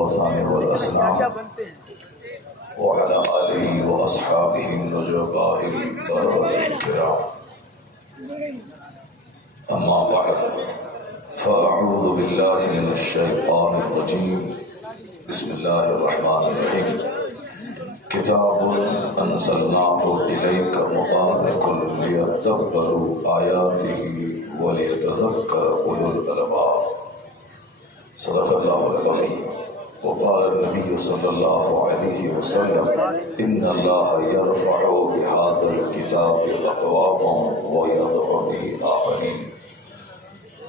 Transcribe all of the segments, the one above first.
الأوثان والأصنام وعلى آله وأصحابه النجباء البررة الكرام. أما بعد فأعوذ بالله من الشيطان الرجيم. بسم الله الرحمن الرحيم. كتاب أنزلناه إليك مبارك ليدبروا آياته وليتذكر أولو الألباب. صدق الله العظيم. وقال النبي صلى الله عليه وسلم إن الله يرفع بهذا الكتاب أقواما ويضع به آخرين.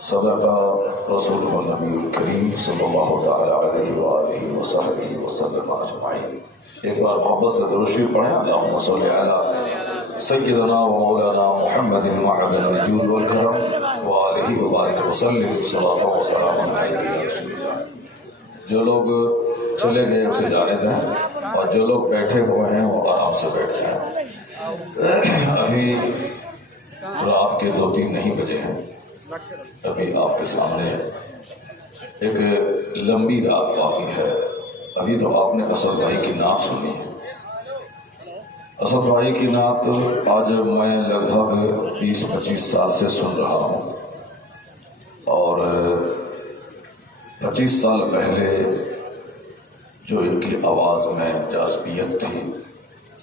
صدق رسوله النبي الكريم صلی اللہ تعالی علیہ وآلہ وصحبہ وسلم اجمعین. ایک بار محبت سے درود شریف پڑھیں. اللهم صل على سيدنا ومولانا محمد معدن الجود والكرم وآلہ وبارک وسلم صلاة وسلام علیہ یا رسول اللہ. جو لوگ چلے گئے اسے جانے دیں اور جو لوگ بیٹھے ہوئے ہیں وہ آرام سے بیٹھ جائیں. ابھی رات کے 2-3 نہیں بجے ہیں. ابھی آپ کے سامنے ایک لمبی رات باقی ہے. ابھی تو آپ نے اسد بھائی کی نعت سنی ہے. اسد بھائی کی نعت آج میں لگ بھگ 20-25 سال سے سن رہا ہوں اور 25 سال پہلے جو ان کی آواز میں جاذبیت تھی،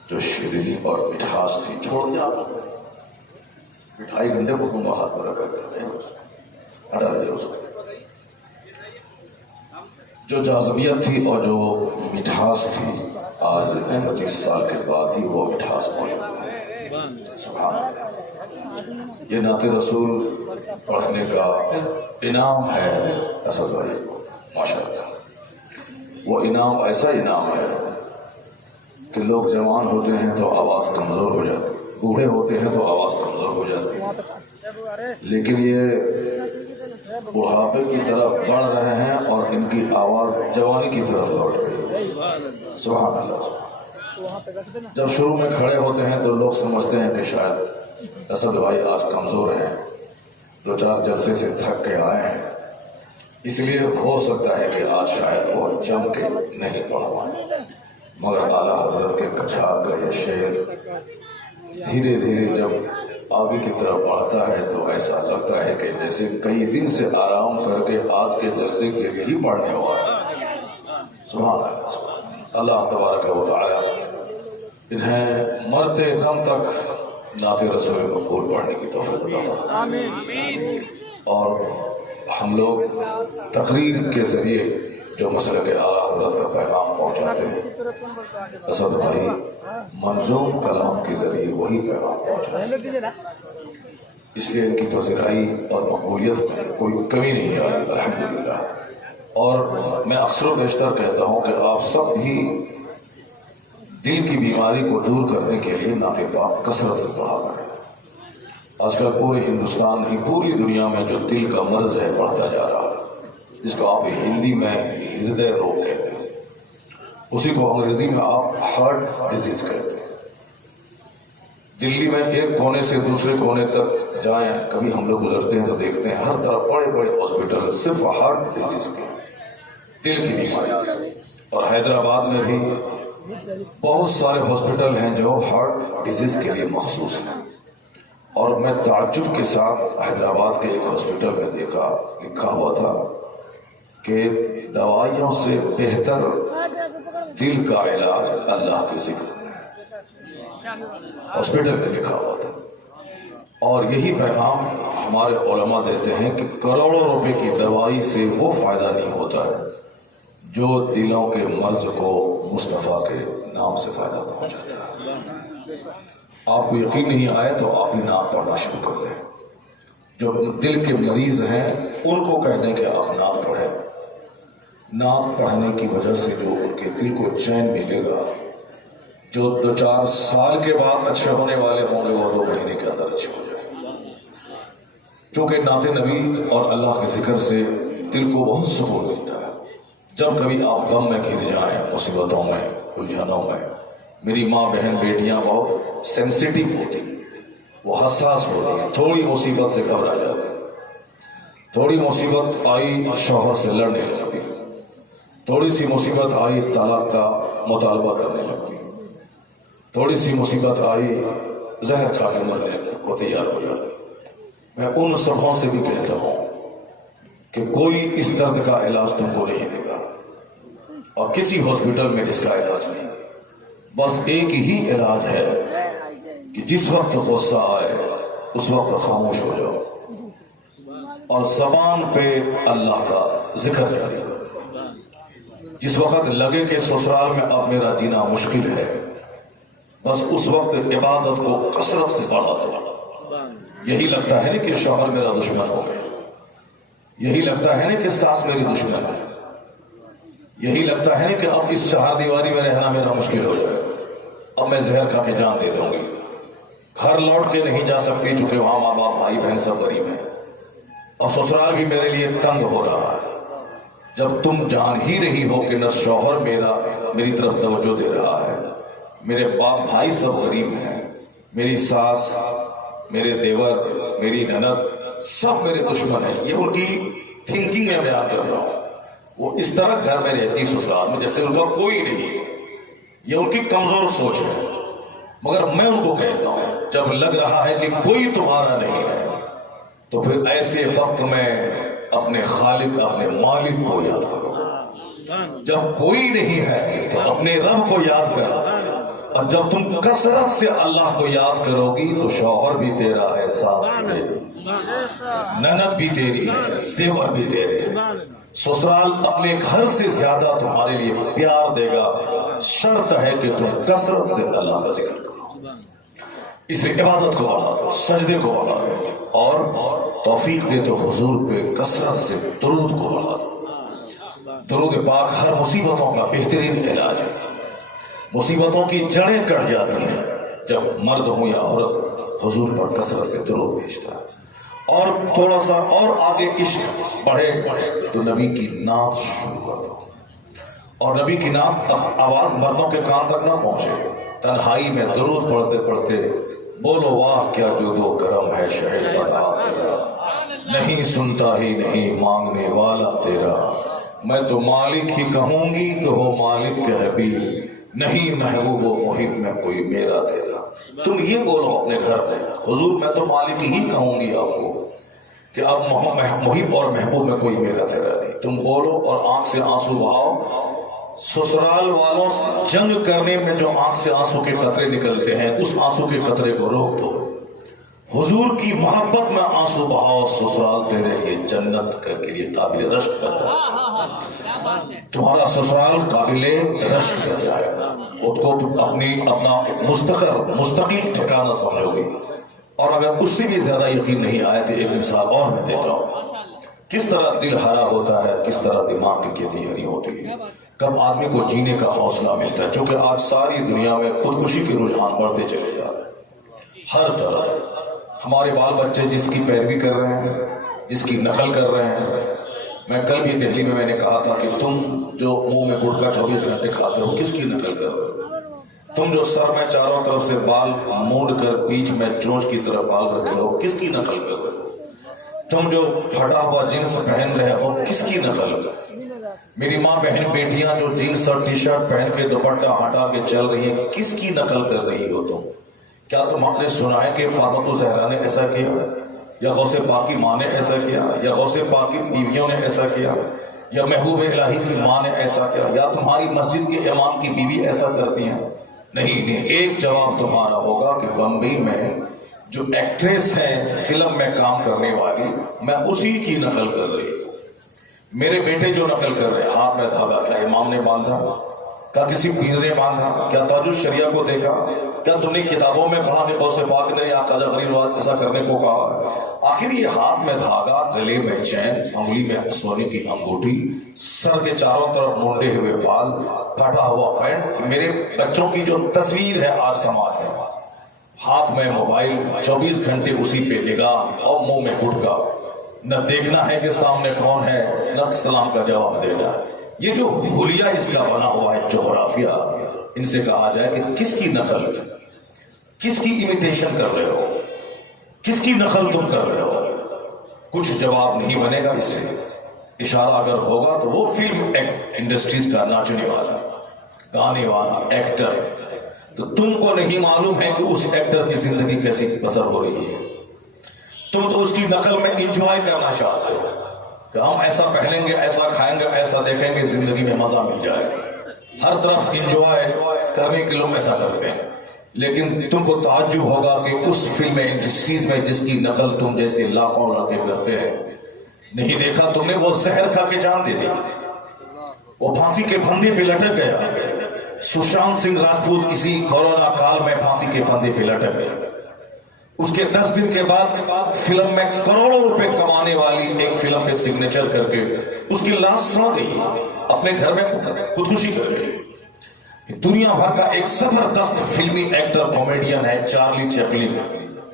جو شیرینی اور مٹھاس تھی، چھوڑ دیا 2.5 گھنٹے کو ہاتھ میں رکھا کرتے ہیں ہٹا دیا اس کو. جو جاذبیت تھی اور جو مٹھاس تھی آج 25 سال کے بعد ہی وہ مٹھاس موجود ہے. سبحان اللہ. یہ نعت رسول پڑھنے کا انعام ہے اسد بھائی کو ماشاء اللہ. وہ انعام ایسا انعام ہے کہ لوگ جوان ہوتے ہیں تو آواز کمزور ہو جاتی، بوڑھے ہوتے ہیں تو آواز کمزور ہو جاتی، لیکن یہ بڑھاپے کی طرف بڑھ رہے ہیں اور ان کی آواز جوانی کی طرف لوٹ رہی ہے. سبحان اللہ. جب شروع میں کھڑے ہوتے ہیں تو لوگ سمجھتے ہیں کہ شاید اسد بھائی آج کمزور ہیں، 2-4 جلسے سے تھک کے آئے ہیں، اس لیے ہو سکتا ہے کہ آج شاید وہ جم کے نہیں پڑھ پائیں. مگر اعلیٰ حضرت کے کچھار کا یہ شعر دھیرے دھیرے جب آگے کی طرف بڑھتا ہے تو ایسا لگتا ہے کہ جیسے کئی دن سے آرام کر کے آج کے جلسے کے لیے ہی پڑھنے ہوا ہے. سبحان اللہ. اللہ تبارک و تعالی انہیں مرتے دم تک نعت رسول مقبول پڑھنے کی توفیق عطا فرمائے. اور ہم لوگ تقریر کے ذریعے جو مسئلہ کے اعلیٰ حضرت کا پیغام پہنچاتے ہیں، اسد بھائی منظوم کلام کے ذریعے وہی پیغام پہنچاتے ہیں. اس لیے ان کی پذیرائی اور مقبولیت میں کوئی کمی نہیں آئی الحمدللہ. اور میں اکثر و بیشتر کہتا ہوں کہ آپ سب بھی دل کی بیماری کو دور کرنے کے لیے نعت پاک کثرت سے پڑھا کریں. آج کل پورے ہندوستان نہیں پوری دنیا میں جو دل کا مرض ہے بڑھتا جا رہا ہے، جس کو آپ ہندی میں ہردے روگ کہتے ہیں، اسی کو انگریزی میں آپ ہارٹ ڈیزیز کہتے ہیں. دلی میں ایک کونے سے دوسرے کونے تک جائیں، کبھی ہم لوگ گزرتے ہیں تو دیکھتے ہیں ہر طرف بڑے بڑے ہاسپٹل صرف ہارٹ ڈیزیز کے، دل کی بیماری کے. اور حیدرآباد میں بھی بہت سارے ہاسپٹل ہیں جو ہارٹ ڈیزیز کے لیے مخصوص ہیں. اور میں تعجب کے ساتھ حیدرآباد کے ایک ہاسپٹل میں دیکھا لکھا ہوا تھا کہ دوائیوں سے بہتر دل کا علاج اللہ کی ذکر. ہاسپٹل میں لکھا ہوا تھا. اور یہی پیغام ہمارے علماء دیتے ہیں کہ کروڑوں روپے کی دوائی سے وہ فائدہ نہیں ہوتا ہے جو دلوں کے مرض کو مصطفیٰ کے نام سے فائدہ پہنچاتا ہے. آپ کو یقین نہیں آئے تو آپ بھی نعت پڑھنا شروع کر دیں. جو دل کے مریض ہیں ان کو کہہ دیں کہ آپ نعت پڑھیں. نعت پڑھنے کی وجہ سے جو ان کے دل کو چین ملے گا، جو 2-4 سال کے بعد اچھے ہونے والے ہوں گے وہ 2 مہینے کے اندر اچھے ہو جائیں. چونکہ نعت نبی اور اللہ کے ذکر سے دل کو بہت سکون ملتا ہے. جب کبھی آپ غم میں گر جائیں، مصیبتوں میں، الجھنوں میں، میری ماں بہن بیٹیاں بہت سینسیٹیو ہوتی ہیں، وہ حساس ہوتی ہیں، تھوڑی مصیبت سے گھبرا جاتی ہیں، تھوڑی مصیبت آئی شوہر سے لڑنے لگتی، تھوڑی سی مصیبت آئی طلاق کا مطالبہ کرنے لگتی، تھوڑی سی مصیبت آئی زہر کھا کے مرنے کو تیار ہو جاتی۔ میں ان سبوں سے بھی کہتا ہوں کہ کوئی اس درد کا علاج تم کو نہیں دے گا، اور کسی ہاسپٹل میں اس کا علاج نہیں ہے۔ بس ایک ہی علاج ہے کہ جس وقت غصہ آئے اس وقت خاموش ہو جاؤ اور زبان پہ اللہ کا ذکر جاری کرو۔ جس وقت لگے کہ سسرال میں اب میرا جینا مشکل ہے، بس اس وقت عبادت کو کثرت سے بڑھا دو۔ یہی لگتا ہے نا کہ شوہر میرا دشمن ہو گیا، یہی لگتا ہے نا کہ ساس میری دشمن ہے، یہی لگتا ہے نا کہ اب اس چہار دیواری میں رہنا میرا مشکل ہو جائے، اب میں زہر کھا کے جان دے دوں گی، گھر لوٹ کے نہیں جا سکتی چونکہ وہاں ماں باپ بھائی بہن سب غریب ہیں، اور سسرال بھی میرے لیے تنگ ہو رہا ہے۔ جب تم جان ہی رہی ہو کہ نہ شوہر میری طرف توجہ دے رہا ہے، میرے باپ بھائی سب غریب ہیں، میری ساس، میرے دیور، میری نند سب میرے دشمن ہیں، یہ ان کی تھنکنگ میں بیان کر رہا ہوں۔ وہ اس طرح گھر میں رہتی سسرال میں جیسے ان کا کوئی نہیں ہے، یہ ان کی کمزور سوچ ہے۔ مگر میں ان کو کہتا ہوں جب لگ رہا ہے کہ کوئی تمہارا نہیں ہے تو پھر ایسے وقت میں اپنے خالق، اپنے مالک کو یاد کرو۔ جب کوئی نہیں ہے تو اپنے رب کو یاد کرو، اور جب تم کثرت سے اللہ کو یاد کرو گی تو شوہر بھی تیرا ہے، ساس بھی تیری، نند بھی تیری ہے، دیور بھی تیرے ہیں۔ سسرال اپنے گھر سے زیادہ تمہارے لیے پیار دے گا، شرط ہے کہ تم کثرت سے اللہ کا ذکر کرو۔ اس لیے عبادت کو بڑھا دو، سجدے کو بڑھا دو، اور توفیق دے تو حضور پہ کثرت سے درود کو بڑھا دو۔ درود پاک ہر مصیبتوں کا بہترین علاج ہے۔ مصیبتوں کی جڑیں کٹ جاتی ہیں جب مرد ہو یا عورت حضور پر کثرت سے درود بھیجتا ہے۔ اور تھوڑا سا اور آگے عشق بڑھے تو نبی کی نعت شروع کر دو، اور نبی کی نعت اب آواز مردوں کے کان تک نہ پہنچے، تنہائی میں درود پڑھتے پڑھتے بولو واہ کیا جود و کرم ہے شہر بتا تیرا، نہیں سنتا ہی نہیں مانگنے والا تیرا، میں تو مالک ہی کہوں گی کہ ہو مالک کے حبیب، نہیں محبوب و محب میں کوئی میرا تیرا۔ تم یہ بولو اپنے گھر میں، حضور میں تو مالک ہی کہوں گی آپ کو کہ اب محب اور محبوب میں کوئی میرا تیرا نہیں۔ تم بولو اور آنکھ سے آنسو بہاؤ۔ سسرال والوں سے جنگ کرنے میں جو آنکھ سے آنسو کے قطرے نکلتے ہیں اس آنسو کے قطرے کو روک دو، حضور کی محبت میں آنسو بہاؤ، سسرال تیرے لیے جنت کے لیے قابل رشک بن جائے، تمہارا سسرال قابل رشک بن جائے گا، اس کو اپنا مستقل ٹھکانہ سمجھو گے۔ اور اگر اس سے بھی زیادہ یقین نہیں آئے تو ایک مثال اور میں دیتا ہوں، کس طرح دل ہرا ہوتا ہے، کس طرح دماغ کی کھیتی ہوتی ہے، کب آدمی کو جینے کا حوصلہ ملتا ہے۔ چونکہ آج ساری دنیا میں خودکشی کے رجحان بڑھتے چلے جا رہے ہیں، ہر طرف ہمارے بال بچے جس کی پیروی کر رہے ہیں، جس کی نقل کر رہے ہیں۔ میں کل بھی دہلی میں نے کہا تھا کہ تم جو منہ میں گٹکا 24 گھنٹے کھاتے ہو کس کی نقل کر رہے ہو؟ تم جو سر میں چاروں طرف سے بال مونڈ کر بیچ میں چونچ کی طرف بال رکھے ہو کس کی نقل کر رہے ہو؟ تم جو پھٹا ہوا جینس پہن رہے ہو کس کی نقل کر رہے ہو؟ میری ماں بہن بیٹیاں جو جینس اور ٹی شرٹ پہن کے دوپٹہ ہٹا کے چل رہی ہیں کس کی نقل کر رہی ہو تم؟ کیا تم نے سنا ہے کہ فاطمہ الزہرا نے ایسا کیا، یا غوث پاک کی ماں نے ایسا کیا، یا غوث پاک کی بیویوں نے ایسا کیا، یا محبوب الہی کی ماں نے ایسا کیا، یا تمہاری مسجد کے امام کی بیوی ایسا کرتی ہیں؟ نہیں، ایک جواب تمہارا ہوگا کہ بمبئی میں جو ایکٹریس ہے فلم میں کام کرنے والی، میں اسی کی نقل کر رہی ہوں۔ میرے بیٹے جو نقل کر رہے، ہاتھ میں دھاگا کیا امام نے باندھا؟ کیا کسی پیر نے باندھا؟ کیا تاج الشریعہ کو دیکھا؟ کیا تم نے کتابوں میں پڑھا کہ غوث پاک نے یا خواجہ غریب نواز ایسا کرنے کو کہا؟ آخر یہ ہاتھ میں دھاگا، گلے میں چین، انگلی میں سونے کی انگوٹھی، سر کے چاروں طرف مونڈے ہوئے بال، پھٹا ہوا پینٹ، میرے بچوں کی جو تصویر ہے آج سماج میں، ہاتھ میں موبائل، 24 گھنٹے اسی پہ نگاہ اور منہ میں گٹکا، نہ دیکھنا ہے کہ سامنے کون ہے، نہ سلام کا جواب دینا ہے۔ یہ جو حلیہ اس کا بنا ہوا ہے جغرافیہ، ان سے کہا جائے کہ کس کی نقل، کس کی امیٹیشن کر رہے ہو، کس کی نقل تم کر رہے ہو؟ کچھ جواب نہیں بنے گا اس سے، इशारा अगर होगा तो वो फिल्म इंडस्ट्रीज का नाचने वाला, गाने वाला, एक्टर, तो तुमको नहीं मालूम है कि उस एक्टर की जिंदगी कैसी बसर हो रही है। तुम तो उसकी नकल में इंजॉय करना चाहते हो कि हम ऐसा पहनेंगे, ऐसा खाएंगे, ऐसा देखेंगे, जिंदगी में मजा मिल जाएगा। हर तरफ इंजॉय करने के लोग ऐसा करते हैं, लेकिन तुमको ताज्जुब होगा कि उस फिल्म इंडस्ट्रीज में जिसकी नकल तुम जैसे लाखों लड़के करते हैं, नहीं देखा तुमने, वो जहर खा के जान दे दी, वो फांसी के फंदे पे लटक गया। सुशांत सिंह राजपूत इसी कोरोना काल में फांसी के फंदे पे लटक गया। उसके 10 दिन के बाद फिल्म में करोड़ों रुपए कमाने वाली एक फिल्म पे सिग्नेचर करके उसकी लाश सड़ गई, अपने घर में खुदकुशी कर गई। दुनिया भर का एक जबरदस्त फिल्मी एक्टर कॉमेडियन है चार्ली चैपलिन।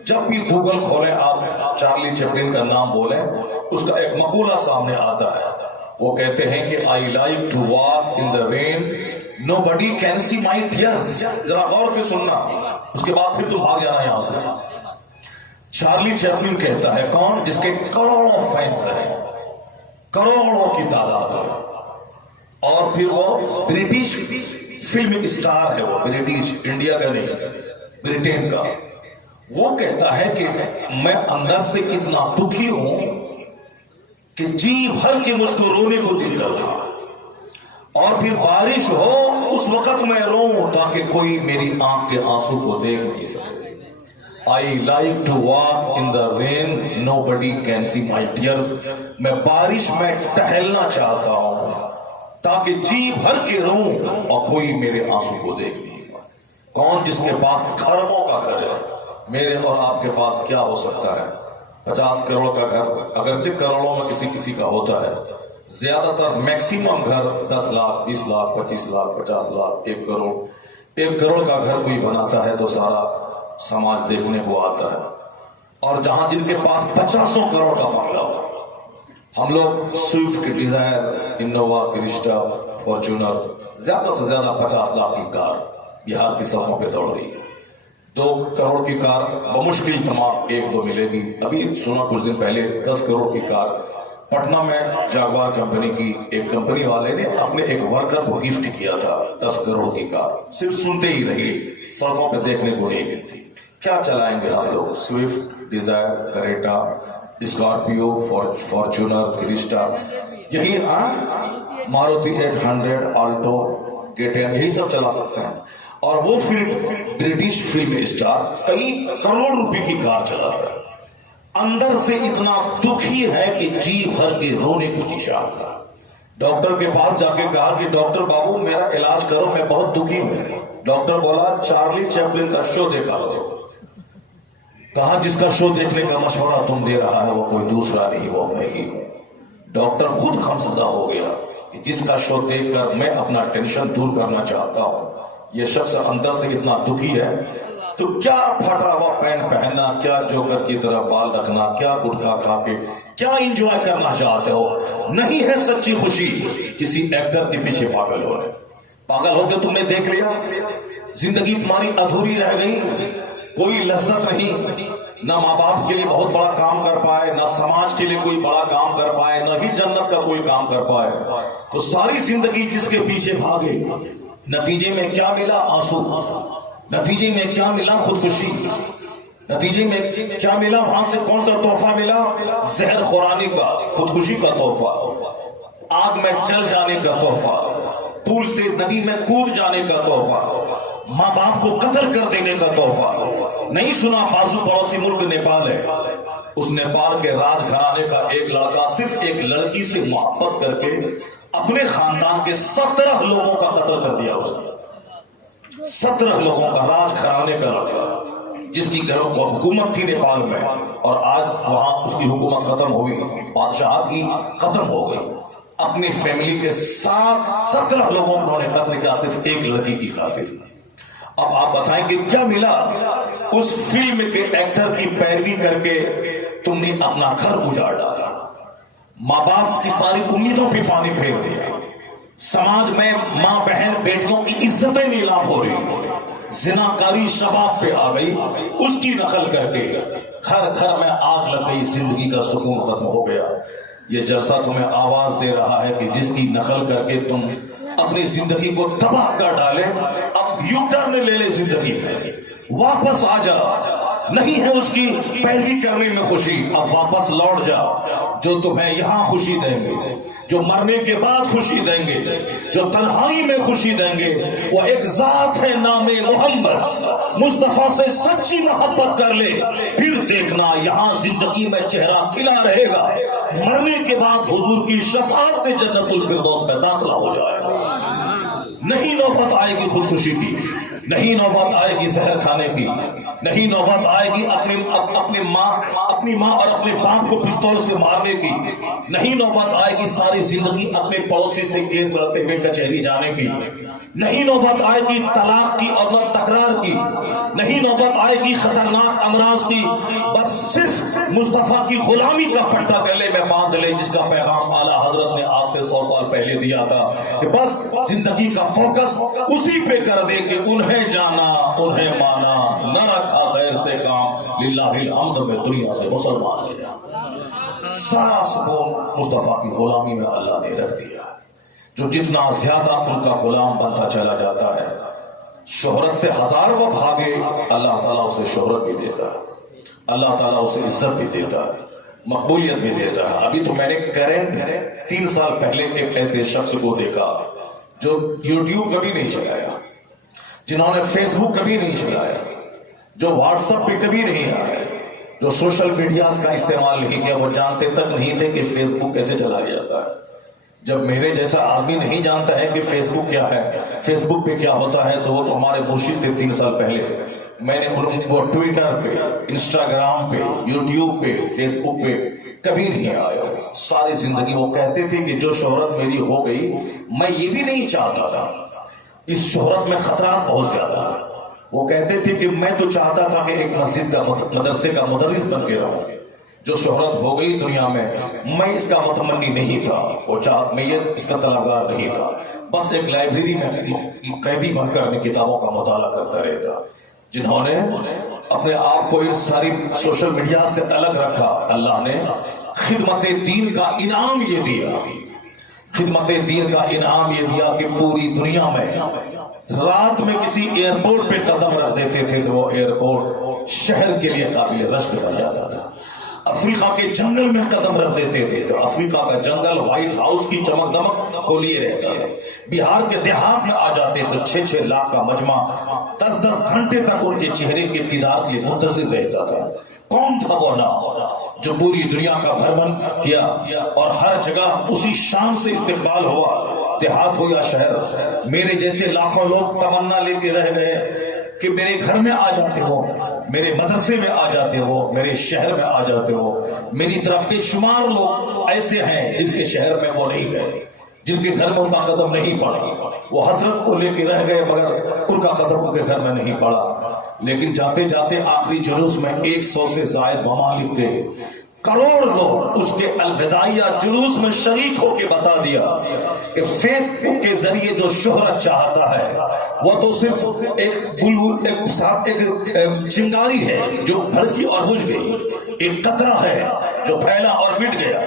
जब भी गूगल खोले आप चार्ली चैपलिन का नाम बोले, उसका एक मकूला सामने आता है। वो कहते हैं कि I like to walk in the rain, nobody can see my tears. जरा गौर से सुनना, उसके बाद फिर तुम भाग जाना यहां से। चार्ली चैपलिन कहता है, कौन? जिसके करोड़ों फैंस हैं, करोड़ों की तादाद में, और फिर वो ब्रिटिश फिल्म स्टार है, वो ब्रिटिश, इंडिया का नहीं, ब्रिटेन का। वो कहता है कि मैं अंदर से इतना दुखी हूं कि जी भर के मुझको रोने को दिल कर रहा, और फिर बारिश हो उस वक्त मैं रोऊं ताकि कोई मेरी आंख के आंसू को देख नहीं सके। I like to walk in the rain, nobody can see my tears. मैं बारिश में टहलना चाहता हूं ताकि जी भर के रोऊं और कोई मेरे आंसू को देख नहीं पाए। कौन? जिसके पास खरबों का घर है। मेरे और आपके पास क्या हो सकता है? 50 करोड़ का घर, अगरचे करोड़ों में किसी किसी का होता है, ज्यादातर मैक्सिमम घर 10 लाख, 20 लाख, 25 लाख, 50 लाख, 1 करोड़। 1 करोड़ का घर कोई बनाता है तो सारा समाज देखने को आता है। और जहां जिनके पास 50 करोड़ का मामला हो, हम लोग Swift, Dzire, Innova, Crysta, Fortuner, ज्यादा से ज्यादा 50 लाख की कार बिहार की सड़कों पे दौड़ रही है। 2 करोड़ की कार बमुश्किल तमाम 1-2 मिलेगी। अभी सुना कुछ दिन पहले 10 करोड़ की कार पटना में जागवार कंपनी की एक कंपनी वाले ने अपने एक वर्कर को गिफ्ट किया था, 10 करोड़ की कार। सिर्फ सुनते ही रहिए, सड़कों पे देखने को नहीं मिलती। क्या चलाएंगे हम लोग? Swift, Dzire, Creta, Scorpio, Fortuner, Crysta, यही मारुति 800, आल्टो, केटीएम, यही सब चला सकते हैं। और वो फिर ब्रिटिश फिल्म स्टार कई करोड़ रुपए की कार चलाता है, अंदर से इतना दुखी है कि जी भर के रोने को जी चाहता है। डॉक्टर के पास जाके कहा कि डॉक्टर बाबू मेरा इलाज करो, मैं बहुत दुखी हूं। डॉक्टर बोला चार्ली चैपलिन का शो देखा करो। कहा जिसका शो देखने का मशवरा तुम दे रहा है वो कोई दूसरा नहीं, वो मैं ही हूं। डॉक्टर खुद खमसदा हो गया कि जिसका शो देखकर मैं अपना टेंशन दूर करना चाहता हूं, ये शख्स अंदर से इतना दुखी है, तो क्या फटा हुआ पैंट पहनना, क्या जोकर की तरह बाल रखना, क्या गुटखा खा के क्या इंजॉय करना चाहते हो? नहीं है सच्ची खुशी किसी एक्टर के पीछे पागल होने। पागल होकर तुमने देख लिया, जिंदगी तुम्हारी अधूरी रह गई, कोई लज्जत नहीं, ना माँ बाप के लिए बहुत बड़ा काम कर पाए, ना समाज के लिए कोई बड़ा काम कर पाए, ना ही जन्नत का कोई काम कर पाए। तो सारी जिंदगी जिसके पीछे भागे, नतीजे में क्या मिला? आंसू। नतीजे में क्या मिला? खुदकुशी। नतीजे में क्या मिला? वहां से कौन सा तोहफा मिला? जहर खुरानी का, खुदकुशी का तोहफा, आग में जल जाने का तोहफा, पुल से नदी में कूद जाने का तोहफा, माँ बाप को कत्ल कर देने का तोहफा। नहीं सुना? बाजू पड़ोसी मुल्क नेपाल है, उस नेपाल के राजघराने का एक लड़का सिर्फ एक लड़की से मोहब्बत करके अपने खानदान के 17 लोगों का कत्ल कर दिया उसने। 17 लोगों का, राजघराने का लड़का जिसकी हुकूमत थी नेपाल में, और आज वहां उसकी हुकूमत खत्म हो गई, बादशाहत ही खत्म हो गई। अपनी फैमिली के साथ 17 लोगों को उन्होंने कत्ल किया सिर्फ एक लड़की की खातिर। अब आप बताएं कि क्या मिला? उस फिल्म के एक्टर की पैरवी करके तुमने अपना घर उजाड़ डाला, माँ बाप की सारी उम्मीदों पे पानी फेर दिया, समाज में माँ बहन बेटियों की इज्जतें नीलाम हो रही, जिनाकारी शबाब पे आ गई, उसकी नकल करके घर घर में आग लग गई, जिंदगी का सुकून खत्म हो गया। یہ جلسہ تمہیں آواز دے رہا ہے کہ جس کی نقل کر کے تم اپنی زندگی کو تباہ کر ڈالے، اب یو ٹرن لے لے زندگی میں، واپس آ جا، نہیں ہے اس کی پیروی کرنے میں خوشی، اب واپس لوٹ جا۔ جو تمہیں یہاں خوشی دیں گے، جو مرنے کے بعد خوشی دیں گے، جو تنہائی میں خوشی دیں گے، وہ ایک ذات ہے نام محمد، مصطفیٰ سے سچی محبت کر لے، پھر دیکھنا یہاں زندگی میں چہرہ کھلا رہے گا، مرنے کے بعد حضور کی شفاعت سے جنت الفردوس میں داخلہ ہو جائے گا۔ نہیں نوبت آئے گی خودکشی کی، نہیں نوبت آئے گی زہر کھانے کی، نہیں نوبت آئے گی اپنی ماں اور اپنے باپ کو پستول سے مارنے کی، نہیں نوبت آئے گی ساری زندگی اپنے پڑوسی سے کیس لڑتے ہوئے کچہری جانے کی، نہیں نوبت آئے گی طلاق کی اور تکرار کی، نہیں نوبت آئے گی خطرناک امراض کی، بس صرف مصطفیٰ کی غلامی کا پٹا گلے میں باندھ لے، جس کا پیغام اعلیٰ حضرت نے آج سے 100 سال پہلے دیا تھا کہ بس زندگی کا فوکس اسی پہ کر دے کہ انہیں جانا انہیں مانا، نہ رکھا غیر سے کام، للہ الحمد میں دنیا سے مسلمان ہو جا۔ سارا سکون مصطفیٰ کی غلامی میں اللہ نے رکھ دیا۔ جو جتنا زیادہ ان کا غلام بنتا چلا جاتا ہے، شہرت سے ہزار وہ بھاگے، اللہ تعالیٰ اسے شہرت بھی دیتا ہے، اللہ تعالیٰ اسے عزت بھی دیتا ہے، مقبولیت بھی دیتا ہے۔ ابھی تو میں نے کرنٹ 3 سال پہلے ایک ایسے شخص کو دیکھا جو یوٹیوب کبھی نہیں چلایا، جنہوں نے فیس بک کبھی نہیں چلایا، جو واٹس ایپ پہ کبھی نہیں آئے، جو سوشل میڈیاز کا استعمال نہیں کیا، وہ جانتے تک نہیں تھے کہ فیس بک کیسے چلایا جاتا ہے۔ جب میرے جیسا آدمی نہیں جانتا ہے کہ فیس بک کیا ہے، فیس بک پہ کیا ہوتا ہے، تو وہ تو ہمارے مرشد تھے 3 سال پہلے۔ میں نے ان کو ٹویٹر پہ، انسٹاگرام پہ، یوٹیوب پہ، فیس بک پہ کبھی نہیں آیا۔ ساری زندگی وہ کہتے تھے کہ جو شہرت میری ہو گئی، میں یہ بھی نہیں چاہتا تھا، اس شہرت میں خطرات بہت زیادہ ہیں۔ وہ کہتے تھے کہ میں تو چاہتا تھا کہ ایک مسجد کا مدرسے کا مدرس بن کے رہوں۔ جو شہرت ہو گئی دنیا میں اس کا متمنی نہیں تھا، میں اس کا طلبگار نہیں تھا، بس ایک لائبریری میں قیدی بن کر اپنی کتابوں کا مطالعہ کرتا رہتا۔ جنہوں نے اپنے آپ کو ان ساری سوشل میڈیا سے الگ رکھا، اللہ نے خدمت دین کا انعام یہ دیا، خدمت دین کا انعام یہ دیا کہ پوری دنیا میں رات میں کسی ایئرپورٹ پہ قدم رکھ دیتے تھے تو وہ ایئرپورٹ شہر کے لیے قابل رشک بن جاتا تھا۔ افریقہ کے جنگل میں قدم رکھ دیتے تھے تو افریقہ کا جنگل وائٹ ہاؤس کی چمک دمک کو لیے رہتا تھا۔ بہار کے دیہات میں آ جاتے تو 6-6 لاکھ کا مجمع 10-10 گھنٹے تک ان کے چہرے کے دیدار کے لیے منتظر رہتا تھا۔ کون تھا وہ نام جو پوری دنیا کا بھرمن کیا اور ہر جگہ اسی شان سے استقبال ہوا، دیہات ہو یا شہر؟ میرے جیسے لاکھوں لوگ تمنا لے کے رہ گئے کہ میرے گھر میں آ جاتے ہو، میرے مدرسے میں آ جاتے ہو، میرے شہر میں آ جاتے ہو۔ میری طرف بے شمار لوگ ایسے ہیں جن کے شہر میں وہ نہیں گئے، جن کے گھر میں ان کا قدم نہیں پڑا، وہ حسرت کو لے کے رہ گئے مگر ان کا قدم ان کے گھر میں نہیں پڑا۔ لیکن جاتے جاتے آخری جلوس میں 100 سے زائد ممالک کے کروڑ لوگ اس کے الوداعیہ جلوس میں شریک ہو کے بتا دیا کہ فیس بک کے ذریعے جو شہرت چاہتا ہے وہ تو صرف ایک چنگاری ہے جو بھڑکی اور بجھ گئی، ایک قطرہ ہے جو پھیلا اور مٹ گیا،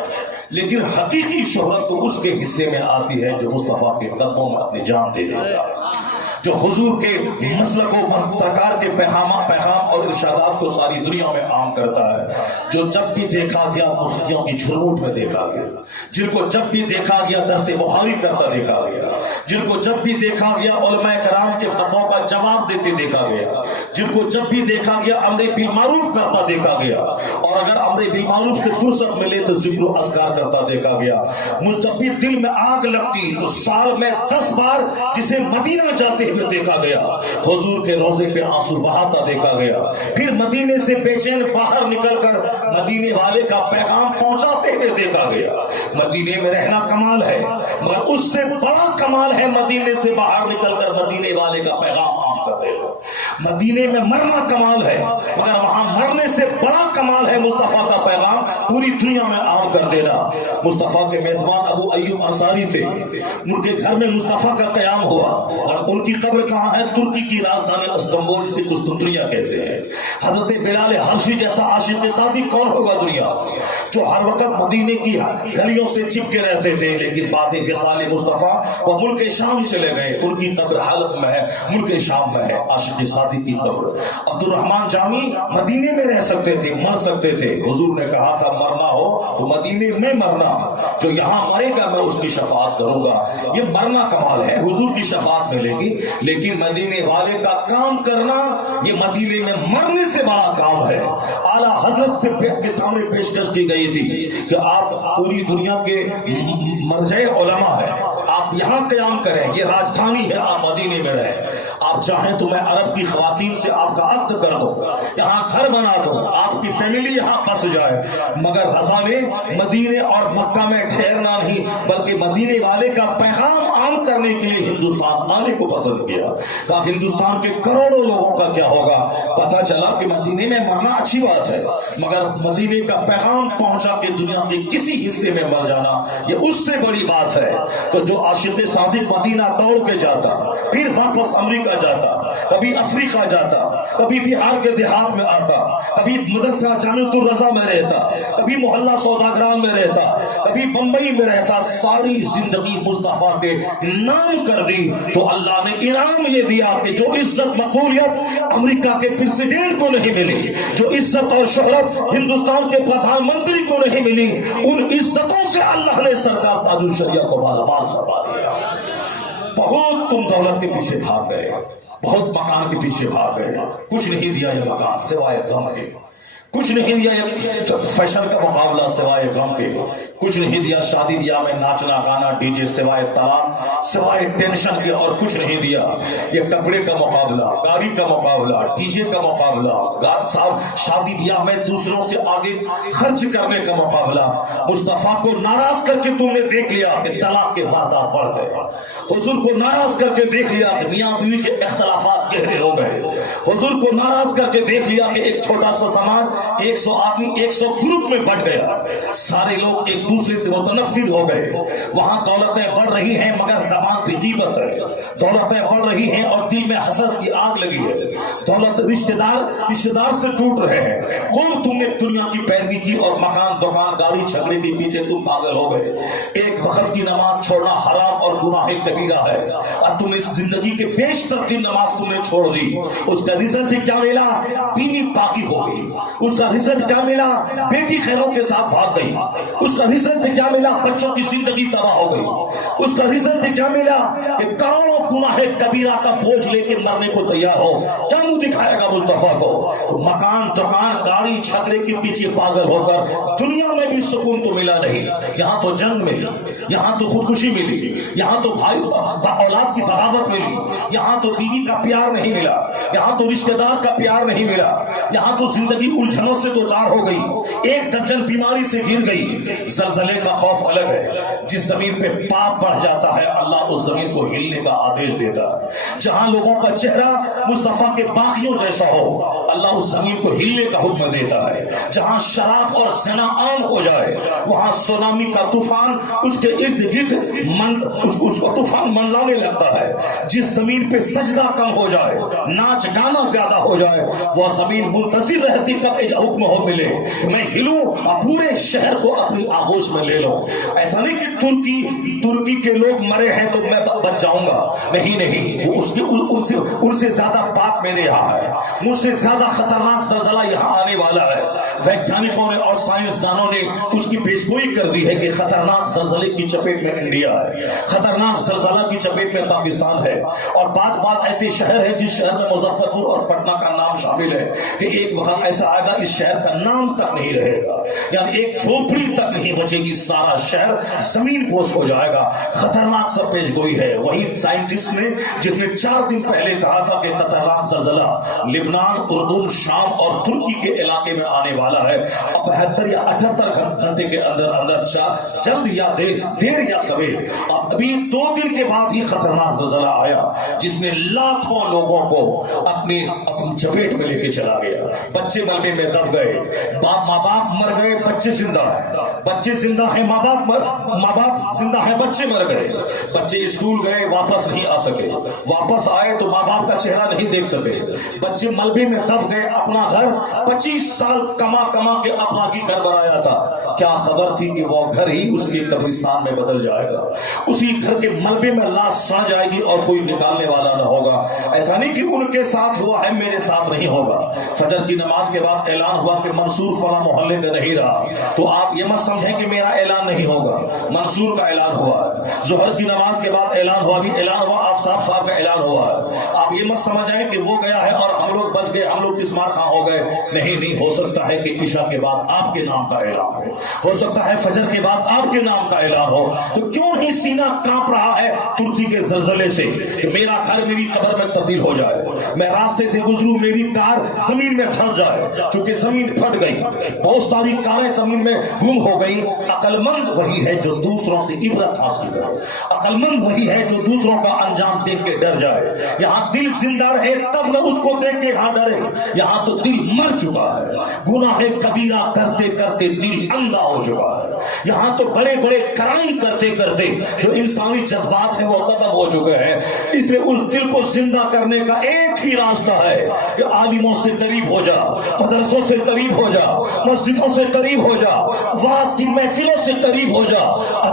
لیکن حقیقی شہرت تو اس کے حصے میں آتی ہے جو مصطفیٰ کے قدموں میں اپنی جان دے دیتا ہے، جو حضور کے مسلک و سرکار کے پیغام اور ارشادات کو ساری دنیا میں عام کرتا ہے، جو جب بھی دیکھا گیا مفتیوں کی جھرموٹ میں دیکھا گیا، جن کو جب بھی دیکھا گیا درس بخاری کرتا دیکھا گیا، جن کو جب بھی دیکھا گیا علماء کرام کے فتووں کا جواب دیتے دیکھا گیا، جن کو جب بھی دیکھا گیا امر بالمعروف کرتا دیکھا گیا، اور اگر امر بالمعروف سے فرصت ملے تو ذکر و اذکار کرتا دیکھا گیا۔ جب بھی دل میں آگ لگتی تو سال میں 10 بار جسے مدینہ جاتے ہوئے دیکھا گیا، حضور کے روضے پہ آنسو بہاتا دیکھا گیا، پھر مدینے سے بے چین باہر نکل کر مدینے والے کا پیغام پہنچاتے ہوئے دیکھا گیا۔ مدینے میں رہنا کمال ہے مگر اس سے بڑا کمال ہے مدینے سے باہر نکل کر مدینے والے کا پیغام عام کر دے گا. مدینے میں مرنا کمال ہے مگر وہاں مرنے سے بڑا کمال ہے مصطفیٰ کا پیغام پوری دنیا میں عام کر دینا. مصطفیٰ کے میزبان ابو ایوب انصاری تھے. ان کے گھر میں مصطفیٰ کا قیام ہوا اور ان کی قبر کہاں ہے؟ ترکی کی راجدھانی استنبول سے قسطنطنیہ کہتے ہیں. حضرت بلال حبشی جیسا عاشق سعدی کون ہوگا دنیا جو ہر وقت مدینے کی گلیوں سے چپکے رہتے تھے لیکن بعد وصال مصطفیٰ وہ ملک شام چلے گئے. ان کی قبر حلب میں ہے, ملک شام میں ہے. عاشق سعدی کی قبر. عبد الرحمن جامی مدینے میں رہ سکتے تھے, مر سکتے تھے. حضور نے کہا تھا مرنا ہو تو مدینے میں مرنا, جو یہاں مرے گا میں اس کی شفاعت کروں گا. یہ مرنا کمال ہے, حضور کی شفاعت ملے گی. لیکن مدینے والے کا کام کرنا یہ مدینے میں مرنے سے بڑا کام ہے. اعلیٰ حضرت سے کے سامنے پیشکش کی گئی تھی کہ آپ پوری دنیا کے مرجع علماء ہیں, آپ یہاں قیام کریں, یہ راجدھانی ہے, آپ مدینے میں رہیں. آپ چاہیں تو میں عرب کی خواتین سے آپ کا عقد کر دوں, یہاں گھر بنا دوں, آپ کی فیملی یہاں بس جائے. مگر رضا نے مدینے اور مکہ میں ٹھہرنا نہیں بلکہ مدینے والے کا پیغام عام کرنے کے لیے ہندوستان آنے کو پسند کیا. کہا ہندوستان کے کروڑوں لوگوں کا کیا ہوگا؟ پتہ چلا کہ مدینے میں مرنا اچھی بات ہے مگر مدینے کا پیغام پہنچا کہ دنیا کے کسی حصے میں مر جانا یہ اس سے بڑی بات ہے. تو جو عاشق صادق مدینہ دوڑ کے جاتا, پھر واپس امریکہ جاتا, کبھی افریقہ جاتا, کبھی بہار کے دیہات میں آتا, کبھی مدرسہ جامعۃ الرضا میں رہتا, کبھی محلہ سوداگران میں رہتا, کبھی بمبئی میں رہتا, ساری زندگی مصطفیٰ کے نام کر دی تو اللہ نے انعام یہ دیا کہ جو عزت مقبولیت امریکہ کے پریزیڈنٹ کو نہیں ملی, جو عزت اور شہرت ہندوستان کے پردھان منتری کو نہیں ملی, ان عزتوں سے اللہ نے سرکار تاج الشریعہ کو مالامال فرما دیا. بہت تم دولت کے پیچھے بھاگ گئے, بہت مکان کے پیچھے بھاگ گئے, کچھ نہیں دیا یہ مکان سوائے غم کے, کچھ نہیں دیا یہ فیشن کا مقابلہ سوائے غم کے, کچھ نہیں دیا شادی بیاہ میں ناچنا گانا ڈی جے سوائے طلاق سوائے ٹینشن کے, اور کچھ نہیں دیا یہ کپڑے کا مقابلہ, گاڑی کا مقابلہ, ڈی جے کا مقابلہ, شادی بیاہ میں دوسروں سے آگے خرچ کرنے کا مقابلہ. مصطفیٰ کو ناراض کر کے تم نے دیکھ لیا کہ طلاق کے واردات بڑھ گئے, حضور کو ناراض کر کے دیکھ لیا کہ میاں بیوی کے اختلافات گہرے ہو گئے, حضور کو ناراض کر کے دیکھ لیا کہ ایک چھوٹا سا سامان 100 آدمی 100 گروپ میں بٹ گیا, سارے لوگ ایک دوسرے سے متنفر ہو گئے. وہاں دولتیں بڑھ رہی ہیں مگر زبان پہ غیبت ہے, دولتیں بڑھ رہی ہیں اور دل میں حسد کی آگ لگی ہے, دولت رشتہ دار سے ٹوٹ رہے ہیں. خوب تم نے دنیا کی پیروی کی اور مکان دکان گاڑی جھگڑے کے پیچھے تم پاگل ہو گئے. ایک وقت کی نماز چھوڑنا حرام اور گناہ کبیرہ ہے, اور تم اس زندگی کے بیشتر دن نماز تم نے چھوڑ دی. اس کا رزلٹ کیا ملا؟ بیوی پاکی ہو گئی. اس کا رزلٹ کیا ملا؟ بیٹی خیروں کے ساتھ بھاگ گئی. اس کا رزلٹ کیا ملا؟ بچوں کی زندگی تباہ ہو گئی. اس کا رزلٹ کیا ملا؟ کہ کروڑوں گناہ کبیرہ کا بوجھ لے کے مرنے کو تیار ہو. کیا منہ دکھائے گا مصطفیٰ کو؟ مکان دکان گاڑی چھگڑے کے پیچھے پاگل ہو کر دنیا میں بھی سکون تو ملا نہیں. یہاں تو جنگ ملی, یہاں تو خودکشی ملی, یہاں تو بھائی اولاد کی بغاوت ملی, یہاں تو بیوی کا پیار نہیں ملا, یہاں تو رشتہ دار کا پیار نہیں ملا, یہاں تو زندگی الجھنوں سے دو چار ہو گئی, 1 درجن بیماری سے گر گئی. زلزلے کا خوف الگ ہے, جس زمین پہ پاپ بڑھ جاتا ہے اللہ اس زمین کو ہلنے کا آدیش دیتا ہے. جہاں لوگوں کا چہرہ مصطفیٰ کے باغیوں جیسا ہو اللہ اس زمین کو ہلنے کا حکم دیتا ہے. جہاں شراب اور زنا عام ہو جائے وہاں سونامی کا طوفان اس کے ارد گرد اس کو طوفان منلانے لگتا ہے. جس زمین پہ سجدہ کم ہو جائے, ناچ گانا زیادہ ہو جائے, وہ زمین منتظر رہتی کب حکم ہو ملے میں ہلوں اور پورے شہر کو اپنی آغوش میں لے لوں. ایسا نہیں کہ ترکی کے لوگ مرے ہیں تو میں بچ جاؤں گا, نہیں, وہ ان سے زیادہ پاپ میرے یہاں ہے, مجھ سے زیادہ خطرناک زلزلہ یہاں آنے والا ہے. ویگیانکوں نے اور سائنسدانوں نے اس کی پیشگوئی کر دی ہے کہ خطرناک زلزلے کی چپیٹ میں انڈیا ہے, خطرناک زلزلہ کی چپیٹ میں پاکستان ہے, اور بعض ایسے شہر ہیں جس شہر میں مظفر پور اور پٹنہ کا نام شامل ہے کہ ایک وقت ایسا آئے گا اس شہر کا نام تک نہیں رہے گا, یعنی ایک جھوپڑی تک نہیں بچے گی, سارا شہر زمین بوس ہو جائے گا. خطرناک سب پیش گوئی ہے. وہی سائنٹسٹ نے جس نے 4 دن پہلے کہا تھا کہ خطرناک زلزلہ لبنان, اردن, شام اور ترکی کے علاقے میں آنے والا ہے, اور 72 یا 78 گھنٹے کے اندر جلد یا دیر یا سویر آپ ابھی 2 دن کے بعد ہی خطرناک زلزلہ آیا جس نے لاکھوں لوگوں کو اپنی چپیٹ میں لے کے چلا گیا. بچے ملبے میں دب گئے, ماں باپ مر گئے, بچے زندہ ہیں, بچے زندہ ہیں, ماں باپ زندہ ہیں, بچے مر گئے. بچے اسکول گئے, واپس نہیں آ سکے, واپس آئے تو ماں باپ کا چہرہ نہیں دیکھ سکے. بچے ملبے میں دب گئے. اپنا گھر 25 سال کما کے اپنا ہی گھر بنایا تھا, کیا خبر تھی کہ وہ گھر ہی اس کے قبرستان میں بدل جائے گا, اسی گھر کے ملبے میں لاش سڑ جائے گی اور کوئی نکالنے والا نہ ہوگا. ایسا نہیں کہ ان کے ساتھ ہوا ہے میرے ساتھ نہیں ہوگا. فجر کی نماز کے بعد اعلان ہوا کہ منصور فلاں محلے کا نہیں رہا, تو آپ یہ مت سمجھیں کہ میرا اعلان نہیں ہوگا, منصور کا اعلان ہوا ہے. ظہر کی نماز کے بعد اعلان ہوا, آفتاب صاحب کا اعلان ہوا ہے. آپ یہ مت سمجھ جائیں کہ وہ گیا ہے اور ہم لوگ بچ گئے, ہم لوگ بسمار خاں ہو گئے. نہیں, ہو سکتا ہے کہ عشاء کے بعد آپ کے نام کا اعلان ہو سکتا ہے فجر کے بعد آپ کے نام کا اعلان ہو. تو کیوں نہیں سینہ کانپ رہا ہے ترکی کے زلزلے سے کہ میرا گھر میری قبر میں تبدیل ہو جائے, میں راستے سے گزروں میری کار زمین میں دھر جائے, چونکہ زمین پھٹ گئی, بہت ساری کاریں زمین میں گم ہو گئی. عقل مند وہی ہے جو دوسروں سے عبرت حاصل کرے, عقل مند وہی ہے جو دوسروں کا انجام دیکھ کے ڈر جائے. یہاں دل زندہ رہے تب نہ اس کو دیکھ کے ہاں ڈرے, یہاں تو دل مر چکا ہے, گناہ کبیرہ کرتے کرتے دل اندھا ہو چکا ہے. یہاں تو بڑے بڑے کرائم کرتے کرتے جو انسانی جذبات ہیں وہ ختم ہو چکے ہیں. اس لیے اس دل کو زندہ کرنے کا ایک ہی راستہ ہے کہ عالموں سے قریب ہو جا, مدرسوں سے قریب ہو جا, مسجدوں سے قریب ہو جا, واعظ کی محفلوں سے قریب ہو جا.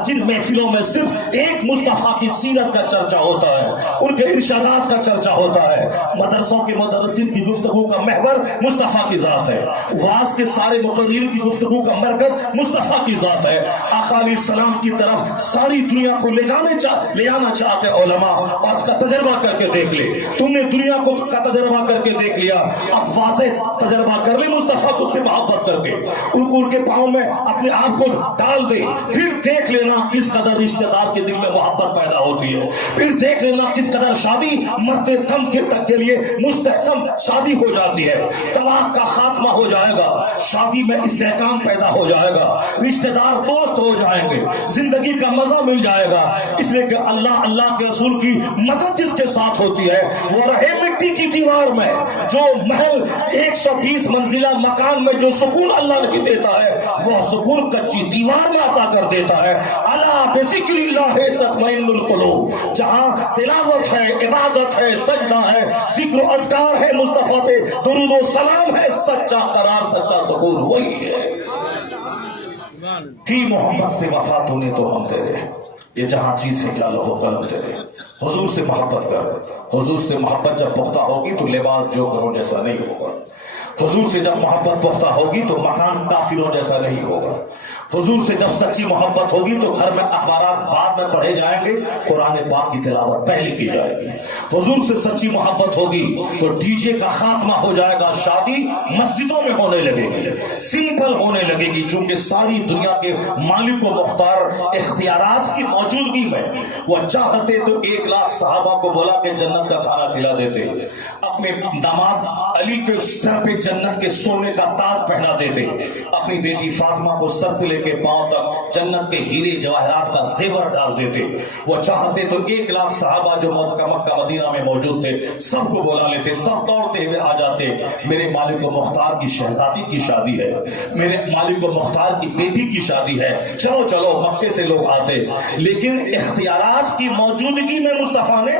جن محفلوں میں صرف ایک مصطفیٰ کی سیرت کا چرچا ہوتا ہے, ان کے ارشادات کا چرچا ہوتا ہے, مدرسوں کے مدرسین کی گفتگو کا محور مصطفیٰ کی ذات ہے, واعظ کے سارے مقررین کی گفتگو کا مرکز مصطفیٰ کی ذات ہے. آقا علیہ السلام کی طرف ساری دنیا کو لے جانا چاہتے علماء, اور کا تجربہ کر کے دیکھ لے. تم نے دنیا کو کا تجربہ کر کے دیکھ لیا, اب واضح تجربہ کر لے مصطفیٰ کو سے محبت کر کے, ان کے پاؤں میں اپنے آپ کو ڈال دے, پھر دیکھ لینا کس قدر رشتہ دار کے دل میں محبت پیدا ہوتی ہے, پھر دیکھ لینا کس قدر شادی مرتے دم تک کے لیے مستحکم شادی ہو جاتی ہے. طلاق کا خاتمہ ہو جائے گا, شادی میں استحکام پیدا ہو جائے گا, رشتہ دار دوست ہو جائیں گے, زندگی کا مزہ مل جائے گا. اس لیے کہ اللہ کے رسول کی مدد جس کے ساتھ ہوتی ہے وہ رہے مٹی کی دیوار میں, جو محل 120 منزلہ مکان میں جو سکون اللہ نہیں دیتا ہے وہ سکون کچی دیوار میں عطا کر دیتا ہے. الا بذکر اللہ تطمئن القلوب, جہاں تلاوت ہے, عبادت ہے, سجدہ ہے, ذکر و اذکار ہے, مصطفیٰ پہ درود و سلام ہے, سچا قرار, سچا سکون وہی ہے. کی محمد سے وفا تو نے تو ہم تیرے, یہ جہاں چیز ہے کیا لہو قلم تیرے. حضور سے محبت کر, حضور سے محبت جب پختہ ہوگی تو لباس جو کرو جیسا نہیں ہوگا. حضور سے جب محبت پختہ ہوگی تو مکان کافروں جیسا نہیں ہوگا. حضور سے جب سچی محبت ہوگی تو گھر میں اخبارات بعد میں پڑھے جائیں گے, قرآن پاک کی تلاوت پہلے کی جائے گی. حضور سے سچی محبت ہوگی تو ڈی جے کا خاتمہ ہو جائے گا, شادی مسجدوں میں ہونے لگے گی, سمپل ہونے لگے گی, چونکہ ساری دنیا کے مالک و مختار اختیارات کی موجودگی میں وہ چاہتے تو 1 لاکھ صحابہ کو بولا کہ جنت کا کھانا کھلا دیتے, اپنے داماد علی کے سر پہ جنت کے سونے کا تاج پہنا دیتے, اپنی بیٹی فاطمہ کو سر سے لے کے پاؤں تک جنت کے ہیرے جواہرات کا زیور ڈال دیتے. وہ چاہتے تو 1 لاکھ صحابہ جو مکہ مدینہ میں موجود تھے سب کو بلا لیتے, سب دوڑتے ہوئے آ جاتے, میرے مالک و مختار کی شہزادی کی شادی ہے, میرے مالک و مختار کی بیٹی کی شادی ہے, چلو چلو. مکے سے لوگ آتے, لیکن اختیارات کی موجودگی میں مصطفیٰ نے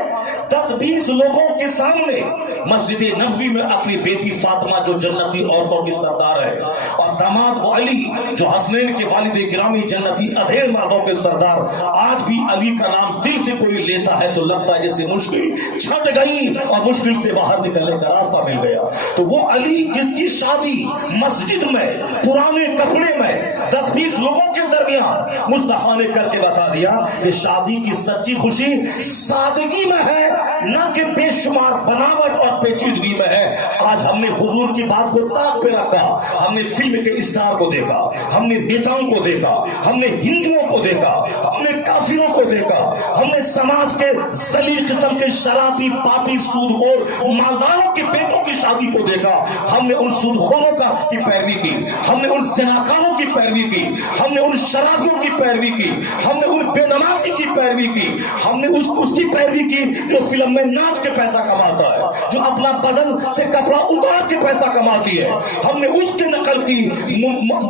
10-20 لوگوں کے سامنے مسجد نبوی میں اپنی بیٹی فاطمہ جو جنتی عورتوں کی سردار ہے, اور داماد وہ علی جو حسنین کے والد گرامی جنتی ادھیڑ مردوں کے سردار, آج بھی علی کا نام دل سے کوئی لیتا ہے تو لگتا ہے جیسے مشکل چھٹ گئی اور مشکل سے باہر نکلنے کا راستہ مل گیا. تو وہ علی جس کی شادی مسجد میں پرانے کپڑے میں 10-20 لوگوں کے درمیان مصطفیٰ نے کر کے بتا دیا کہ شادی کی سچی خوشی سادگی میں ہے, نہ کہ بے شمار بناوٹ اور پیچیدگی میں ہے. آج ہم نے حضور کی بات کو طاق پہ رکھا, ہم نے فلم کے اسٹار کو دیکھا, ہم نے نیتاؤں کو دیکھا, ہم نے ہندوؤں کو دیکھا, ہم نے کافروں کو دیکھا, ہم نے سماج کے ذلیل قسم کے شرابی پاپی سودخور مالداروں کے بیٹوں کی شادی کو دیکھا. ہم نے ان سودخوروں کی پیروی کی, ہم نے ان زناکاروں کی پیروی کی, ہم نے ان شرابیوں کی پیروی کی, ہم نے ان بے نمازی کی پیروی کی, ہم نے اس کی پیروی کی جو فلم میں ناچ کے پیسہ کماتا ہے, جو اپنا بدن سے کپڑا اتار کے پیسہ کماتی ہے. ہم نے اس کی نقل کی.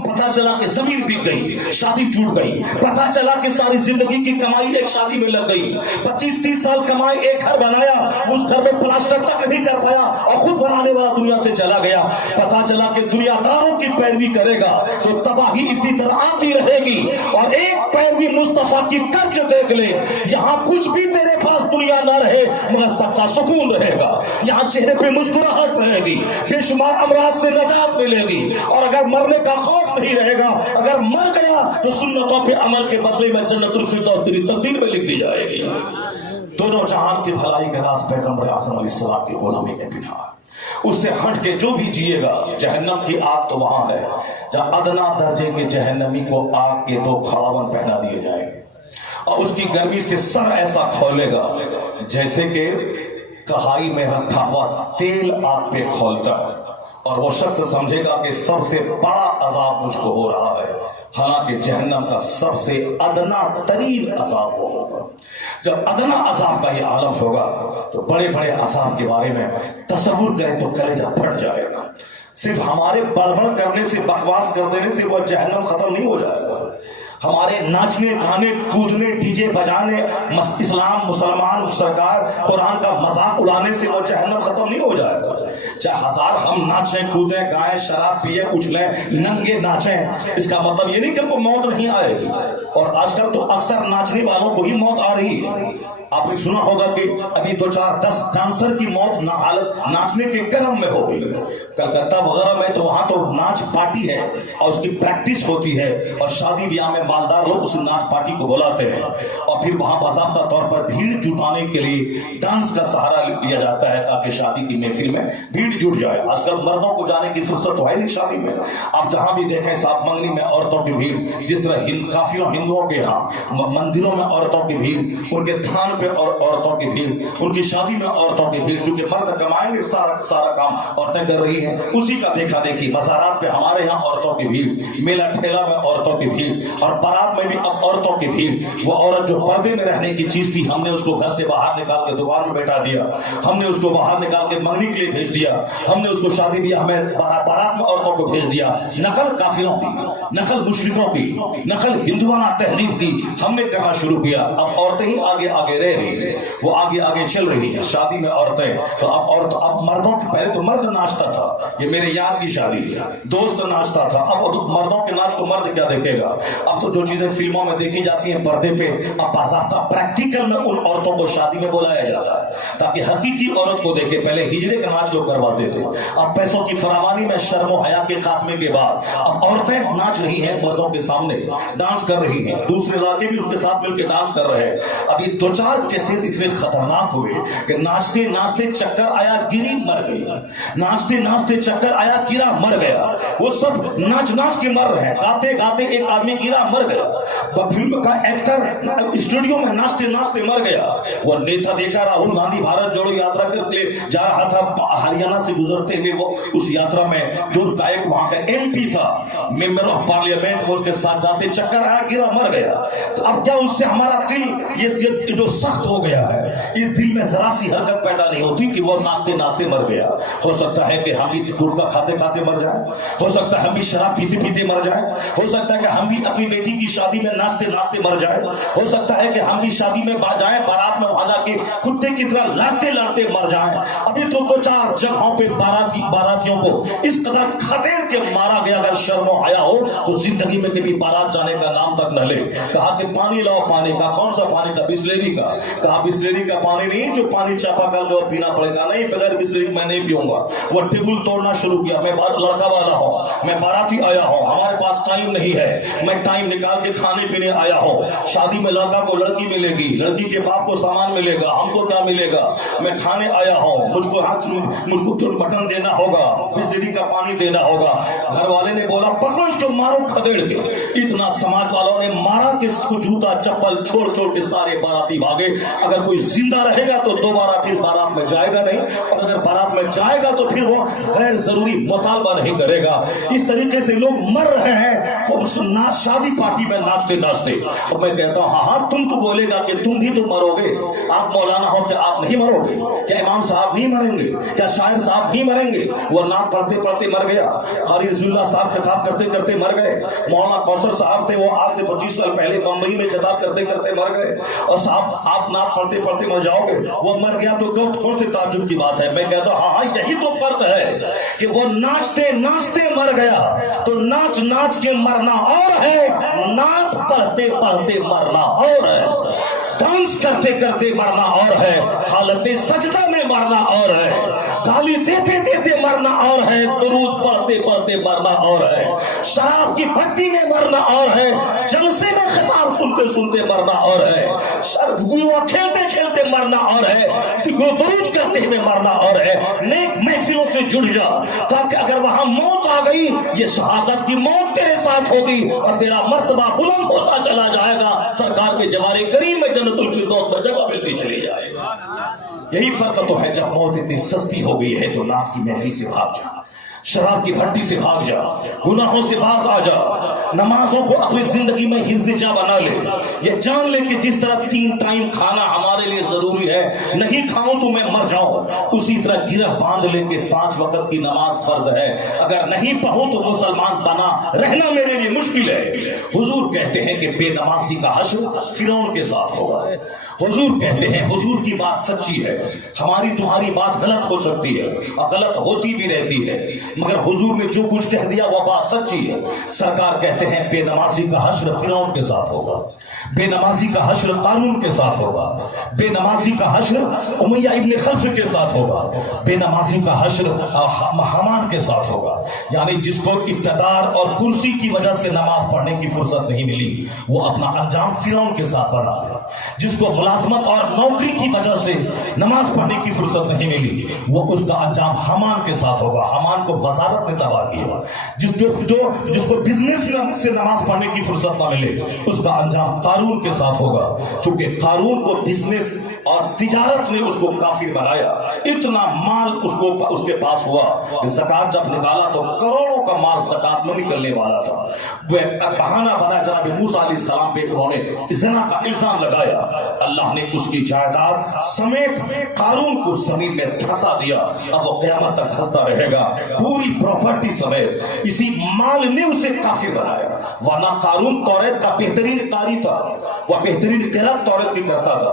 پتا چلا کہ زمین بک گئی, شادی ٹوٹ گئی. پتا چلا کہ ساری زندگی کی کمائی ایک شادی میں لگ گئی. 25-30 سال کمائی, ایک گھر بنایا, اس گھر میں پلاسٹر تک نہیں کر پایا اور خود بنانے والا دنیا سے چلا گیا. پتا چلا کہ دنیا داروں کی پیروی کرے گا تو تباہی اسی طرح آتی رہے گی. اور ایک پیروی مصطفیٰ کی کر کے دیکھ لے, یہاں کچھ بھی تیرے پاس دنیا نہ رہے مگر سچا سکون رہے گا. یہاں چہرے پہ مسکراہٹ رہے گی, بے شمار امراض سے نجات ملے گی. اور اگر مرنے کا خوف نہیں رہے گا, اگر مر گیا تو سنتوں پہ عمل کے بدلے میں جنت الفردوس تیری تقدیر میں لکھ دی جائے گی. دونوں جہان کی بھلائی کا راز پیغمبر اعظم علیہ السلام کی غلامی میں بنا ہے. اس سے ہٹ کے جو بھی جیے گا, جہنم کی آگ تو وہاں ہے جہاں ادنا درجے کے جہنمی کو آگ کے 2 کھڑاون پہنا دیے جائیں گے اور اس کی گرمی سے سر ایسا کھولے گا جیسے کہ کڑھائی میں رکھا ہوا تیل آگ پہ کھولتا ہے. اور وہ شخص سمجھے گا کہ سب سے بڑا عذاب مجھ کو ہو رہا ہے, حالانکہ جہنم کا سب سے ادنا ترین عذاب وہ ہوگا. جب ادنا عذاب کا یہ عالم ہوگا تو بڑے بڑے عذاب کے بارے میں تصور کریں تو کلیجہ پھٹ جائے گا. صرف ہمارے بڑبڑ کرنے سے, بکواس کر دینے سے وہ جہنم ختم نہیں ہو جائے گا. ہمارے ناچنے گانے کودنے ڈی جے بجانے اسلام مسلمان سرکار قرآن کا مذاق اڑانے سے وہ جہنم ختم نہیں ہو جائے گا. چاہے 1000 ہم ناچیں کودیں گائیں شراب پیے اچھلیں ننگے ناچیں, اس کا مطلب یہ نہیں کہ کوئی موت نہیں آئے گی. اور آج کل تو اکثر ناچنے والوں کو ہی موت آ رہی ہے. آپ نے سنا ہوگا کہ ابھی 2-4-10 ڈانسر کی موت ناچنے کے کرم میں ہو گئی. کلکتہ وغیرہ میں تو وہاں تو ناچ پارٹی ہے اور اس کی پریکٹس ہوتی ہے, اور شادی بیاہ میں مالدار لوگ اس ناچ پارٹی کو بلاتے ہیں اور پھر وہاں باضابطہ طور پر بھیڑ جٹانے کے لیے ڈانس کا سہارا لیا جاتا ہے تاکہ شادی کی محفل میں بھیڑ جٹ جائے. آج کل مردوں کو جانے کی فرصت تو ہے نہیں شادی میں. آپ جہاں بھی دیکھیں صاحب منگنی میں عورتوں کی بھیڑ, جس طرح کافروں ہندوؤں کے ہاں مندروں میں عورتوں کی بھیڑ, ان کے تھان پہ اور عورتوں کی بھیڑ, ان کی شادی میں عورتوں کی بھیڑ. چونکہ مرد کمائیں گے سارا کام عورتیں کر رہی ہیں, اسی کا دیکھا دیکھی. بازارات پہ ہمارے یہاں عورتوں کی بھیڑ, میلہ ٹھیلا میں عورتوں کی بھیڑ, اور بارات میں بھی اب عورتوں کی بھیڑ. وہ عورت جو پردے میں رہنے کی چیز تھی, ہم نے اس کو گھر سے باہر نکال کے دکان میں بیٹھا دیا, ہم نے اس کو باہر نکال کے منگنی کے لیے بھیج دیا, ہم نے اس کو شادی بیاہ میں بارات میں عورتوں کو بھیج دیا. نقل کافروں کی, نقل مشرکوں کی, نقل ہندوانہ تہذیب کی ہم نے کرنا شروع کیا. اب عورتیں ہی آگے آگے رہ رہی ہیں, وہ آگے چل رہی ہے شادی میں عورتیں. تو اب مردوں کی, پہلے تو مرد ناچتا تھا, یہ میرے یار کی شادی ہے, دوست ناچتا تھا. اب مردوں کے ناچ کو مرد کیا دیکھے گا. اب تو جو چیزیں فلموں میں دیکھی جاتی ہیں پردے پہ, اب باضابطہ پریکٹیکل میں ان عورتوں کو شادی میں بلایا جاتا ہے تاکہ حقیقی عورت کو دیکھے. پہلے ہجڑے کا ناچ لوگ کرواتے تھے, اب پیسوں کی فراوانی میں شرم و حیا کے خاتمے کے بعد اب عورتیں ناچ رہی ہیں مردوں کے سامنے, ڈانس کر رہی ہیں, دوسرے لڑکے بھی ان کے ساتھ مل کے ڈانس کر رہے ہیں. ابھی 2-4 کیسز اتنے خطرناک ہوئے کہ ناچتے ناچتے چکر آیا گری مر گئی, ناچتے ناچتے چکر آیا گرا مر گیا. وہ سب ناچ کے مر رہے ہیں, گاتے گاتے ایک آدمی گرا مر گیا. فلم کا ایکٹر اسٹوڈیو میں ناچتے ناچتے مر گیا. وہ نیتا دیکھا راہل گاندھی بھارت جوڑو یاترا کر کے جا رہا تھا ہریانہ سے گزرتے ہوئے, وہ اس یاترا میں جو اس کا ایک وہاں کا MP تھا, ممبر آف پارلیمنٹ, وہ اس کے ساتھ جاتے چکر آیا گرا مر گیا. تو اب کیا اس سے ہمارا دل یہ جو سخت ہو گیا ہے, اس دل میں ذرا سی حرکت پیدا نہیں ہوتی کہ وہ ناچتے ناچتے مر گیا. ہو سکتا ہے کہ ہم بھی گٹکا کھاتے کھاتے مر جائیں, ہو سکتا ہے ہم بھی شراب پیتے پیتے مر جائیں, ہو سکتا ہے کہ ہم بھی اپنی بیٹی کی شادی میں ناچتے ناچتے مر جائیں, ہو سکتا ہے کہ ہم بھی شادی میں جائیں بارات میں وہاں جا کے کتے کی طرح لڑتے لڑتے مر جائیں. ابھی تو 2-4 جگہوں پہ باراتیوں کو اس قدر کھدیر کے مارا گیا. اگر شرم و حیا ہو تو زندگی میں کبھی بارات جانے کا نام تک نہ لے. کہا کہ پانی لاؤ, پانی کا کون سا پانی کا, بسلیری کا. कहा बिस्लेरी का पानी नहीं जो पानी चापाकल का पीना पड़ेगा, नहीं बगैर बिस्लेरी मैं नहीं पीऊंगा। वो टेबल तोड़ना शुरू किया। मैं लड़का वाला हूँ, मैं बाराती आया हूँ, हमारे पास टाइम नहीं है, मैं टाइम निकाल के खाने पीने आया हूँ। शादी में लड़का को लड़की मिलेगी, लड़की के बाप को सामान मिलेगा, हमको क्या मिलेगा? मैं खाने आया हूँ, मुझको तो मटन देना होगा, बिस्लेरी का पानी देना होगा। घर वाले ने बोला पकड़ो इसको, मारो खदेड़ के। इतना समाज वालों ने मारा कि इसको जूता चप्पल छोड़ छोड़ के सारे बाराती भागे। अगर कोई जिंदा रहेगा तो दोबारा फिर बारात में जाएगा नहीं, और अगर बारात में जाएगा तो फिर वो गैर जरूरी मुतालबा नहीं करेगा। इस तरीके से लोग मर रहे हैं शादी पार्टी में नाचते नाचते। और मैं कहता हूँ हाँ तुम तो बोलेगा कि तुम भी तो मरोगे, आप मौलाना हो क्या आप नहीं मरोगे? क्या इमाम साहब नहीं मरेंगे? क्या शायर साहब नहीं मरेंगे? वो नात पढ़ते पढ़ते मर गया, कारी रसूलुल्लाह साहब खिताब करते करते मर गए, मौलाना कौसर साहब थे वो आज से 25 साल पहले मुंबई में खिताब करते करते मर गए, और साहब आप नात पढ़ते पढ़ते मर जाओगे। वो मर गया तो कौन सी ताज्जुब की बात है? मैं कहता हूँ हाँ यही तो फर्क है कि वो नाचते नाचते मर गया, तो नाच नाच के मरना और है, नात पढ़ते पढ़ते मरना और है, डांस करते करते मरना और है, हालत सजदा में मरना और है, गाली देते देते मरना और है, दुरूद पढ़ते पढ़ते मरना और है, शराब की भट्टी में मरना और है, जलसे में खिताब सुनते सुनते मरना और है, खेलते खेलते मरना और है, दुरूद करते हुए मरना और है। नेक महफिलों से जुड़ जा, ताकि अगर वहां मौत आ गई, ये शहादत की मौत तेरे साथ होगी और तेरा मर्तबा बुलंद होता चला जाएगा, सरकार के जवारे करीम में जन्नतुल फिरदौस में जगह मिलती चली जाएगी। यही फर्क तो है, जब मौत इतनी सस्ती हो गई है तो नाच की महफिल से भाग जा, शराब की भट्टी से भाग जा, गुनाहों से बाज आ जा, नमाजों को अपनी जिंदगी में हिर्ज़-ए-जा बना ले। ये जान ले कि जिस तरह 3 टाइम खाना हमारे लिए जरूरी है, नहीं खाऊं तो मैं मर जाऊं, उसी तरह गिरह बांध ले कि 5 वक्त की नमाज फर्ज है, अगर नहीं पढ़ूं तो मुसलमान बना रहना मेरे लिए मुश्किल है। हुजूर कहते हैं कि बेनमाजी का हश्र फिरौन के साथ होगा। हुजूर कहते हैं, हुजूर की बात सच्ची है, हमारी तुम्हारी बात गलत हो सकती है और गलत होती भी रहती है, मगर हुजूर ने जो कुछ कह दिया वो बात सच्ची है। सरकार कहते हैं बेनमाजी का हश्र फिरौन के साथ होगा, बेनमाजी का हश्र कारून के साथ होगा, बेनमाजी का हश्र उमैया इब्न खल्फ के साथ होगा, बेनमाजी का हश्र हमान के साथ होगा। यानी जिसको इक्तदार और कुर्सी की वजह से नमाज पढ़ने की फुर्सत नहीं मिली, वो अपना अंजाम फिरौन के साथ बना ले। जिसको मुलाजमत और नौकरी की वजह से नमाज पढ़ने की फुर्सत नहीं मिली, वो उसका अंजाम हमान के साथ होगा। हमान को वजारत ने तबाह किया। जिसको बिजनेस से नमाज पढ़ने की फुर्सत ना मिले, उसका अंजाम कारून के साथ होगा। चूंकि कारून को बिजनेस और तिजारत ने उसको काफिर बनाया, इतना माल उसके पास हुआ, ज़कात जब निकाला तो करोड़ों का माल ज़कात में निकलने वाला था। वह बहाना बना जनाब मूसा अलैहिस्सलाम पे उन्होंने ज़िना का इल्जाम लगाया, अल्लाह ने उसकी जायदाद समेत कारून को जमीन में धंसा दिया। अब वो क़यामत तक धंसता रहेगा, पूरी प्रॉपर्टी समेत। इसी माल ने उसे काफिर बनाया। वरना कारून तौरेत का बेहतरीन कारी था, वह बेहतरीन क़िरात तौरेत की करता था।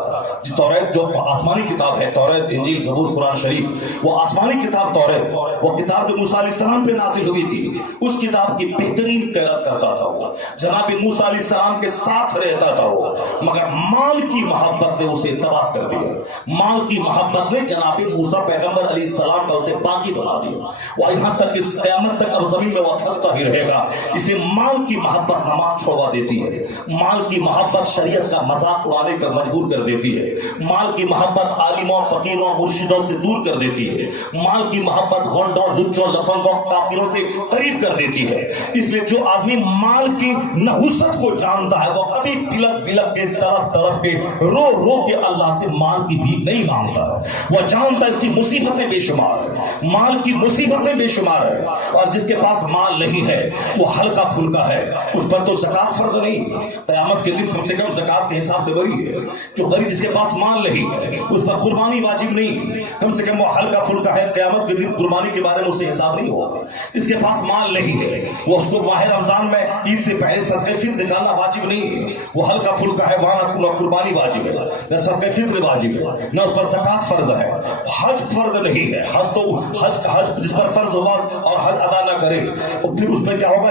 तौरेत जो आसमानी किताब है, तौरेत, इंजील, ज़बूर, कुरान शरीफ, वो आसमानी किताब तौरेत, वो किताब जो मूसा अलैहिस्सलाम पे नाज़िल हुई थी, उस किताब की बेहतरीन क़िरात करता था वो, जनाब मूसा अलैहिस्सलाम के साथ रहता था वो। मगर माल की मोहब्बत ने उसे तबाह कर दिया। माल की मोहब्बत ने जनाब मूसा पैगंबर अलैहिस्सलाम का उसे बागी बना दिया। वह यहाँ तक इस क़यामत तक अब जमीन में वह धंसता ही रहेगा। इसलिए माल की मोहब्बत नमाज छोड़वा देती है, माल की मोहब्बत शरीयत का मजाक उड़ाने पर मजबूर कर देती है, माल की मोहब्बत आलिमों, फकीरों, मुर्शिदों से दूर कर देती है, माल की मोहब्बत गोंडों, लुच्चों, लफंगों, काफिरों से करीब कर देती है। इसलिए जो आदमी माल की नहुसत को जानता है, वो कभी बिलक बिलक के तरफ के रो रो के अल्लाह से माल की भीख नहीं मांगता है। वह जानता है इसकी मुसीबतें बेशुमार है, माल की मुसीबतें बेशुमार है। और जिसके पास माल नहीं है वो हल्का फुल्का है, उस पर तो ज़कात फर्ज नहीं। क़यामत के दिन कम से कम ज़कात के हिसाब से बरी है। जो गरीब जिसके पास माल नहीं है उस पर कुर्बानी वाजिब नहीं, कम से कम वो हल्का फुल्का है। क़यामत के दिन कुर्बानी के बारे में उससे हिसाब नहीं होगा। जिसके पास माल नहीं है वो उसको माह रमजान में ईद से पहले सदक़े फित्र निकालना वाजिब नहीं है, वो हल्का फुल्का है, वहां न कुर्बानी वाजिब है, न सदक़े फित्र वाजिब है, न उस पर ज़कात फर्ज है। हज फर्ज नहीं है, हज जिस पर फर्ज हुआ اور حج ادا نہ کرے اور پھر اس پہ کیا ہوگا,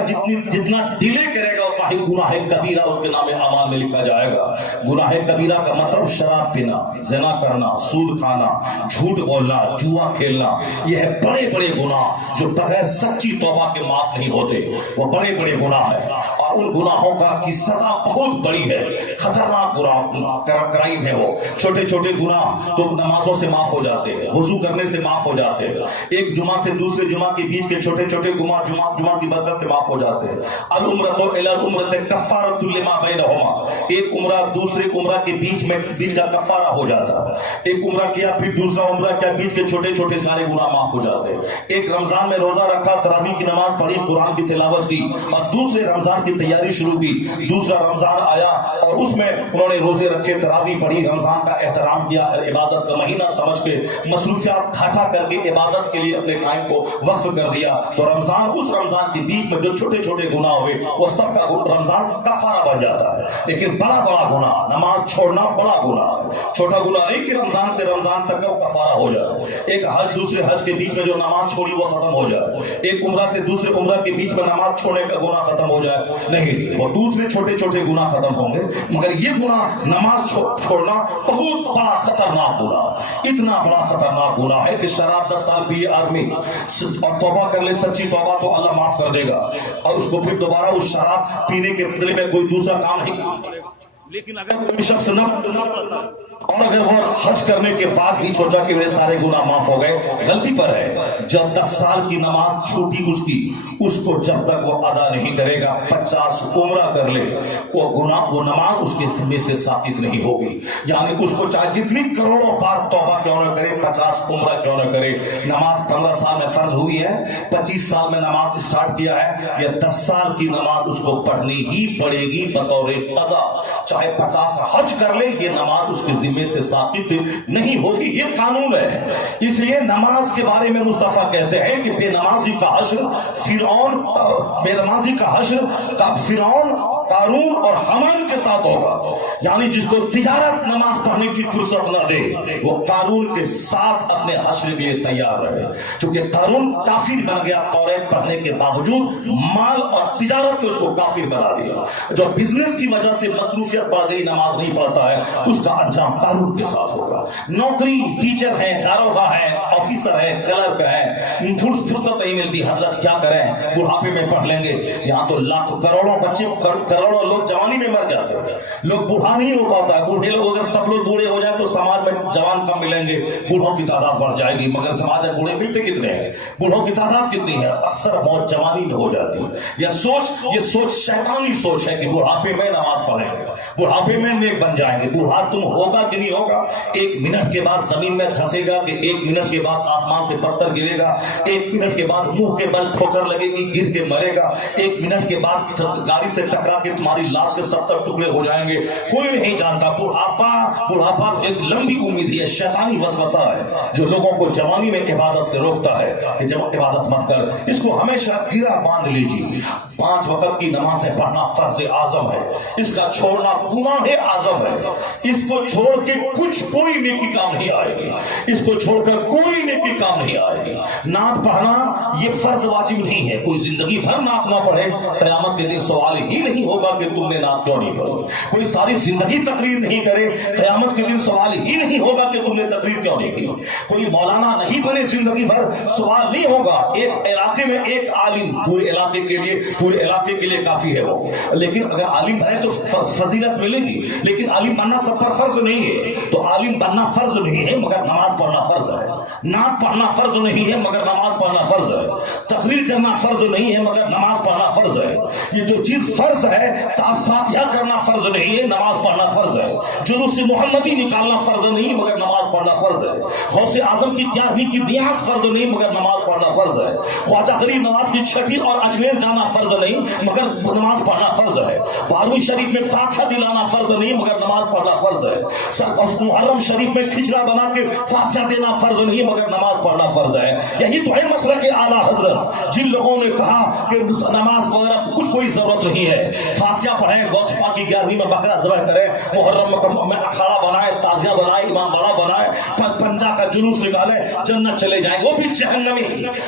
جتنا ڈیلے کرے گا اتنا ہی گناہ کبیرہ اس کے نام اعمال میں لکھا جائے گا. گناہ کبیرہ کا مطلب شراب پینا, زنا کرنا, سود کھانا, جھوٹ بولنا, جوا کھیلنا, یہ ہے بڑے بڑے گناہ جو بغیر سچی توبہ کے معاف نہیں ہوتے. وہ بڑے بڑے گناہ ہیں اور ان گناہوں کی سزا بہت بڑی ہے, خطرناک گناہ کرائم ہے. وہ چھوٹے چھوٹے گناہ تو نمازوں سے معاف ہو جاتے ہیں, وضو کرنے سے معاف ہو جاتے ہیں, ایک جمعہ سے دوسرے جمعہ کے بیچ کے چھوٹے چھوٹے گناہ جمعہ کی برکت سے معاف ہو جاتے ہیں. العمرۃ الی العمرۃ کفارۃ لما بینہما, ایک عمرہ دوسرے عمرہ کے بیچ کا کفارہ ہو جاتا ہے. ایک عمرہ کیا پھر دوسرا عمرہ کیا, بیچ کے چھوٹے چھوٹے سارے گناہ معاف ہو جاتے ہیں. ایک رمضان میں روزہ رکھا, تراویح کی نماز پڑھی, قرآن کی تلاوت کی اور دوسرے رمضان کی تیاری شروع کی. دوسرا رمضان آیا اور اس میں انہوں نے روزے رکھے, تراویح پڑھی, رمضان کا احترام کیا, عبادت کا مہینہ سمجھ کے مصروفیات گھاٹا کر کے عبادت کے لیے اپنے ٹائم کو وقف کر دیا. تو اس رمضان کے بیچ میں جو چھوٹے چھوٹے گناہ ہوئے وہ سب کا رمضان کفارہ بن جاتا ہے. لیکن بڑا گناہ نماز چھوڑنا بڑا گناہ ہے, چھوٹا گناہ نہیں کہ رمضان سے رمضان تک کا کفارہ ہو جائے. ایک حج دوسرے حج کے بیچ میں جو نماز چھوڑی وہ ختم ہو جائے, ایک عمرہ سے دوسرے عمرہ کے بیچ میں نماز چھوڑنے کا گناہ ختم ہو جائے, نہیں, وہ دوسرے چھوٹے چھوٹے گناہ ختم ہوں گے. مگر یہ گناہ نماز چھوڑنا بہت بڑا خطرناک گناہ, اتنا بڑا خطرناک گناہ ہے کہ شراب 10 سال پیے آدمی اور توبہ کر لے, سچی توبہ, تو اللہ معاف کر دے گا اور اس کو پھر دوبارہ اس شراب پینے کے بدلے میں کوئی دوسرا کام نہیں. لیکن اگر کوئی شخص نہ اور اگر وہ حج کرنے کے بعد بھی سوچا کہ میرے سارے گناہ معاف ہو گئے, غلطی پر ہے. جب 10 سال کی نماز چھوٹی اس کو جب تک وہ ادا نہیں کرے گا 50 عمرہ کر لے, وہ نماز اس کے ذمے سے ثابت نہیں ہوگی. یعنی اس کو چاہے جتنی کروڑوں بار توبہ کیوں نہ کرے, 50 عمرہ کیوں نہ کرے, نماز 15 سال میں فرض ہوئی ہے, 25 سال میں نماز اسٹارٹ کیا ہے, یا 10 سال کی نماز اس کو پڑھنی ہی پڑے گی بطور قضا. چاہے 50 حج کر لے, یہ نماز اس کے ذمے سے ثابت نہیں ہوگی. یہ قانون ہے. اس لیے نماز کے بارے میں مصطفیٰ کہتے ہیں کہ بے نمازی کا حشر فرعون, قارون اور حمان کے ساتھ ہوگا. یعنی جس کو تجارت نماز پڑھنے کی فرصت نہ دے وہ قارون کے ساتھ اپنے حشر کے لیے تیار رہے. چونکہ قارون کافر بن گیا, توریت پڑھنے کے باوجود مال اور تجارت نے اس کو کافر بنا دیا. جو بزنس کی وجہ سے مصروفیت بڑھ گئی, نماز نہیں پڑھتا ہے, اس کا انجام قارون کے ساتھ ہوگا. نوکری, ٹیچر ہے, داروغہ ہے, آفیسر ہے, کلرک ہے, فرصت نہیں ملتی, حضرت کیا کریں, بڑھاپے میں پڑھ لیں گے. یہاں تو لاکھ کروڑوں بچے, کروڑوں لوگ جوانی میں مر جاتے ہیں, لوگ بوڑھا نہیں ہو پاتا ہے. بوڑھے لوگ اگر سب لوگ بوڑھے ہو جائیں تو سماج میں جوان کم ملیں گے, بوڑھوں کی تعداد بڑھ جائے گی. مگر سماج میں بوڑھے ملتے کتنے ہیں, بوڑھوں کی تعداد کتنی ہے, اکثر موت جوانی میں ہو جاتی ہے. یہ سوچ شیطانی سوچ ہے کہ بڑھاپے میں نماز پڑھیں گے, بڑھاپے میں نیک بن جائیں گے. بوڑھا تم ہوگا کہ نہیں ہوگا, 1 منٹ کے بعد زمین میں دھسے گا کہ 1 منٹ کے بعد آسمان سے پتھر گرے گا, 1 منٹ کے بعد منہ کے بل ٹھوکر لگے گی, گر کے مرے گا, 1 منٹ کے بعد گاڑی سے ٹکرا کے تمہاری لاش کے 70 ٹکڑے ہو جائیں گے. کوئی نہیں جانتا. بڑھاپا ایک لمبی امید ہے, شیطانی وسوسہ ہے جو لوگوں کو جوانی میں عبادت سے روکتا ہے کہ جب عبادت مت کر. اس کو ہمیشہ گرا باندھ لیجیے. 5 وقت کی نمازیں پڑھنا فرض اعظم ہے, اس کا چھوڑنا گناہ اعظم ہے. اس کو چھوڑ کے کوئی نیکی کام نہیں آئے گی, اس کو چھوڑ کر کوئی نیکی کام نہیں آئے گی. نعت پڑھنا یہ فرض واجب نہیں ہے. کوئی زندگی بھر نعت نہ پڑھے, قیامت کے دن سوال ہی نہیں ہوگا کہ تم نے نعت کیوں نہیں پڑھی. کوئی ساری زندگی تقریر نہیں کرے, قیامت کے دن سوال ہی نہیں ہوگا کہ تم نے تقریر کیوں نہیں کی. کوئی مولانا نہیں بنے زندگی بھر, سوال نہیں ہوگا. ایک علاقے میں ایک عالم پورے علاقے کے لیے کافی ہے وہ, لیکن اگر عالم بنے تو فضیلت ملے گی. لیکن عالم بننا سب پر فرض نہیں ہے. تو عالم بننا فرض نہیں ہے مگر نماز پڑھنا فرض ہے. نعت پڑھنا فرض نہیں ہے مگر نماز پڑھنا فرض ہے. تقریر کرنا فرض نہیں ہے مگر نماز پڑھنا فرض ہے. یہ جو چیز فرض ہے, فاتحہ کرنا فرض نہیں ہے, نماز پڑھنا فرض ہے. جلوس محمدی نکالنا فرض نہیں مگر نماز پڑھنا فرض ہے. غوث اعظم کی 11ویں کی نیاز فرض نہیں مگر نماز پڑھنا فرض ہے. خواجہ غریب نواز کی 6ٹھی اور اجمیر جانا فرض نہیں مگر نماز پڑھنا فرض ہے. 12ویں شریف میں فاتحہ دلانا فرض نہیں مگر نماز پڑھنا فرض ہے. محرم شریف میں کھچڑا بنا کے فاتحہ دینا فرض نہیں مگر نماز پڑھنا فرض ہے. یہی تو ہے مسلک اعلیٰ حضرت. جن لوگوں نے کہا کہ نماز وغیرہ کوئی ضرورت نہیں ہے, فاتحہ پڑھیں, غوث پاک کی 11ویں میں بکرا ذبح کریں, محرم میں اکھاڑا بنائے, تازیہ بنائے, امام باڑہ بنائے, پنجا کا जुलूस निकाले जन्नत चले जाएंगे, वो भी जहन्नमी।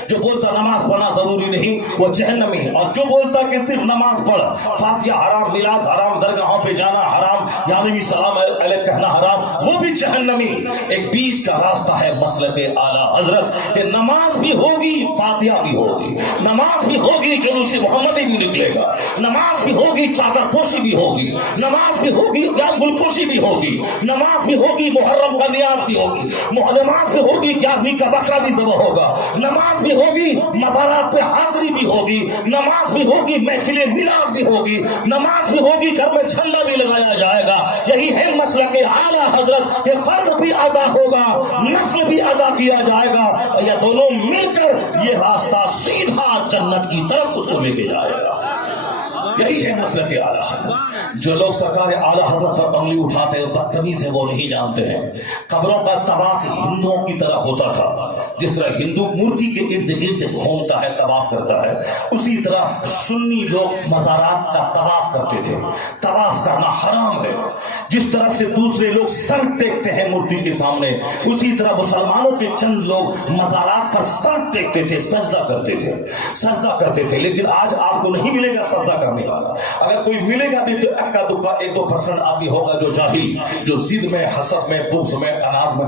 जो बोलता नमाज पढ़ना जरूरी नहीं वो जहन्नमी, और जो बोलता कि सिर्फ नमाज पढ़, फातिहा हराम, मिलाद हराम, दरगाहों पे जाना हराम, या नबी सलाम अलैह कहना हराम, वो भी जहन्नमी। एक बीच का रास्ता है मसलके आला हजरत कि नमाज भी होगी, फातिहा भी होगी, नमाज भी होगी, जुलूस मोहम्मदी भी निकलेगा, नमाज भी होगी, चादर पोशी भी होगी, नमाज भी होगी, गुलपोशी भी होगी, नमाज भी होगी, मुहर्रम का नियाज भी होगी, नमाज भी होगी, 11वीं का बकरा भी ज़बह होगा, नमाज भी होगी, मज़ारात पे हाज़िरी भी होगी, नमाज भी होगी, महफिले मिलाद भी होगी, नमाज भी होगी, घर में झंडा भी लगाया जाएगा। यही है मसलक आला हजरत कि फर्ज भी अदा होगा, नफ्ल भी अदा किया जाएगा, और ये दोनों मिलकर ये रास्ता सीधा जन्नत की तरफ उसको लेके जाएगा। यही है मसलक आला हजरत। जो लोग सरकार आला हजरत पर उंगली उठाते हैं बदतमीज है, वो नहीं जानते हैं कब्रों का तवाफ हिंदुओं की तरह होता था। जिस तरह हिंदू मूर्ति के इर्द गिर्द घूमता है, तवाफ करता है, उसी तरह सुन्नी लोग मज़ारात का तवाफ करते थे। तवाफ करना हराम है। जिस तरह से दूसरे लोग सर टेकते हैं मूर्ति के सामने, उसी तरह मुसलमानों के चंद लोग मज़ारात पर सर टेकते थे, सजदा करते थे। लेकिन आज आपको नहीं मिलेगा सजदा करने वाला। अगर कोई मिलेगा भी तो अक्का दुक्का 1-2% आदमी होगा जो जाहिल, जो जिद में, हसद में, बुग़्ज़ में, अनाद में,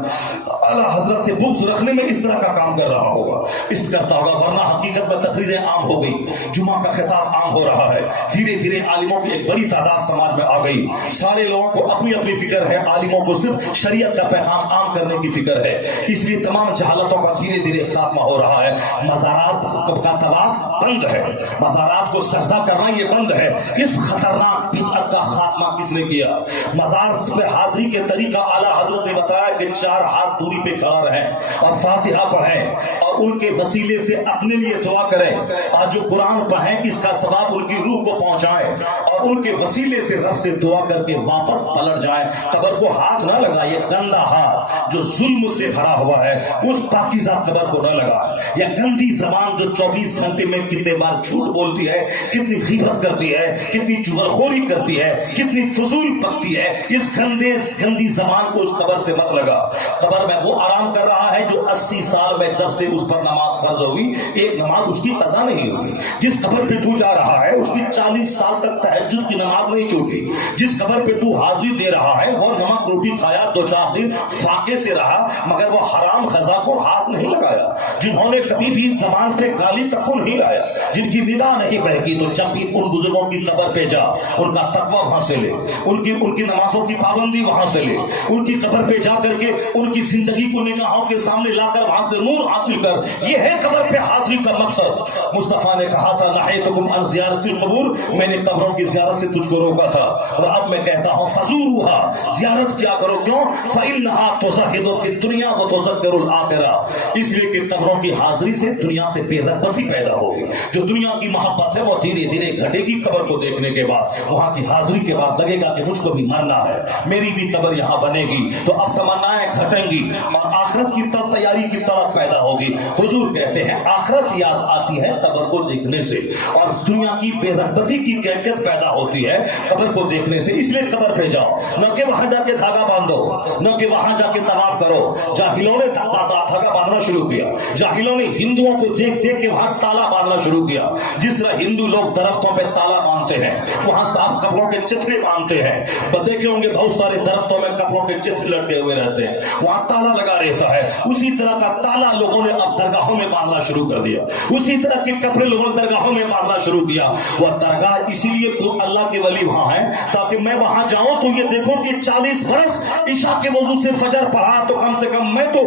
आला हजरत से बुग़्ज़ रखने में इस तरह का काम कर रहा होगा, इस करता होगा। वरना हकीकत में तकरीरें आम हो गई, जुमा का खिताब आम हो रहा है, धीरे धीरे आलिमों की एक बड़ी तादाद समाज में आ गई। सारे लोगों को अपनी अपनी फिक्र है, आलिमों को सिर्फ शरीयत का पैगाम आम करने की फिक्र है, इसलिए तमाम जहालतों का धीरे धीरे खात्मा हो रहा है। मज़ारात का तवाफ बंद है, मज़ारात को सजदा करना ये बंद है। इस खतरनाक बिदअत का खात्मा किसने किया? मज़ार पर हाजिरी के तरीका आला हजरत ने बताया कि 4 हाथ दूरी पे खड़ा रहें और फातिहा पढ़ें और उनके वसीले से अपने लिए दुआ करें, और जो कुरान पढ़ें इसका सवाब उनकी रूह को पहुंचाएं, और उनके वसीले से रब से दुआ करके वापस पलट जाएं। कब्र को हाथ ना लगाए, गंदा हाथ जो जुल्म से भरा हुआ है उस पाकीज़ा कब्र को न लगाए। या गंदी जबान जो 24 घंटे में कितने बार झूठ बोलती है, कितनी गीबत करती है, कितनी चुगलखोरी करती है, कितनी फजूल पकती है, इस गंदी जबान को उस कब्र से मत लगा। कब्र में वो आराम कर रहा है जो 80 साल में जब से उस पर नमाज फर्ज हुई एक नमाज उसकी कज़ा नहीं हुई। जिस कब्र पे तू जा रहा है उसकी 40 साल तक तहज्जुद की नमाज नहीं छूटी। जिस कब्र पे तू हाजिरी दे रहा है वो नमक रोटी खाया, 2-4 दिन फाके से रहा, मगर वो हराम गज़ा को हाथ नहीं लगाया। जिन्होंने कभी भी जबान पे गाली तक को नहीं लाया, जिनकी निगाह नहीं बहकी, तो जब भी उन बुजुर्गों की कब्र पे जा, उनका तकवा वहां से ले, उनकी नमाजों की पाबंदी वहां से ले, उनकी कब्र पे जा करके उनकी जिंदगी को निगाहों के सामने लाकर वहां से नूर हासिल कर। ये है कब्र पे हाजिरी का मकसद। मुस्तफा ने कहा था नहयतुकुम अन ज़ियारतिल क़ुबूर, मैंने कब्रों की ज़ियारत से तुझको रोका था, और अब मैं कहता हूं फज़ूरुहा, ज़ियारत किया करो। क्यों? फ़इन्नहा तुज़हिदु फ़िद दुनिया व तुज़क्किरुल आखिरह, इसलिए कि कब्रों की हाजिरी से दुनिया से बेरग़बती पैदा होगी। जो दुनिया की मोहब्बत है वो धीरे धीरे घटेगी। कब्र को देखने के बाद, वहां की हाजिरी के बाद लगेगा कि मुझको भी मरना है, मेरी भी कब्र यहाँ बनेगी, तो अब तमन्नाएं घटेंगी और आखिरत की तब तैयारी की तड़प पैदा होगी। हुजूर कहते हैं आखिरत याद आती है कब्र को देखने से, और दुनिया की बेरग़बती की कैफियत पैदा होती है कब्र को देखने से। इसलिए कब्र पे जाओ, न कि वहां जाके धागा बांधो, न कि वहां जाके तवाफ करो। जाहिलों ने धागा बांधना शुरू किया, जाहिलों ने हिंदुओं को देख देख के वहां ताला बांधना शुरू किया। जिस तरह हिंदू लोग दरख्तों पे ताला बांधते हैं, वहां साफ कपड़ों के चित्रे बांधते हैं, देखे होंगे बहुत सारे दरख्तों में कपड़ों के चित्र लटके हुए रहते हैं, वहां ताला लगा रहता है। उसी तरह का ताला लोगों ने अब दरगाहों में बांधना शुरू कर दिया, उसी तरह के कपड़े लोगों ने दरगाहों में बांधना शुरू किया। वह दरगाह इसीलिए अल्लाह के वली वहां है ताकि मैं वहां जाऊं तो ये देखो कि 40 बरस ईशा के वजू से फजर पढ़ा, तो कम से कम मैं तो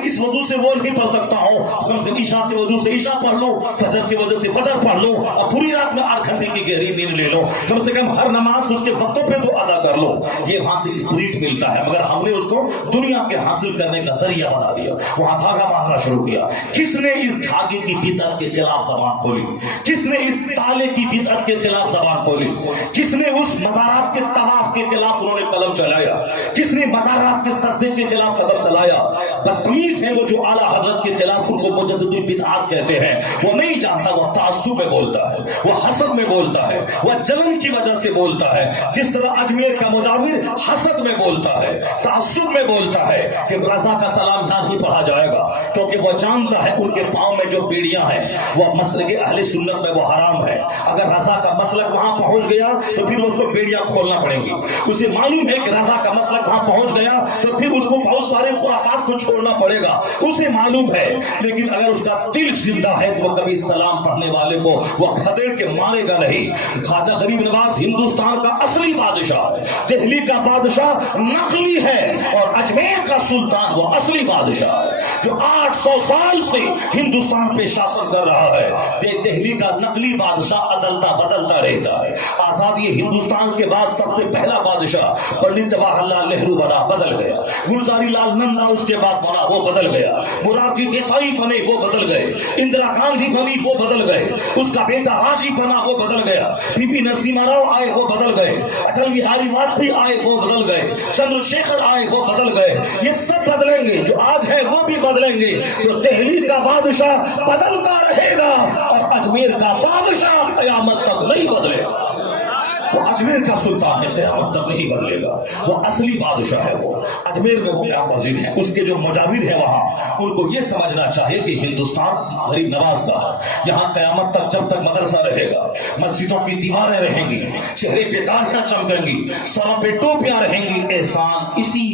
इस वजू से वो नहीं पढ़ सकता हूं, कम से ईशा के वजू से ईशा पढ़ लो, फजर की वजह से फजर पढ़ लो, और पूरी रात में 8 घंटे की गहरी नींद ले लो, कम से कम हर नमाज को उसके वक्तों पे तो अदा कर लो। ये वहां से स्पिरिट मिलता है, मगर हमने उसको दुनिया के हासिल करने का जरिया बना दिया। वहां धागा बांधना शुरू किया। किसने इस धागे की बिदअत के खिलाफ जबान खोली? किसने इस ताले की बिदअत के खिलाफ जबान खोली? किसने उस मज़ारात के तवाफ के खिलाफ उन्होंने कलम चलाया? किसने मज़ारात के सजदे के खिलाफ कदम चलाया? बदतमीज हैं वो जो आला हजरत के खिलाफ उनको मुजद्दिद बिदअत कहते हैं। वो नहीं जानता, वो तासुब में बोलता है, वो हसद में बोलता है, वो जलन की वजह से बोलता है। जिस तरह अजमेर का मुजाविर हसद में बोलता है, तासुब में बोलता है कि रजा का सलाम यहाँ नहीं पढ़ा जाएगा, क्योंकि वो जानता है उनके पांव में जो बेड़ियां हैं वो मसलक अहले सुन्नत में वो हराम है। अगर रजा का मसलक वहां पहुंच गया तो फिर उसको बेड़ियां खोलना पड़ेंगी। उसे मालूम है कि रजा का मसलक वहां पहुंच गया तो फिर उसको बहुत सारे खुराफात को छोड़ना पड़ेगा, उसे मालूम है। लेकिन अगर उसका दिल जिंदा है तो वो कभी सलाम पढ़ने वाले को वो खदेड़ के मारेगा नहीं। ख्वाजा गरीब नवाज हिंदुस्तान का असली बादशाह है, दिल्ली का बादशाह नकली है और अजमेर का सुल्तान वो असली बादशाह है जो 800 साल से हिंदुस्तान पे शासन कर रहा है। दिल्ली का नकली बादशाह अदलता बदलता रहता है। आजादी हिंदुस्तान के बाद सबसे पहला बादशाह पंडित जवाहरलाल नेहरू बना, बदल गया। गुलजारी लाल नंदा उसके बाद बना, वो बदल गया। मोरारजी देसाई बने, वो बदल गए। इंदिरा गांधी बनी, वो बदल गए। उसका बेटा राजीव बना, वो बदल गया। पीपी नरसिम्हा राव आए, वो बदल गए। अटल बिहारी वाजपेयी आए, वो बदल गए। चंद्रशेखर आए, वो बदल गए। ये सब बदलेंगे, जो आज है वो भी बदलेंगे। तो दिल्ली का बादशाह बदलता रहेगा और अजमेर का बादशाह कयामत तक नहीं बदलेगा। वो अजमेर का सुल्तान है, क़यामत तक नहीं बदलेगा। वो असली बादशाह है। वो अजमेर में वो क्या वजीर है, उसके जो मुजाविर है वहां, उनको ये समझना चाहिए कि हिंदुस्तान गरीब नवाज का है। यहाँ क़यामत तक जब तक मदरसा रहेगा, मस्जिदों की दीवारें रहेंगी, चेहरे पे दाढ़ियां चमकेंगी, सरों पे टोपियां रहेंगी, एहसान इसी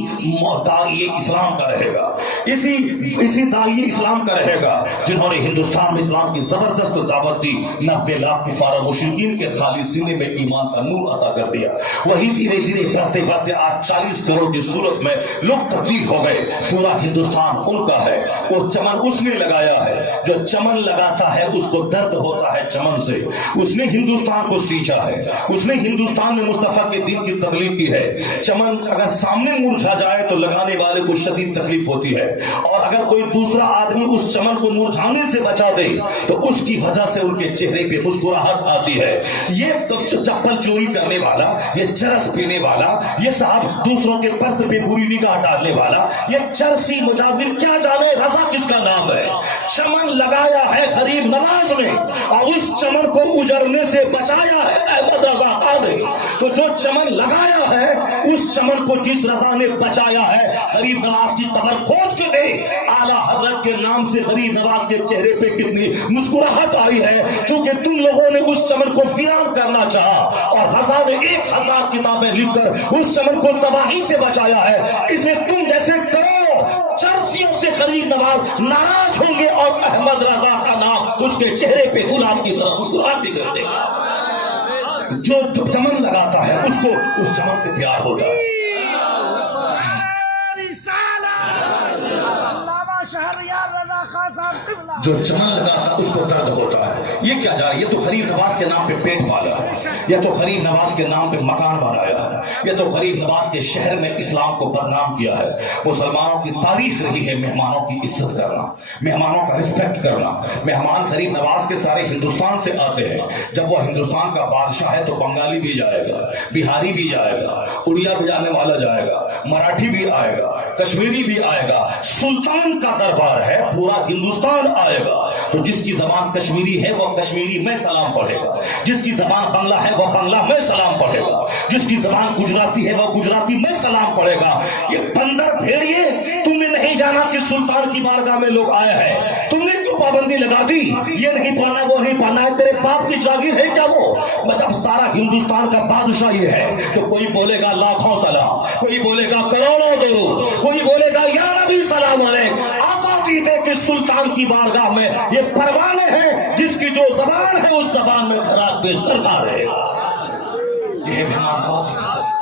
दाइए इस्लाम का रहेगा, इसी दाइए इस्लाम का रहेगा जिन्होंने हिंदुस्तान में इस्लाम की जबरदस्त दावत दी। 90 लाख कुफार मुशरिकीन के खाली सीने में ईमान का नूर अता कर दिया। वही धीरे धीरे बढ़ते बढ़ते आज 40 करोड़ की सूरत में लोग तब्दील हो गए। पूरा हिंदुस्तान उनका है। वो चमन उसने लगाया है। जो चमन लगाता है उसको दर्द होता है चमन से। उसने हिंदुस्तान को सींचा है, उसने हिंदुस्तान में मुस्तफा के दीन की तबलीग की है। चमन अगर सामने मुरझा जाए तो लगाने वाले को शदीद तकलीफ होती है, और अगर कोई दूसरा आदमी उस चमन को मुरझाने से बचा दे तो उसकी वजह से उनके चेहरे पे मुस्कुराहट आती है। ये तो चप्पल चोरी करने वाला, ये चरस पीने वाला, ये साहब दूसरों के पर्स पे बुरी निगाह डालने वाला, ये चरसी मुजाविर क्या जाने रजा किसका नाम है। चमन लगाया है गरीब नवाज ने और उस चमन को उजड़ने से बचाया है अहमद रजा खान ने। तो जो चमन लगाया है उस चमन को जिस रजा ने बचाया है, गरीब नवाज की कब्र खोद के दे। आला हजरत के नाम से गरीब नवाज के चेहरे पे कितनी मुस्कुराहट आई है, क्योंकि तुम लोगों ने उस चमन को वीरान करना चाहा और रजा ने 1000 किताबें लिखकर उस चमन को तबाही से बचाया है। इसलिए तुम जैसे करो चर्सियों से गरीब नवाज नाराज होंगे और अहमद रजा का नाम उसके चेहरे पे गुलाब की तरह मुस्कुराहट भी कर देगा। जो चमन लगाता है उसको उस चमन से प्यार होता है। जो चमन लगाता है उसको दर्द होता है। ये क्या जा रहा है, ये तो गरीब नवाज के नाम पे पेट पाला है, ये तो गरीब नवाज के नाम पे मकान बनाया है, ये तो गरीब नवाज के शहर में इस्लाम को बदनाम किया है। मुसलमानों की तारीफ रही है मेहमानों की इज्जत करना, मेहमानों का रिस्पेक्ट करना। मेहमान गरीब नवाज के सारे हिंदुस्तान से आते हैं। जब वो हिंदुस्तान का बादशाह है तो बंगाली भी जाएगा, बिहारी भी जाएगा, उड़िया बजाने वाला जाएगा, मराठी भी आएगा, कश्मीरी भी आएगा। सुल्तान का दरबार है, पूरा हिंदुस्तान आएगा। तो जिसकी जबान कश्मीरी है वो कश्मीरी में सलाम पढ़ेगा, जिसकी जबान बांग्ला है वो बांग्ला में सलाम पढ़ेगा, जिसकी जबान गुजराती है वो गुजराती में सलाम पढ़ेगा। ये बंदर भेड़िए, तुमने नहीं जाना कि सुल्तान की बारगाह में लोग आए हैं, तुमने क्यों पाबंदी लगा दी, ये नहीं पढ़ना वो नहीं पढ़ना है, तेरे बाप की जागीर है क्या वो? मतलब सारा हिंदुस्तान का बादशाह ये है। तो कोई बोलेगा लाखों सलाम, कोई बोलेगा करोड़ों दरूद, कोई बोलेगा या नबी सलाम अलैक। आजादी दे कि सुल्तान की बारगाह में ये परवाने हैं, जिसकी जो जबान है उस जबान में खराब पेश करता रहेगा। ये मेहमान नवाजी का तरीका।